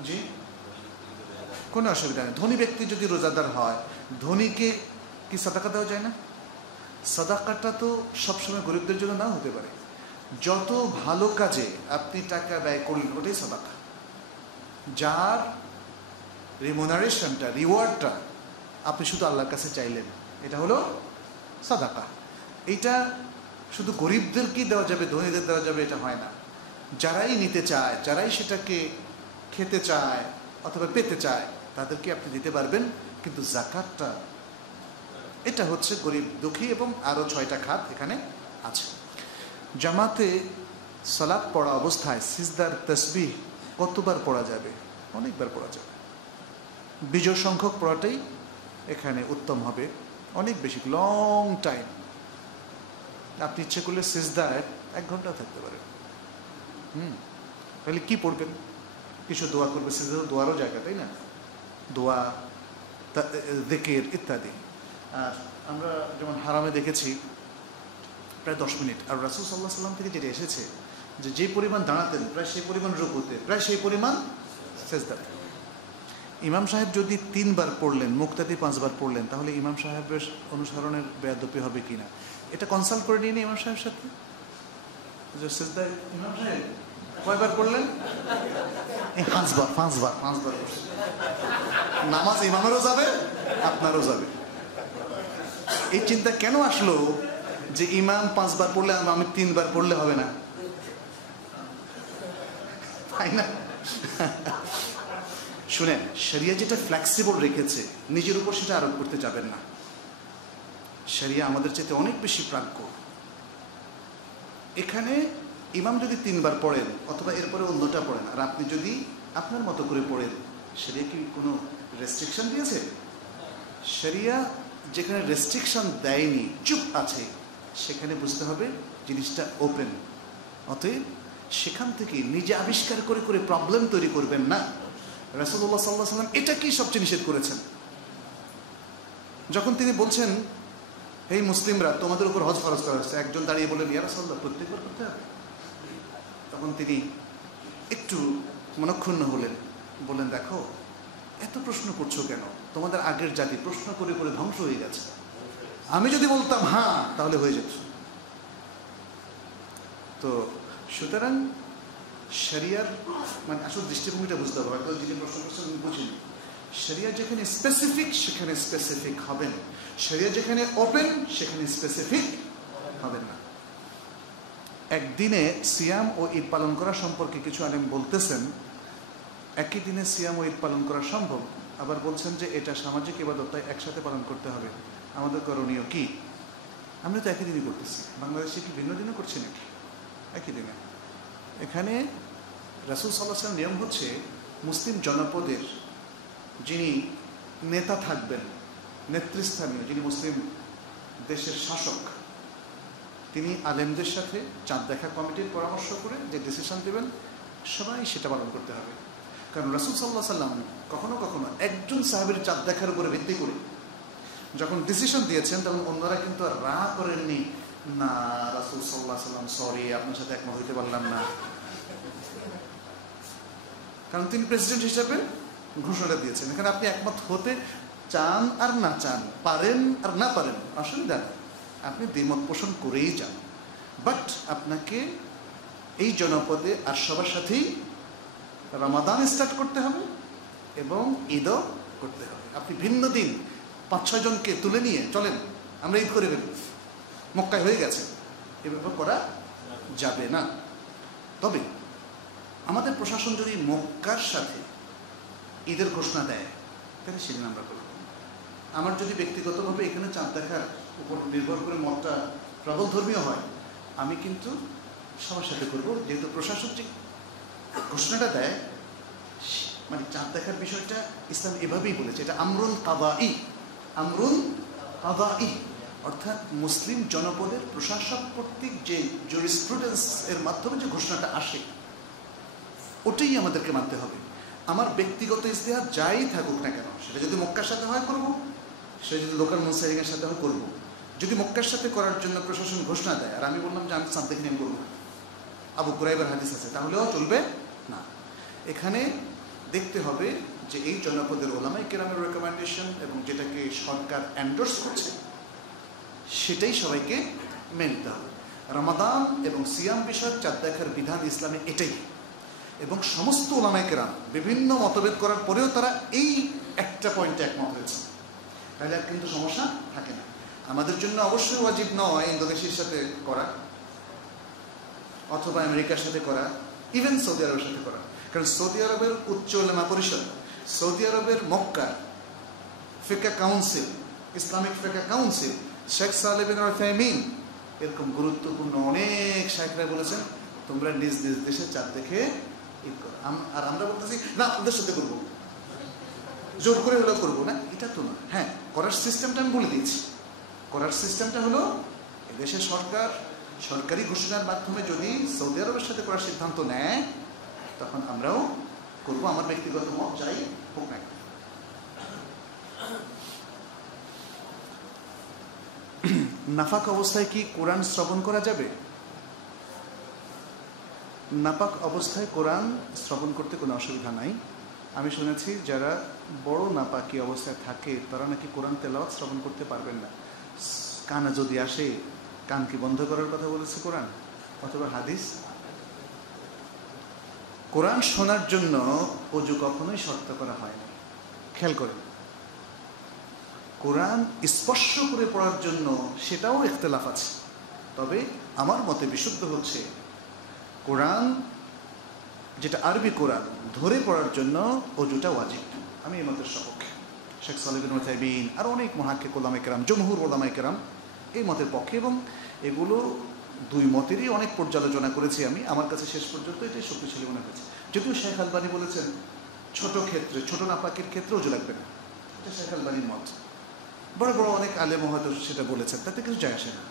জি, কোনো অসুবিধা নেই। ধনী ব্যক্তি যদি রোজাদার হয়, ধনীকে কি সাদাকা দেওয়া যায় না? সাদাকাটা তো সবসময় গরিবদের জন্য না হতে পারে। যত ভালো কাজে আপনি টাকা ব্যয় করলেন ওটাই সাদাকা। যার রিমুনারেশনটা, রিওয়ার্ডটা আপনি শুধু আল্লাহর কাছে চাইলেন, এটা হলো সাদাকা। এটা শুধু গরিবদেরকেই দেওয়া যাবে, ধনীদের দেওয়া যাবে এটা হয় না। যারাই নিতে চায়, যারাই সেটাকে খেতে চায় অথবা পেতে চায়, তাদেরকে আপনি দিতে পারবেন। কিন্তু যাকাতটা এটা হচ্ছে গরিব, দুঃখী এবং আরও 6টা খাত এখানে আছে। জামাতে সালাত পড়া অবস্থায় সিজদার তাসবিহ কতবার পড়া যাবে? অনেকবার পড়া যাবে। বিজয় সংখ্যক পড়াটাই এখানে উত্তম হবে, অনেক বেশি, লং টাইম। আপনি ইচ্ছে করলে সিজদায় 1 ঘন্টা থাকতে পারেন। তাহলে কি পড়বেন? কিছু দোয়া করবে, সিজদা দোয়ারও জায়গা, তাই না? দোয়া, যিকির ইত্যাদি। আর আমরা যেমন হারামে দেখেছি প্রায় 10 মিনিট, আর রাসূল সাল্লাল্লাহু আলাইহি ওয়াসাল্লাম থেকে যেটা এসেছে যে পরিমাণ দাঁড়াতেন প্রায় সেই পরিমাণ রুকুতে, প্রায় সেই পরিমাণ সিজদাতে। ইমাম সাহেব যদি 3 বার পড়লেন, মুক্তাদি 5 বার পড়লেন, তাহলে ইমাম সাহেবের অনুসরণের বেয়াদবি হবে কিনা এটা কনসাল্ট করে নিন ইমাম সাহেবের সাথে। যে সিজদায় ইমাম সাহেব কয়বার পড়লেন? 5 বার। নামাজ ইমামেরও যাবে, আপনারও যাবে। এই চিন্তা কেন আসলো যে ইমাম 5 বার পড়লে আমি 3 বার পড়লে হবে না? তাই না? শুনেন, শরিয়া যেটা ফ্লেক্সিবল রেখেছে, নিজের উপর সেটা আরোপ করতে যাবেন না। শরিয়া আমাদের চাইতে অনেক বেশি প্রাজ্ঞ। এখানে ইমাম যদি 3 বার পড়েন অথবা এরপরে অন্যটা পড়েন, আর আপনি যদি আপনার মতো করে পড়েন, শরিয়া কি কোনো রেস্ট্রিকশন দিয়েছে? শরিয়া যেখানে রেস্ট্রিকশন দেয়নি, চুপ আছে, সেখানে বুঝতে হবে জিনিসটা ওপেন। অতএব সেখান থেকে নিজে আবিষ্কার করে করে প্রবলেম তৈরি করবেন না। রাসূলুল্লাহ সাল্লাল্লাহু আলাইহি ওয়াসাল্লাম এটা কি সবচেয়ে নিষেধ করেছেন। যখন তিনি বলছেন, হে মুসলিমরা, তোমাদের উপর হজ ফরজ করা হয়েছে, একজন দাঁড়িয়ে বললেন, ইয়া রাসূলুল্লাহ, প্রত্যেকবার করতে হবে? তখন তিনি একটু মনক্ষুণ্ণ হলেন, বললেন, দেখো, এত প্রশ্ন করছো কেন? তোমাদের আগের জাতি প্রশ্ন করে করে ধ্বংস হয়ে গেছে। আমি যদি বলতাম হ্যাঁ, তাহলে হয়ে যেত। তো সুতরাং শরিয়ার মানে আসল দৃষ্টিভঙ্গিটা বুঝতে হবে। হয়তো যিনি প্রশ্ন করছেন বুঝিনি। শরিয়া যেখানে স্পেসিফিক সেখানে স্পেসিফিক হবেন, শরিয়া যেখানে ওপেন সেখানে স্পেসিফিক হবেন না। একদিনে সিয়াম ও ঈদ পালন করা সম্পর্কে কিছু আলেম বলতেছেন, একই দিনে সিয়াম ও ঈদ পালন করা সম্ভব, আবার বলছেন যে এটা সামাজিক ইবাদত, তাই একসাথে পালন করতে হবে। আমাদের করণীয় কি? আমরা তো একই দিনই করতেছি। বাংলাদেশে কি ভিন্ন দিনে করছি নাকি? একই দিনে। এখানে রাসূল সাল্লাল্লাহু আলাইহি ওয়াসাল্লাম নিয়ম হচ্ছে, মুসলিম জনপদের যিনি নেতা থাকবেন, নেতৃস্থানীয়, যিনি মুসলিম দেশের শাসক, তিনি আলেমদের সাথে চাঁদ দেখা কমিটির পরামর্শ করে যে ডিসিশন দেবেন, সবাই সেটা পালন করতে হবে। কারণ রাসূল সাল্লাল্লাহু আলাইহি ওয়াসাল্লাম কখনো কখনো একজন সাহাবীর চাঁদ দেখার উপরে ভিত্তি করে যখন ডিসিশন দিয়েছেন, তখন অন্যরা কিন্তু আর রাগ করেননি, না রাসূল সাল্লাল্লাহু আলাইহি ওয়াসাল্লাম সরি, আপনার সাথে একমত হইতে পারলাম না। কারণ তিনি প্রেসিডেন্ট হিসেবে ঘোষণা দিয়েছেন। এখানে আপনি একমত হতে চান আর না চান, পারেন আর না পারেন, অসুবিধা নেই, আপনি দ্বিমত পোষণ করেই যান। বাট আপনাকে এই জনপদে আর সবার সাথেই রমাদান স্টার্ট করতে হবে এবং ঈদও করতে হবে। আপনি ভিন্ন দিন 5-6 জনকে তুলে নিয়ে চলেন আমরা ঈদ করে ফেলি, মক্কায় হয়ে গেছে, এভাবে করা যাবে না। তবে আমাদের প্রশাসন যদি মক্কার সাথে ঈদের ঘোষণা দেয়, তাহলে সেদিন আমরা করব। আমার যদি ব্যক্তিগতভাবে এখানে চাঁদ দেখার উপর নির্ভর করে মতটা প্রবল ধর্মীয় হয়, আমি কিন্তু সবার সাথে করব। যেহেতু প্রশাসন যে ঘোষণাটা দেয়, মানে চাঁদ দেখার বিষয়টা ইসলাম এভাবেই বলেছে, এটা আমরুন কাদাই, আমরুন কাদাই, অর্থাৎ মুসলিম জনপদের প্রশাসক কর্তৃক যে জুরিসপ্রুডেন্স এর মাধ্যমে যে ঘোষণাটা আসে, ওটাই আমাদেরকে মানতে হবে। আমার ব্যক্তিগত ইজতিহাদ যাই থাকুক না কেন, সেটা যদি মক্কার সাথে হয় করব, সেটা যদি লোকাল মুনসারিকের সাথে হয় করব। যদি মক্কার সাথে করার জন্য প্রশাসন ঘোষণা দেয় আর আমি বললাম যে আমি সাদ্দেক নিয়ম করবো, আবু কুরাইবের হাদিস আছে, তাহলেও চলবে না। এখানে দেখতে হবে যে এই জনপদের ওলামায়ে কেরামের রেকমেন্ডেশন এবং যেটাকে সরকার এন্ডোর্স করছে সেটাই সবাইকে মেনে নিতে হবে। রমাদান এবং সিয়াম বিষয়ক চাঁদ দেখার বিধান ইসলামে এটাই, এবং সমস্ত ওলামায়ে কেরাম বিভিন্ন মতভেদ করার পরেও তারা এই একটা পয়েন্টে একমত হয়েছে, তাহলে আর কিন্তু সমস্যা থাকে না। আমাদের জন্য অবশ্যই ওয়াজিব নয় ইন্দোনেশিয়ার সাথে করা অথবা আমেরিকার সাথে করা, ইভেন সৌদি আরবের সাথে করা, কারণ সৌদি আরবের উচ্চ উলামা পরিষদ, সৌদি আরবের মক্কা ফিকহ কাউন্সিল, ইসলামিক ফিকহ council, Sheikh Saleh bin Uthaymeen, এরকম গুরুত্বপূর্ণ অনেক শাইখরা বলেছেন তোমরা নিজ নিজ দেশে চাঁদ দেখে ঈদ করো। আর আমরা বলতেছি না ওদের সাথে করবো, জোর করে হলেও করবো না, এটা তো না। হ্যাঁ, করার সিস্টেমটা আমি বলে দিয়েছি। করার সিস্টেমটা হলো এদেশের সরকার সরকারি ঘোষণার মাধ্যমে যদি সৌদি আরবের সাথে করার সিদ্ধান্ত নেয় তখন আমরাও করবো, আমার ব্যক্তিগত মত যাই হোক না। নাফাক অবস্থায় কি কোরআন শ্রবণ করা যাবে? নাপাক অবস্থায় কোরআন শ্রবণ করতে কোনো অসুবিধা নাই। আমি শুনেছি যারা বড় নাপাকি অবস্থায় থাকে তারা নাকি কোরআন তেলাওয়াত শ্রবণ করতে পারবেন না। কানা যদি আসে, কান কি বন্ধ করার কথা বলেছে কোরআন অথবা হাদিস? কোরআন শোনার জন্য ওযু কখনোই শর্ত করা হয়নি। খেয়াল করেন, কোরআন স্পর্শ করে পড়ার জন্য সেটাও ইখতিলাফ আছে, তবে আমার মতে বিশুদ্ধ হচ্ছে কোরআন যেটা আরবি কোরআন ধরে পড়ার জন্য ওযুটা ওয়াজিব। আমি এই মতের সপক্ষে। শেখ সালেহ বিন উসাইমিন আর অনেক মুহাক্কিক ওলামায়ে কেরাম, জমহুর ওলামায়ে কেরাম এই মতের পক্ষে, এবং এগুলো দুই মতেরই অনেক পর্যালোচনা করেছি আমি। আমার কাছে শেষ পর্যন্ত এটাই শক্তিশালী মনে হয়েছে। যদিও শেখ আলবানী বলেছেন ছোট ক্ষেত্রে, ছোট নাপাকের ক্ষেত্রে ওযু লাগবে না, এটা শেখ আলবানীর মত। বড় বড় অনেক আলেম হয়তো সেটা বলেছেন, তাতে কিছু যায় আসে না।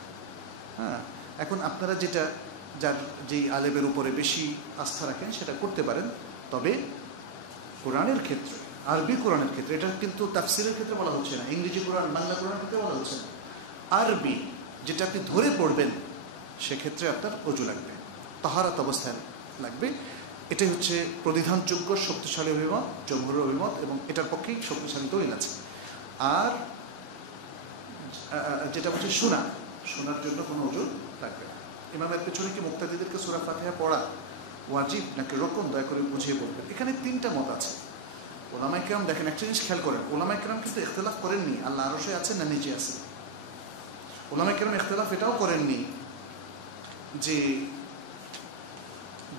হ্যাঁ, এখন আপনারা যেটা যার যেই আলেমের উপরে বেশি আস্থা রাখেন সেটা করতে পারেন, তবে কোরআনের ক্ষেত্রে, আরবি কোরআনের ক্ষেত্রে, এটা কিন্তু তাফসিরের ক্ষেত্রে বলা হচ্ছে না, ইংরেজি কোরআন বাংলা কোরআনের ক্ষেত্রে বলা হচ্ছে না, আরবি যেটা আপনি ধরে পড়বেন সেক্ষেত্রে আপনার ওযু লাগবে, তাহারাত অবস্থায় লাগবে। এটাই হচ্ছে প্রতিধানযোগ্য শক্তিশালী অভিমত, জমহুরের অভিমত, এবং এটার পক্ষেই শক্তিশালী দলিল আছে। আর যেটা হচ্ছে শোনার জন্য কোনো ওযু লাগবে না। ইমামের পেছনে কি মুক্তাদিদেরকে সূরা ফাতিহা পড়া ওয়াজিব নাকি রকম, দয়া করে বুঝিয়ে বলবেন। এখানে তিনটা মত আছে। ওলামায়ে কেরাম দেখেন, একটা জিনিস খেয়াল করেন, ওলামায়ে কেরাম কিন্তু ইখতিলাফ করেননি আল্লাহ আরশে আছেন না নিচে আছেন। ওলামায়ে কেরাম ইখতিলাফ এটাও করেননি যে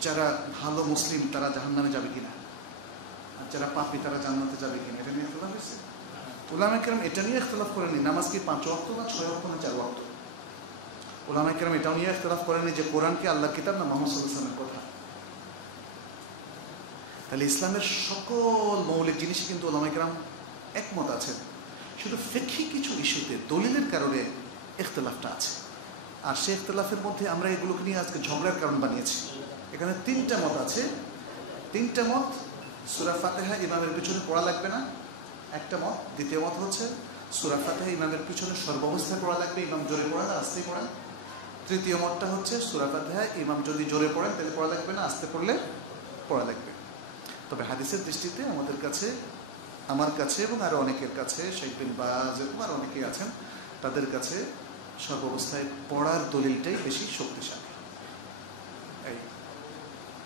যারা ভালো মুসলিম তারা জাহান্নামে যাবে কিনা, আর যারা পাপী তারা জান্নাতে যাবে কিনা, এটা নিয়ে ইখতিলাফ হয়েছে। ওলামায়ে কেরাম এটা নিয়ে ইখতিলাফ করেননি নামাজ কি 5 ওয়াক্ত না 6 ওয়াক্ত না 4 ওয়াক্ত। ওলামায়ে কেরাম এটাও নিয়ে ইখতিলাফ করেননি যে কোরআন কি আল্লাহর কিতাব না মুহাম্মদ সাল্লাল্লাহু আলাইহি ওয়াসাল্লামের কথা। তাহলে ইসলামের সকল মৌলিক জিনিসই কিন্তু ওলামায়ে কেরাম একমত আছেন, শুধু ফিকহি কিছু ইস্যুতে দলিলের কারণে ইখতিলাফটা আছে। আর সেই ইখতিলাফের মধ্যে আমরা এগুলোকে নিয়ে আজকে ঝগড়ার কারণ বানিয়েছি। এখানে তিনটা মত আছে, তিনটা মত। সূরা ফাতিহা ইমামের পিছনে পড়া লাগবে না, একটা মত। দ্বিতীয় মত হচ্ছে সূরা ফাতিহা ইমামের পিছনে সর্বাবস্থায় পড়া লাগবে, ইমাম জোরে পড়ান আর আস্তে পড়ান। তৃতীয় মতটা হচ্ছে সূরা ফাতিহা ইমাম যদি জোরে পড়েন তাহলে পড়া লাগবে না, আস্তে পড়লে পড়া লাগবে। তবে হাদিসের দৃষ্টিতে আমাদের কাছে, আমার কাছে এবং আরও অনেকের কাছে, শেখ বিন বাজ এবং আরও অনেকেই আছেন, তাদের কাছে সর্বাবস্থায় পড়ার দলিলটাই বেশি শক্তিশালী। এই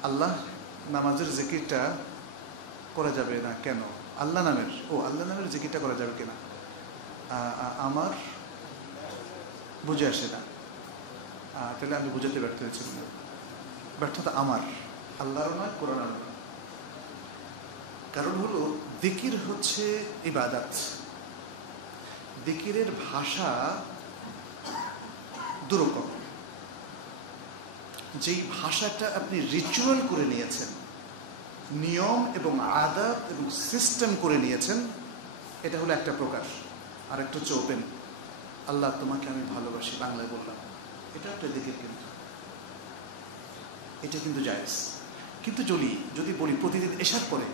আল্লাহ নামাজের জিকিরটা করা যাবে না কেন? আল্লাহ নামের জিকিরটা করা যাবে কিনা আমার বুঝে আসে না। তাহলে আমি বুঝাতে ব্যর্থ হয়েছি। ব্যর্থতা আমার, আল্লাহরও নয়, কোরআনেরও নয়। কারণ হলো জিকির হচ্ছে ইবাদত। জিকিরের ভাষা দুরকম। যেই ভাষাটা আপনি রিচুয়াল করে নিয়েছেন, নিয়ম এবং আদাত এবং সিস্টেম করে নিয়েছেন, এটা হলো একটা প্রকার। আর একটা হচ্ছে ওপেন, আল্লাহ তোমাকে আমি ভালোবাসি বাংলায় বললাম, এটা একটা জিকির, কিন্তু এটা কিন্তু জায়েজ। কিন্তু যদি বলি প্রতিদিন এশার পরে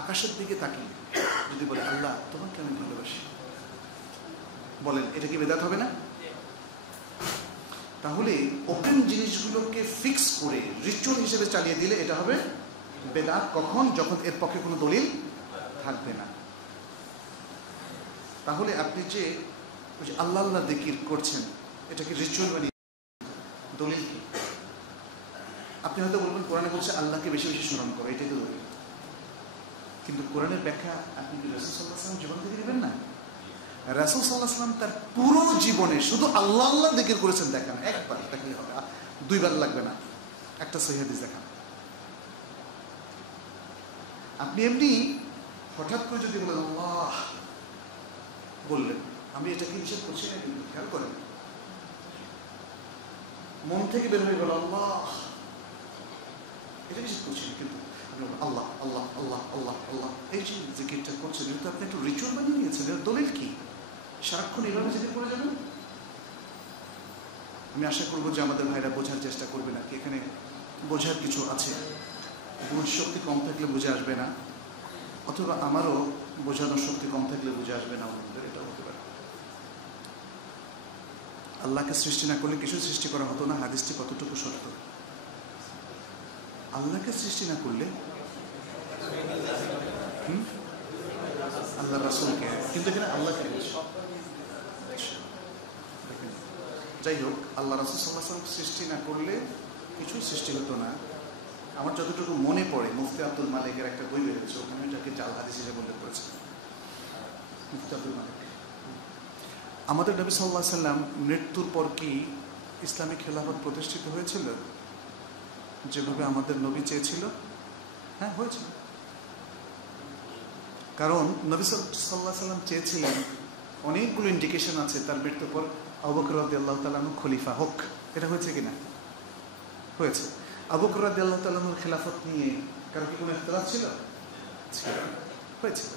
আকাশের দিকে তাকিয়ে যদি বলি আল্লাহ তোমাকে আমি ভালোবাসি, বলেন এটা কি বেদাত হবে না? তাহলে ওপেন জিনিসগুলোকে ফিক্স করে রিচুয়াল হিসেবে চালিয়ে দিলে এটা হবে বেদাত। কখন? যখন এর পক্ষে কোনো দলিল থাকবে না। তাহলে আপনি যে আল্লাহ আল্লাহ জিকির করছেন, এটা কি রিচুয়াল বানিয়ে দলিল কি? আপনি হয়তো বলবেন কোরআনে বলছে আল্লাহকে বেশি বেশি স্মরণ করো, এটাই তো দলিল। কিন্তু কোরআনের ব্যাখ্যা আপনি কি রাসূল সাল্লাল্লাহু আলাইহি ওয়াসাল্লাম জীবন থেকে দিবেন না? রাসূল সাল্লাল্লাহু আলাইহি ওয়াসাল্লাম তার পুরো জীবনে শুধু আল্লাহ আল্লাহ জিকির করেছেন, দেখান একবার দেখালে হবে, দুইবার লাগবে না, একটা সহিহ হাদিস দেখান। আপনি এমনি হঠাৎ করে যদি বলেন আল্লাহ বললেন, আমি এটাকে নিষেধ করছি না, কিন্তু খেয়াল করেন মন থেকে বের হয়ে গেল আল্লাহ, এটা নিষেধ করছি না, কিন্তু আল্লাহ আল্লাহ আল্লাহ আল্লাহ আল্লাহ এই যে জিকিরটা করছেন, এটা আপনি একটু রিচুয়াল বানিয়ে নিয়েছেন। এর দলিল কি? সারাক্ষণ এইভাবে জিকির করে যাবেন? আমি আশা করবো যে আমাদের ভাইরা বোঝার চেষ্টা করবে না, এখানে বোঝার কিছু আছে। বুঝ শক্তি কম থাকলে বুঝে আসবে না, অথবা আমারও বোঝানোর শক্তি কম থাকলে বুঝে আসবে না, আমাদের এটা হতে পারে। আল্লাহকে সৃষ্টি না করলে কিছু সৃষ্টি করা হতো না। হাদিসটি কতটুকু সত্য? আল্লাহকে সৃষ্টি না করলে আল্লাহ রাসূলকে, কিন্তু এখানে আল্লাহকে যাই হোক, আল্লাহ রাসূল সাল্লাল্লাহু আলাইহি ওয়াসাল্লাম সৃষ্টি না করলে কিছু সৃষ্টি হতো না। আমার যতটুকু মনে পড়ে, মুফতি আব্দুল মালিকের একটা বই বেরিয়েছে, ওখানে এটাকে জাল হাদিস হিসেবে উল্লেখ করেছে মুফতি আব্দুল মালিক। আমাদের নবী সাল্লাল্লাহু আলাইহি ওয়াসাল্লাম মৃত্যুর পর কি ইসলামিক খেলাফত প্রতিষ্ঠিত হয়েছিল যেভাবে আমাদের নবী চেয়েছিল? হ্যাঁ, হয়েছিল। কারণ নবী সাল্লাল্লাহু আলাইহি ওয়াসাল্লাম চেয়েছিলেন, অনেকগুলো ইন্ডিকেশন আছে তার মৃত্যুর পর আবু বকর রাদিয়াল্লাহু তাআলা আনহু খলিফা হোক। এটা হয়েছে কিনা? হয়েছে। আবু বকর রাদিয়াল্লাহু তাআলা আনহুর খেলাফত নিয়ে কারো কি কোনো ইখতিলাফ ছিল? ছিল, হয়েছিল।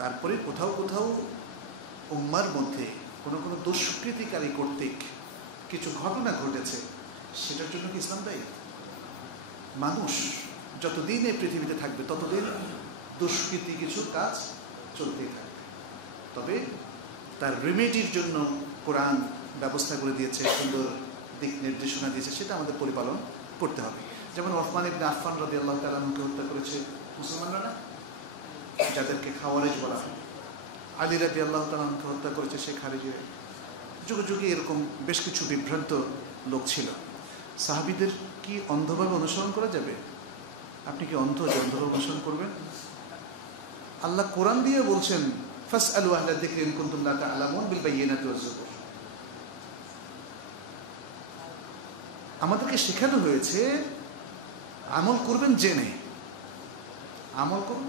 তারপরে কোথাও কোথাও উম্মার মধ্যে কোনো কোনো দুষ্কৃতিকারী কর্তৃক কিছু ঘটনা ঘটেছে, সেটার জন্য কি ইসলাম দায়ী? মানুষ যতদিন এই পৃথিবীতে থাকবে ততদিন দুষ্কৃতি কিছু কাজ চলতেই থাকবে। তবে তার রেমেডির জন্য কোরআন ব্যবস্থা করে দিয়েছে, সুন্দর দিক নির্দেশনা দিয়েছে, সেটা আমাদের পরিপালন করতে হবে। যেমন ওসমান ইবনে আফফান রাদিয়াল্লাহু তাআলা আনহুকে হত্যা করেছে মুসলমানরা না, যাদেরকে খাওয়ারেজ বলা হয়। আলী রাদিয়াল্লাহু তাআলা আনহুকে হত্যা করেছে শেখ হারিজে। যুগে যুগে এরকম বেশ কিছু বিভ্রান্ত লোক ছিল। সাহাবীদের কি অন্ধভাবে অনুসরণ করা যাবে? আপনি কি অন্ধভাবে অনুসরণ করবেন? আল্লাহ কোরআন দিয়ে বলছেন ফাসআলু আহলা যিকরি ইন কুনতুম লা তা'লামুন বিল বায়িনাতি ওয়াজ জুবুর। আমাদেরকে শেখানো হয়েছে আমল করবেন জেনে, আমল করুন,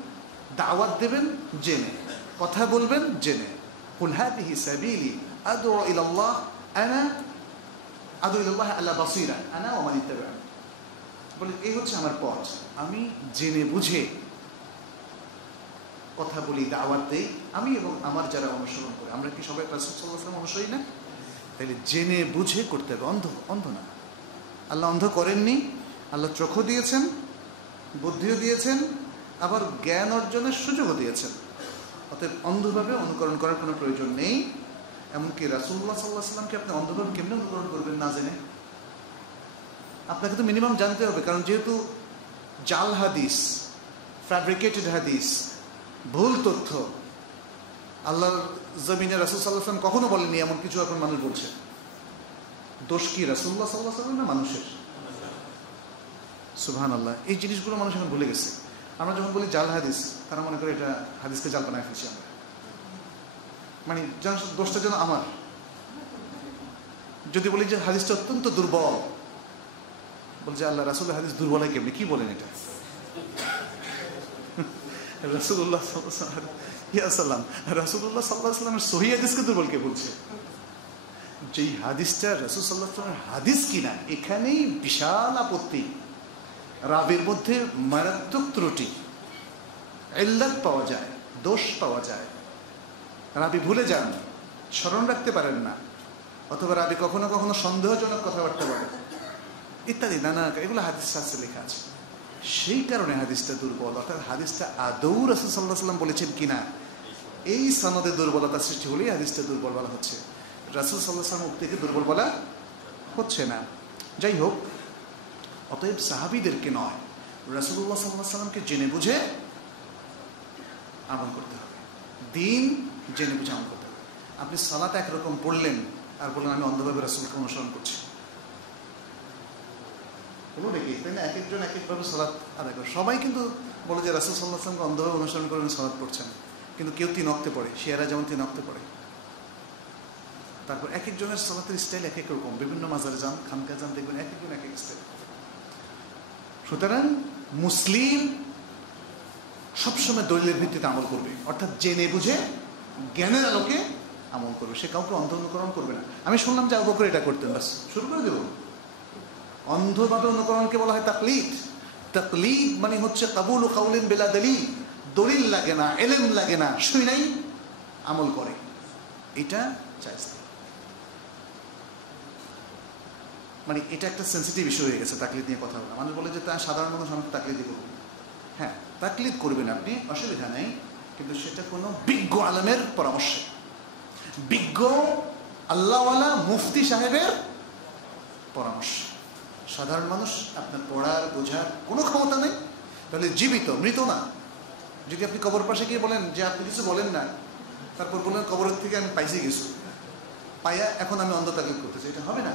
দাওয়াত দেবেন জেনে, কথা বলবেন জেনে। কুল হাযিহি সাবিলি আদউ ইলাল্লাহ আলা বাসীরা আনা ওয়া মান ইত্তাবা'আনি। বলে এই হচ্ছে আমার পথ, আমি জেনে বুঝে কথা বলি, দাওয়াত দেই, আমি এবং আমার যারা অনুসরণ করে। আমরা কি সবাই রাসূল সাল্লাল্লাহু আলাইহি ওয়াসাল্লাম অনুসারী না? তাহলে জেনে বুঝে করতে হবে, অন্ধ না। আল্লাহ অন্ধ করেননি, আল্লাহ চোখও দিয়েছেন, বুদ্ধিও দিয়েছেন, আবার জ্ঞান অর্জনের সুযোগও দিয়েছেন। অতএব অন্ধভাবে অনুকরণ করার কোনো প্রয়োজন নেই। এমনকি রাসূলুল্লাহ সাল্লাল্লাহু আলাইহি ওয়াসাল্লামকে আপনি অন্ধভাবে কেমনে অনুকরণ করবেন না জেনে? আপনাকে তো মিনিমাম জানতে হবে, কারণ যেহেতু জাল হাদিস, ফ্যাব্রিকেটেড হাদিস, ভুল তথ্য, আল্লাহর জমিনে রাসূল সাল্লাল্লাহু আলাইহি ওয়াসাল্লাম কখনো বলেননি, এমন কিছু এখন মানুষ বলছে। দোষ কি রাসূলুল্লাহ সাল্লাল্লাহু আলাইহি ওয়াসাল্লাম না মানুষের? সুবহানাল্লাহ। এই জিনিসগুলো মানুষ এখন ভুলে গেছে। আমরা যখন বলি জাল হাদিস, তারা মনে করে এটা হাদিসকে জাল বানায় ফেলছি আমরা, মানে দোষটা যেন আমার। যদি বলি যে হাদিসটা অত্যন্ত দুর্বল, বলছে আল্লাহ রাসূলের হাদিস দুর্বল হয় কেমনি? কি বলেন এটা? রাসূলুল্লাহ রাসূলুল্লাহ সাল্লাল্লাহু আলাইহি ওয়াসাল্লামের সহিহ হাদিসকে দুর্বল কে বলছে? যেই হাদিসটা রাসূল সাল্লাল্লাহু আলাইহি ওয়াসাল্লামের হাদিস কিনা, এখানেই বিশাল আপত্তি। রাবির মধ্যে মারাত্মক ত্রুটি, ইল্লাত পাওয়া যায়, দোষ পাওয়া যায়। রাবি ভুলে যান, স্মরণ রাখতে পারেন না, অথবা রাবি কখনো কখনো সন্দেহজনক কথাবার্তা বলে। ইত্যাদি নানা, এগুলো হাদিস শাস্ত্রে লেখা আছে। সেই কারণে হাদিসটা দুর্বল, অর্থাৎ হাদিসটা আদৌ রাসূল সাল্লাল্লাহু আলাইহি ওয়াসাল্লাম বলেছেন কিনা এই সনদে দুর্বলতা সৃষ্টি হলেই হাদিসটা দুর্বল বলা হচ্ছে, রাসূল সাল্লাল্লাহু আলাইহি ওয়াসাল্লাম উক্তিকে দুর্বল বলা হচ্ছে না। যাই হোক, অতএব সাহাবীদেরকে নয়, রাসূলুল্লাহ সাল্লাল্লাহু আলাইহি ওয়াসাল্লামকে জেনে বুঝে আমল করতে হবে, দিন জেনে বুঝে আমল করতে হবে। আপনি সালাত একরকম পড়লেন আর বললেন আমি অন্ধভাবে রাসূলকে অনুসরণ করছি, হলো নাকি? তাই না? এক একজন এক একভাবে সালাত আদায় করে। সবাই কিন্তু বলে যে রাসূল সাল্লাল্লাহু আলাইহি ওয়াসাল্লামকে অন্ধভাবে অনুসরণ করে সালাত পড়ছেন, কিন্তু কেউ 3 ওয়াক্তে পড়ে, শিয়ারা যেমন 3 ওয়াক্তে পড়ে। তারপর এক একজনের সালাতের স্টাইল এক এক রকম, বিভিন্ন মাজারে যান, খানকা যান, দেখবেন এক একজন এক এক স্টাইল। সুতরাং মুসলিম সবসময় দলিলের ভিত্তিতে আমল করবে, অর্থাৎ জেনে বুঝে জ্ঞানের আলোকে আমল করবে, সে কাউকে অন্ধ অনুকরণ করবে না। আমি শুনলাম যে আবু বকর এটা করতেন, বাস শুরু করে দেব। অন্ধভাবে অনুকরণকে বলা হয় তাকলিদ। তাকলিদ মানে হচ্ছে কাবুল কাউলিন বিলা দলিল, দলিল লাগে না, ইলম লাগে না, শুই নাই আমল করে, এটা জায়েজ না। মানে এটা একটা সেন্সিটিভ ইস্যু হয়ে গেছে তাকলিদ নিয়ে কথা বলা। মানুষ বলে যে তা সাধারণ মানুষ আমাকে তাকলিদই করবে। হ্যাঁ, তাকলিদ করবেন আপনি, অসুবিধা নেই, কিন্তু সেটা কোনো বিজ্ঞ আলেমের পরামর্শ, বিজ্ঞ আল্লাহওয়ালা মুফতি সাহেবের পরামর্শ। সাধারণ মানুষ আপনার পড়ার বোঝার কোনো ক্ষমতা নেই, তাহলে জীবিত, মৃত না। যদি আপনি কবর পাশে গিয়ে বলেন যে আপনি কিছু বলেন না, তারপর বলেন কবরের থেকে আমি পাইছি কিছু, পাইয়া এখন আমি অন্ধ তাকলিদ করতেছি, এটা হবে না।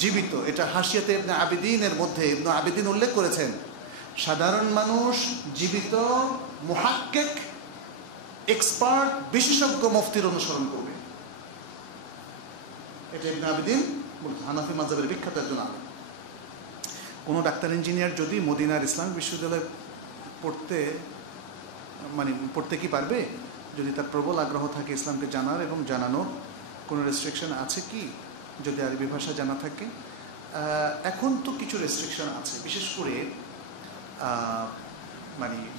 জীবিত, এটা হাসিয়াতে ইবনে আবিদিনের মধ্যে ইবনে আবিদিন উল্লেখ করেছেন, সাধারণ মানুষ জীবিত মুহাক্কিক এক্সপার্ট বিশেষজ্ঞ মুফতির অনুসরণ করবে। এটা ইবনে আবিদিন বলছেন, হানাফি মাযহাবের বিখ্যাত একজন আলেম। কোনো ডাক্তার ইঞ্জিনিয়ার যদি মদিনার ইসলামিক বিশ্ববিদ্যালয়ে পড়তে কি পারবে? যদি তার প্রবল আগ্রহ থাকে ইসলামকে জানার এবং জানানোর, কোনো রেস্ট্রিকশন আছে কি? যদি আরবি ভাষা জানা থাকে। এখন তো কিছু রেস্ট্রিকশন আছে, বিশেষ করে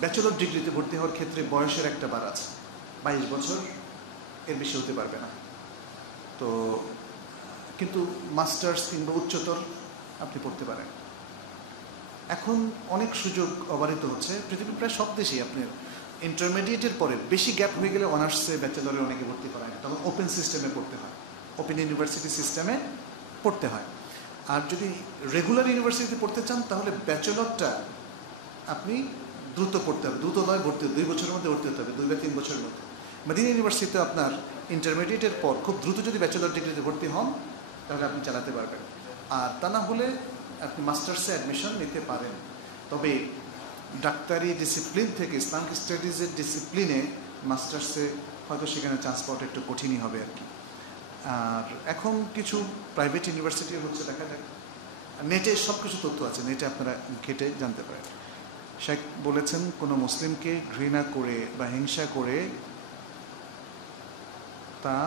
ব্যাচেলর ডিগ্রিতে ভর্তি হওয়ার ক্ষেত্রে বয়সের একটা বার আছে, 22 বছর, এর বেশি হতে পারবে না। তো কিন্তু মাস্টার্স কিংবা উচ্চতর আপনি পড়তে পারেন। এখন অনেক সুযোগ অবারিত হচ্ছে, পৃথিবীর প্রায় সব দেশেই আপনার ইন্টারমিডিয়েটের পরে বেশি গ্যাপ হয়ে গেলে অনার্সে ব্যাচেলরে অনেকে ভর্তি করায়, তখন ওপেন সিস্টেমে পড়তে হয়, ওপেন ইউনিভার্সিটি সিস্টেমে পড়তে হয়। আর যদি রেগুলার ইউনিভার্সিটিতে পড়তে চান তাহলে ব্যাচেলরটা আপনি দ্রুত পড়তে হবে, দ্রুত নয়, ভর্তি 2 বছরের মধ্যে ভর্তি হতে হবে, 2 বা 3 বছরের মধ্যে। মদিনা ইউনিভার্সিটিতে আপনার ইন্টারমিডিয়েটের পর খুব দ্রুত যদি ব্যাচেলর ডিগ্রিতে ভর্তি হন তাহলে আপনি চালাতে পারবেন, আর তা না হলে আপনি মাস্টার্সে অ্যাডমিশন নিতে পারেন। তবে ডাক্তারি ডিসিপ্লিন থেকে ইসলামিক স্টাডিজের ডিসিপ্লিনে মাস্টার্সে হয়তো সেখানে চান্স পাওয়াটা একটু কঠিনই হবে আর কি। আর এখন কিছু প্রাইভেট ইউনিভার্সিটি হচ্ছে, দেখা যাক, নেটে সব কিছু তথ্য আছে, নেটে আপনারা ঘেটে জানতে পারেন। শেখ বলেছেন কোনো মুসলিমকে ঘৃণা করে বা হিংসা করে তা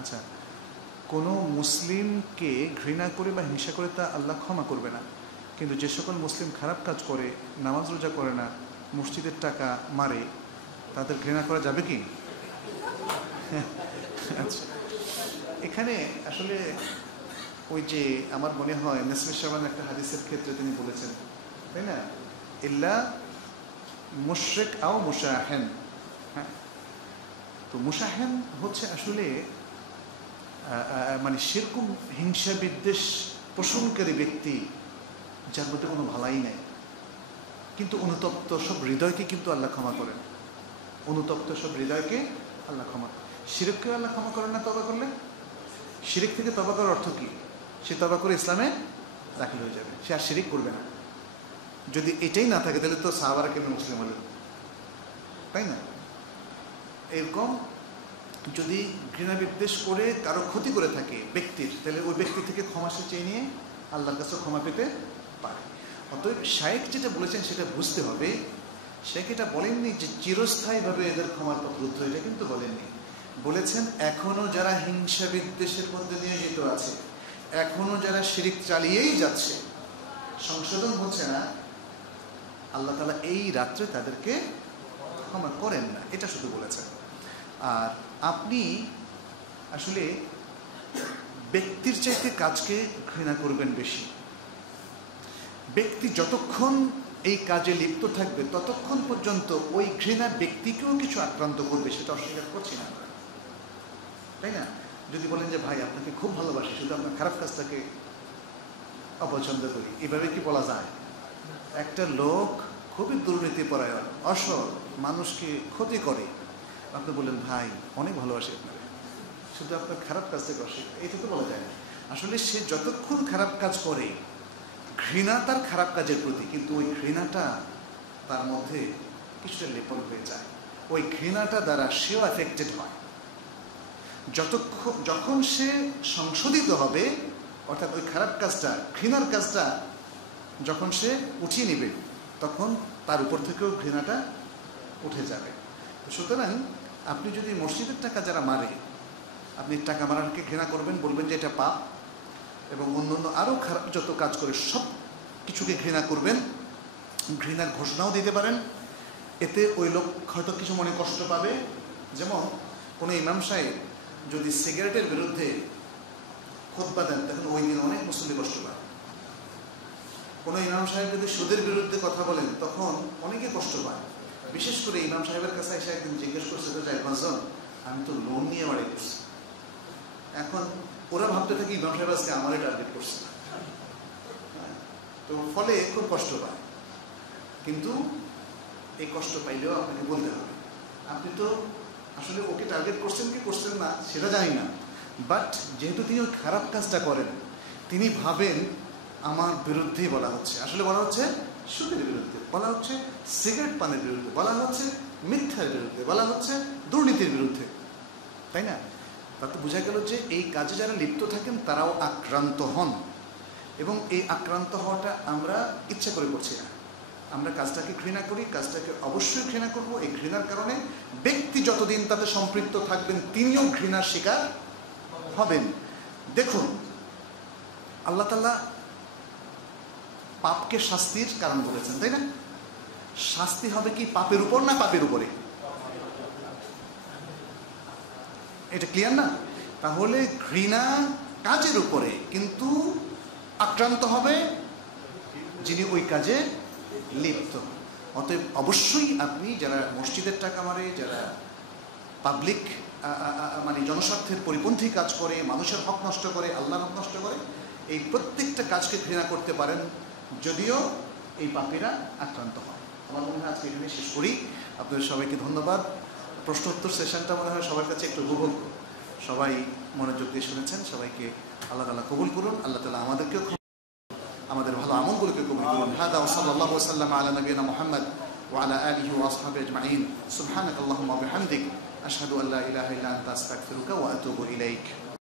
আচ্ছা, কোনো মুসলিমকে ঘৃণা করে বা হিংসা করে তা আল্লাহ ক্ষমা করবে না, কিন্তু যে সকল মুসলিম খারাপ কাজ করে, নামাজ রোজা করে না, মসজিদের টাকা মারে, তাদের ঘৃণা করা যাবে কি? আচ্ছা, এখানে আসলে ওই যে আমার মনে হয় নাসির শাবান একটা হাদিসের ক্ষেত্রে তিনি বলেছেন, তাই না, ইল্লা মুশরিক আও মুশাহিন। হ্যাঁ, তো মুশাহিন হচ্ছে আসলে শিরক, হিংসা বিদ্বেষ পোষণকারী ব্যক্তি যার মধ্যে কোনো ভালাই নেই, কিন্তু অনুতপ্ত সব হৃদয়কে কিন্তু আল্লাহ ক্ষমা করেন, অনুতপ্ত সব হৃদয়কে আল্লাহ ক্ষমা করেন। শিরককে আল্লাহ ক্ষমা করেন না তওবা করলে? শিরিক থেকে তওবা করার অর্থ কি? সে তওবা করে ইসলামে দাখিল হয়ে যাবে, সে আর শিরিক করবে না। যদি এটাই না থাকে তাহলে তো সাহাবারা কেন মুসলিম হলেন, তাই না? এরকম যদি ঘৃণা বিদ্বেষ করে কারো ক্ষতি করে থাকে ব্যক্তির, তাহলে ওই ব্যক্তি থেকে ক্ষমা সে চেয়ে নিয়ে আল্লাহর কাছে ক্ষমা পেতে পারে। অতএব শায়েখ যেটা বলেছেন সেটা বুঝতে হবে। শেখ এটা বলেননি যে চিরস্থায়ীভাবে এদের ক্ষমার পথ রুদ্ধ, এটা কিন্তু বলেননি। বলেছেন এখনো যারা হিংসা বিদ্বেষের মধ্যে নিয়োজিত আছে, এখনো যারা শিরিক চালিয়েই যাচ্ছে, সংশোধন হচ্ছে না, আল্লাহ তাআলা এই রাত্রে তাদেরকে ক্ষমা করেন না, এটা শুধু বলেছেন। আর আপনি আসলে ব্যক্তির চাইতে কাজকে ঘৃণা করবেন বেশি। ব্যক্তি যতক্ষণ এই কাজে লিপ্ত থাকবে ততক্ষণ পর্যন্ত ওই ঘৃণা ব্যক্তিকেও কিছু আক্রান্ত করবে, সেটা অস্বীকার করছি না আমরা, তাই না? যদি বলেন যে ভাই আপনাকে খুব ভালোবাসি, শুধু আপনার খারাপ কাজটাকে অপছন্দ করি, এভাবে কি বলা যায়? একটা লোক খুবই দুর্নীতিপরায়ণ, অসৎ, মানুষকে ক্ষতি করে, আপনি বললেন ভাই অনেক ভালোবাসি আপনাকে, শুধু আপনার খারাপ কাজটাকে অস্বীকার, এটা তো বলা যায় না। আসলে সে যতক্ষণ খারাপ কাজ করে ঘৃণা তার খারাপ কাজের প্রতি, কিন্তু ওই ঘৃণাটা তার মধ্যে কিছুটা লেপন হয়ে যায়, ওই ঘৃণাটা দ্বারা সেও এফেক্টেড হয়। যখন সে সংশোধিত হবে, অর্থাৎ ওই খারাপ কাজটা, ঘৃণার কাজটা যখন সে উঠিয়ে নেবে, তখন তার উপর থেকেও ঘৃণাটা উঠে যাবে। সুতরাং আপনি যদি মসজিদের টাকা যারা মারে, আপনি টাকা মারাকে ঘৃণা করবেন, বলবেন যে এটা পাপ, এবং অন্যান্য আরও খারাপ যত কাজ করে সব কিছুকে ঘৃণা করবেন, ঘৃণার ঘোষণাও দিতে পারেন। এতে ওই লোক হয়তো কিছু মনে কষ্ট পাবে। যেমন কোনো ইমাম সাহেব যদি সিগারেটের বিরুদ্ধে খুতবা দেন, তখন ওই দিন অনেক মুসল্লি কষ্ট পায়। কোনো ইমাম সাহেব যদি সুদের বিরুদ্ধে কথা বলেন, তখন অনেকে কষ্ট পায়। বিশেষ করে ইমাম সাহেবের কাছে এসে একদিন জিজ্ঞেস করছে যে একজন, আমি তো লোন নিয়ে বাড়ি করছি, এখন ওরা ভাবতে থাকে ইমাম সাহেব আজকে আমারই টার্গেট করছে, তো ফলে খুব কষ্ট পায়। কিন্তু এই কষ্ট পাইলেও আপনাকে বলতে হবে, আপনি তো আসলে ওকে টার্গেট করছেন কি করছেন না সেটা জানি না, বাট যেহেতু তিনি ওই খারাপ কাজটা করেন, তিনি ভাবেন আমার বিরুদ্ধেই বলা হচ্ছে। আসলে বলা হচ্ছে সুদের বিরুদ্ধে, বলা হচ্ছে সিগারেট পানের বিরুদ্ধে, বলা হচ্ছে মিথ্যার বিরুদ্ধে, বলা হচ্ছে দুর্নীতির বিরুদ্ধে, তাই না? তাতে বোঝা গেল যে এই কাজে যারা লিপ্ত থাকেন তারাও আক্রান্ত হন, এবং এই আক্রান্ত হওয়াটা আমরা ইচ্ছা করে করছি না। আমরা কাজটাকে ঘৃণা করি, কাজটাকে অবশ্যই ঘৃণা করব। এই ঘৃণার কারণে ব্যক্তি যতদিন তাতে সম্পৃক্ত থাকবেন তিনিও ঘৃণার শিকার হবেন। দেখুন, আল্লাহ তাআলা পাপকে শাস্তির কারণ বলেছেন, তাই না? শাস্তি হবে কি পাপের উপর না পাপের উপরে? এটা ক্লিয়ার না? তাহলে ঘৃণা কাজের উপরে, কিন্তু আক্রান্ত হবে যিনি ওই কাজে লিপ্ত। অতএব অবশ্যই আপনি যারা মসজিদের টাকা মারে, যারা পাবলিক মানে জনস্বার্থের পরিপন্থী কাজ করে, মানুষের হক নষ্ট করে, আল্লাহর হক নষ্ট করে, এই প্রত্যেকটা কাজকে ঘৃণা করতে পারেন, যদিও এই পাপীরা আক্রান্ত হয়। আমার মনে হয় আজকে এখানে শেষ করি। আপনাদের সবাইকে ধন্যবাদ। প্রশ্ন উত্তর সেশনটা মনে হয় সবার কাছে একটু উপভোগ, সবাই মনোযোগ দিয়ে শুনেছেন। সবাইকে আল্লাহ তাআলা কবুল করুন, আল্লাহ তাআলা আমাদেরকেও আমাদের ভালো আমলগুলোকে কবুল করুন। হাদা ওয়া সাল্লাল্লাহু ওয়া সাল্লামা আলা নবিয়িনা মুহাম্মদ ওয়া আলা আলিহি ওয়া আসহাবিহি আজমাইন। সুবহানাকাল্লাহুম্মা ওয়া বিহামদিক আশহাদু আল্লা ইলাহা ইল্লা আনতা আস্তাগফিরুকা ওয়া আতুবু ইলাইক।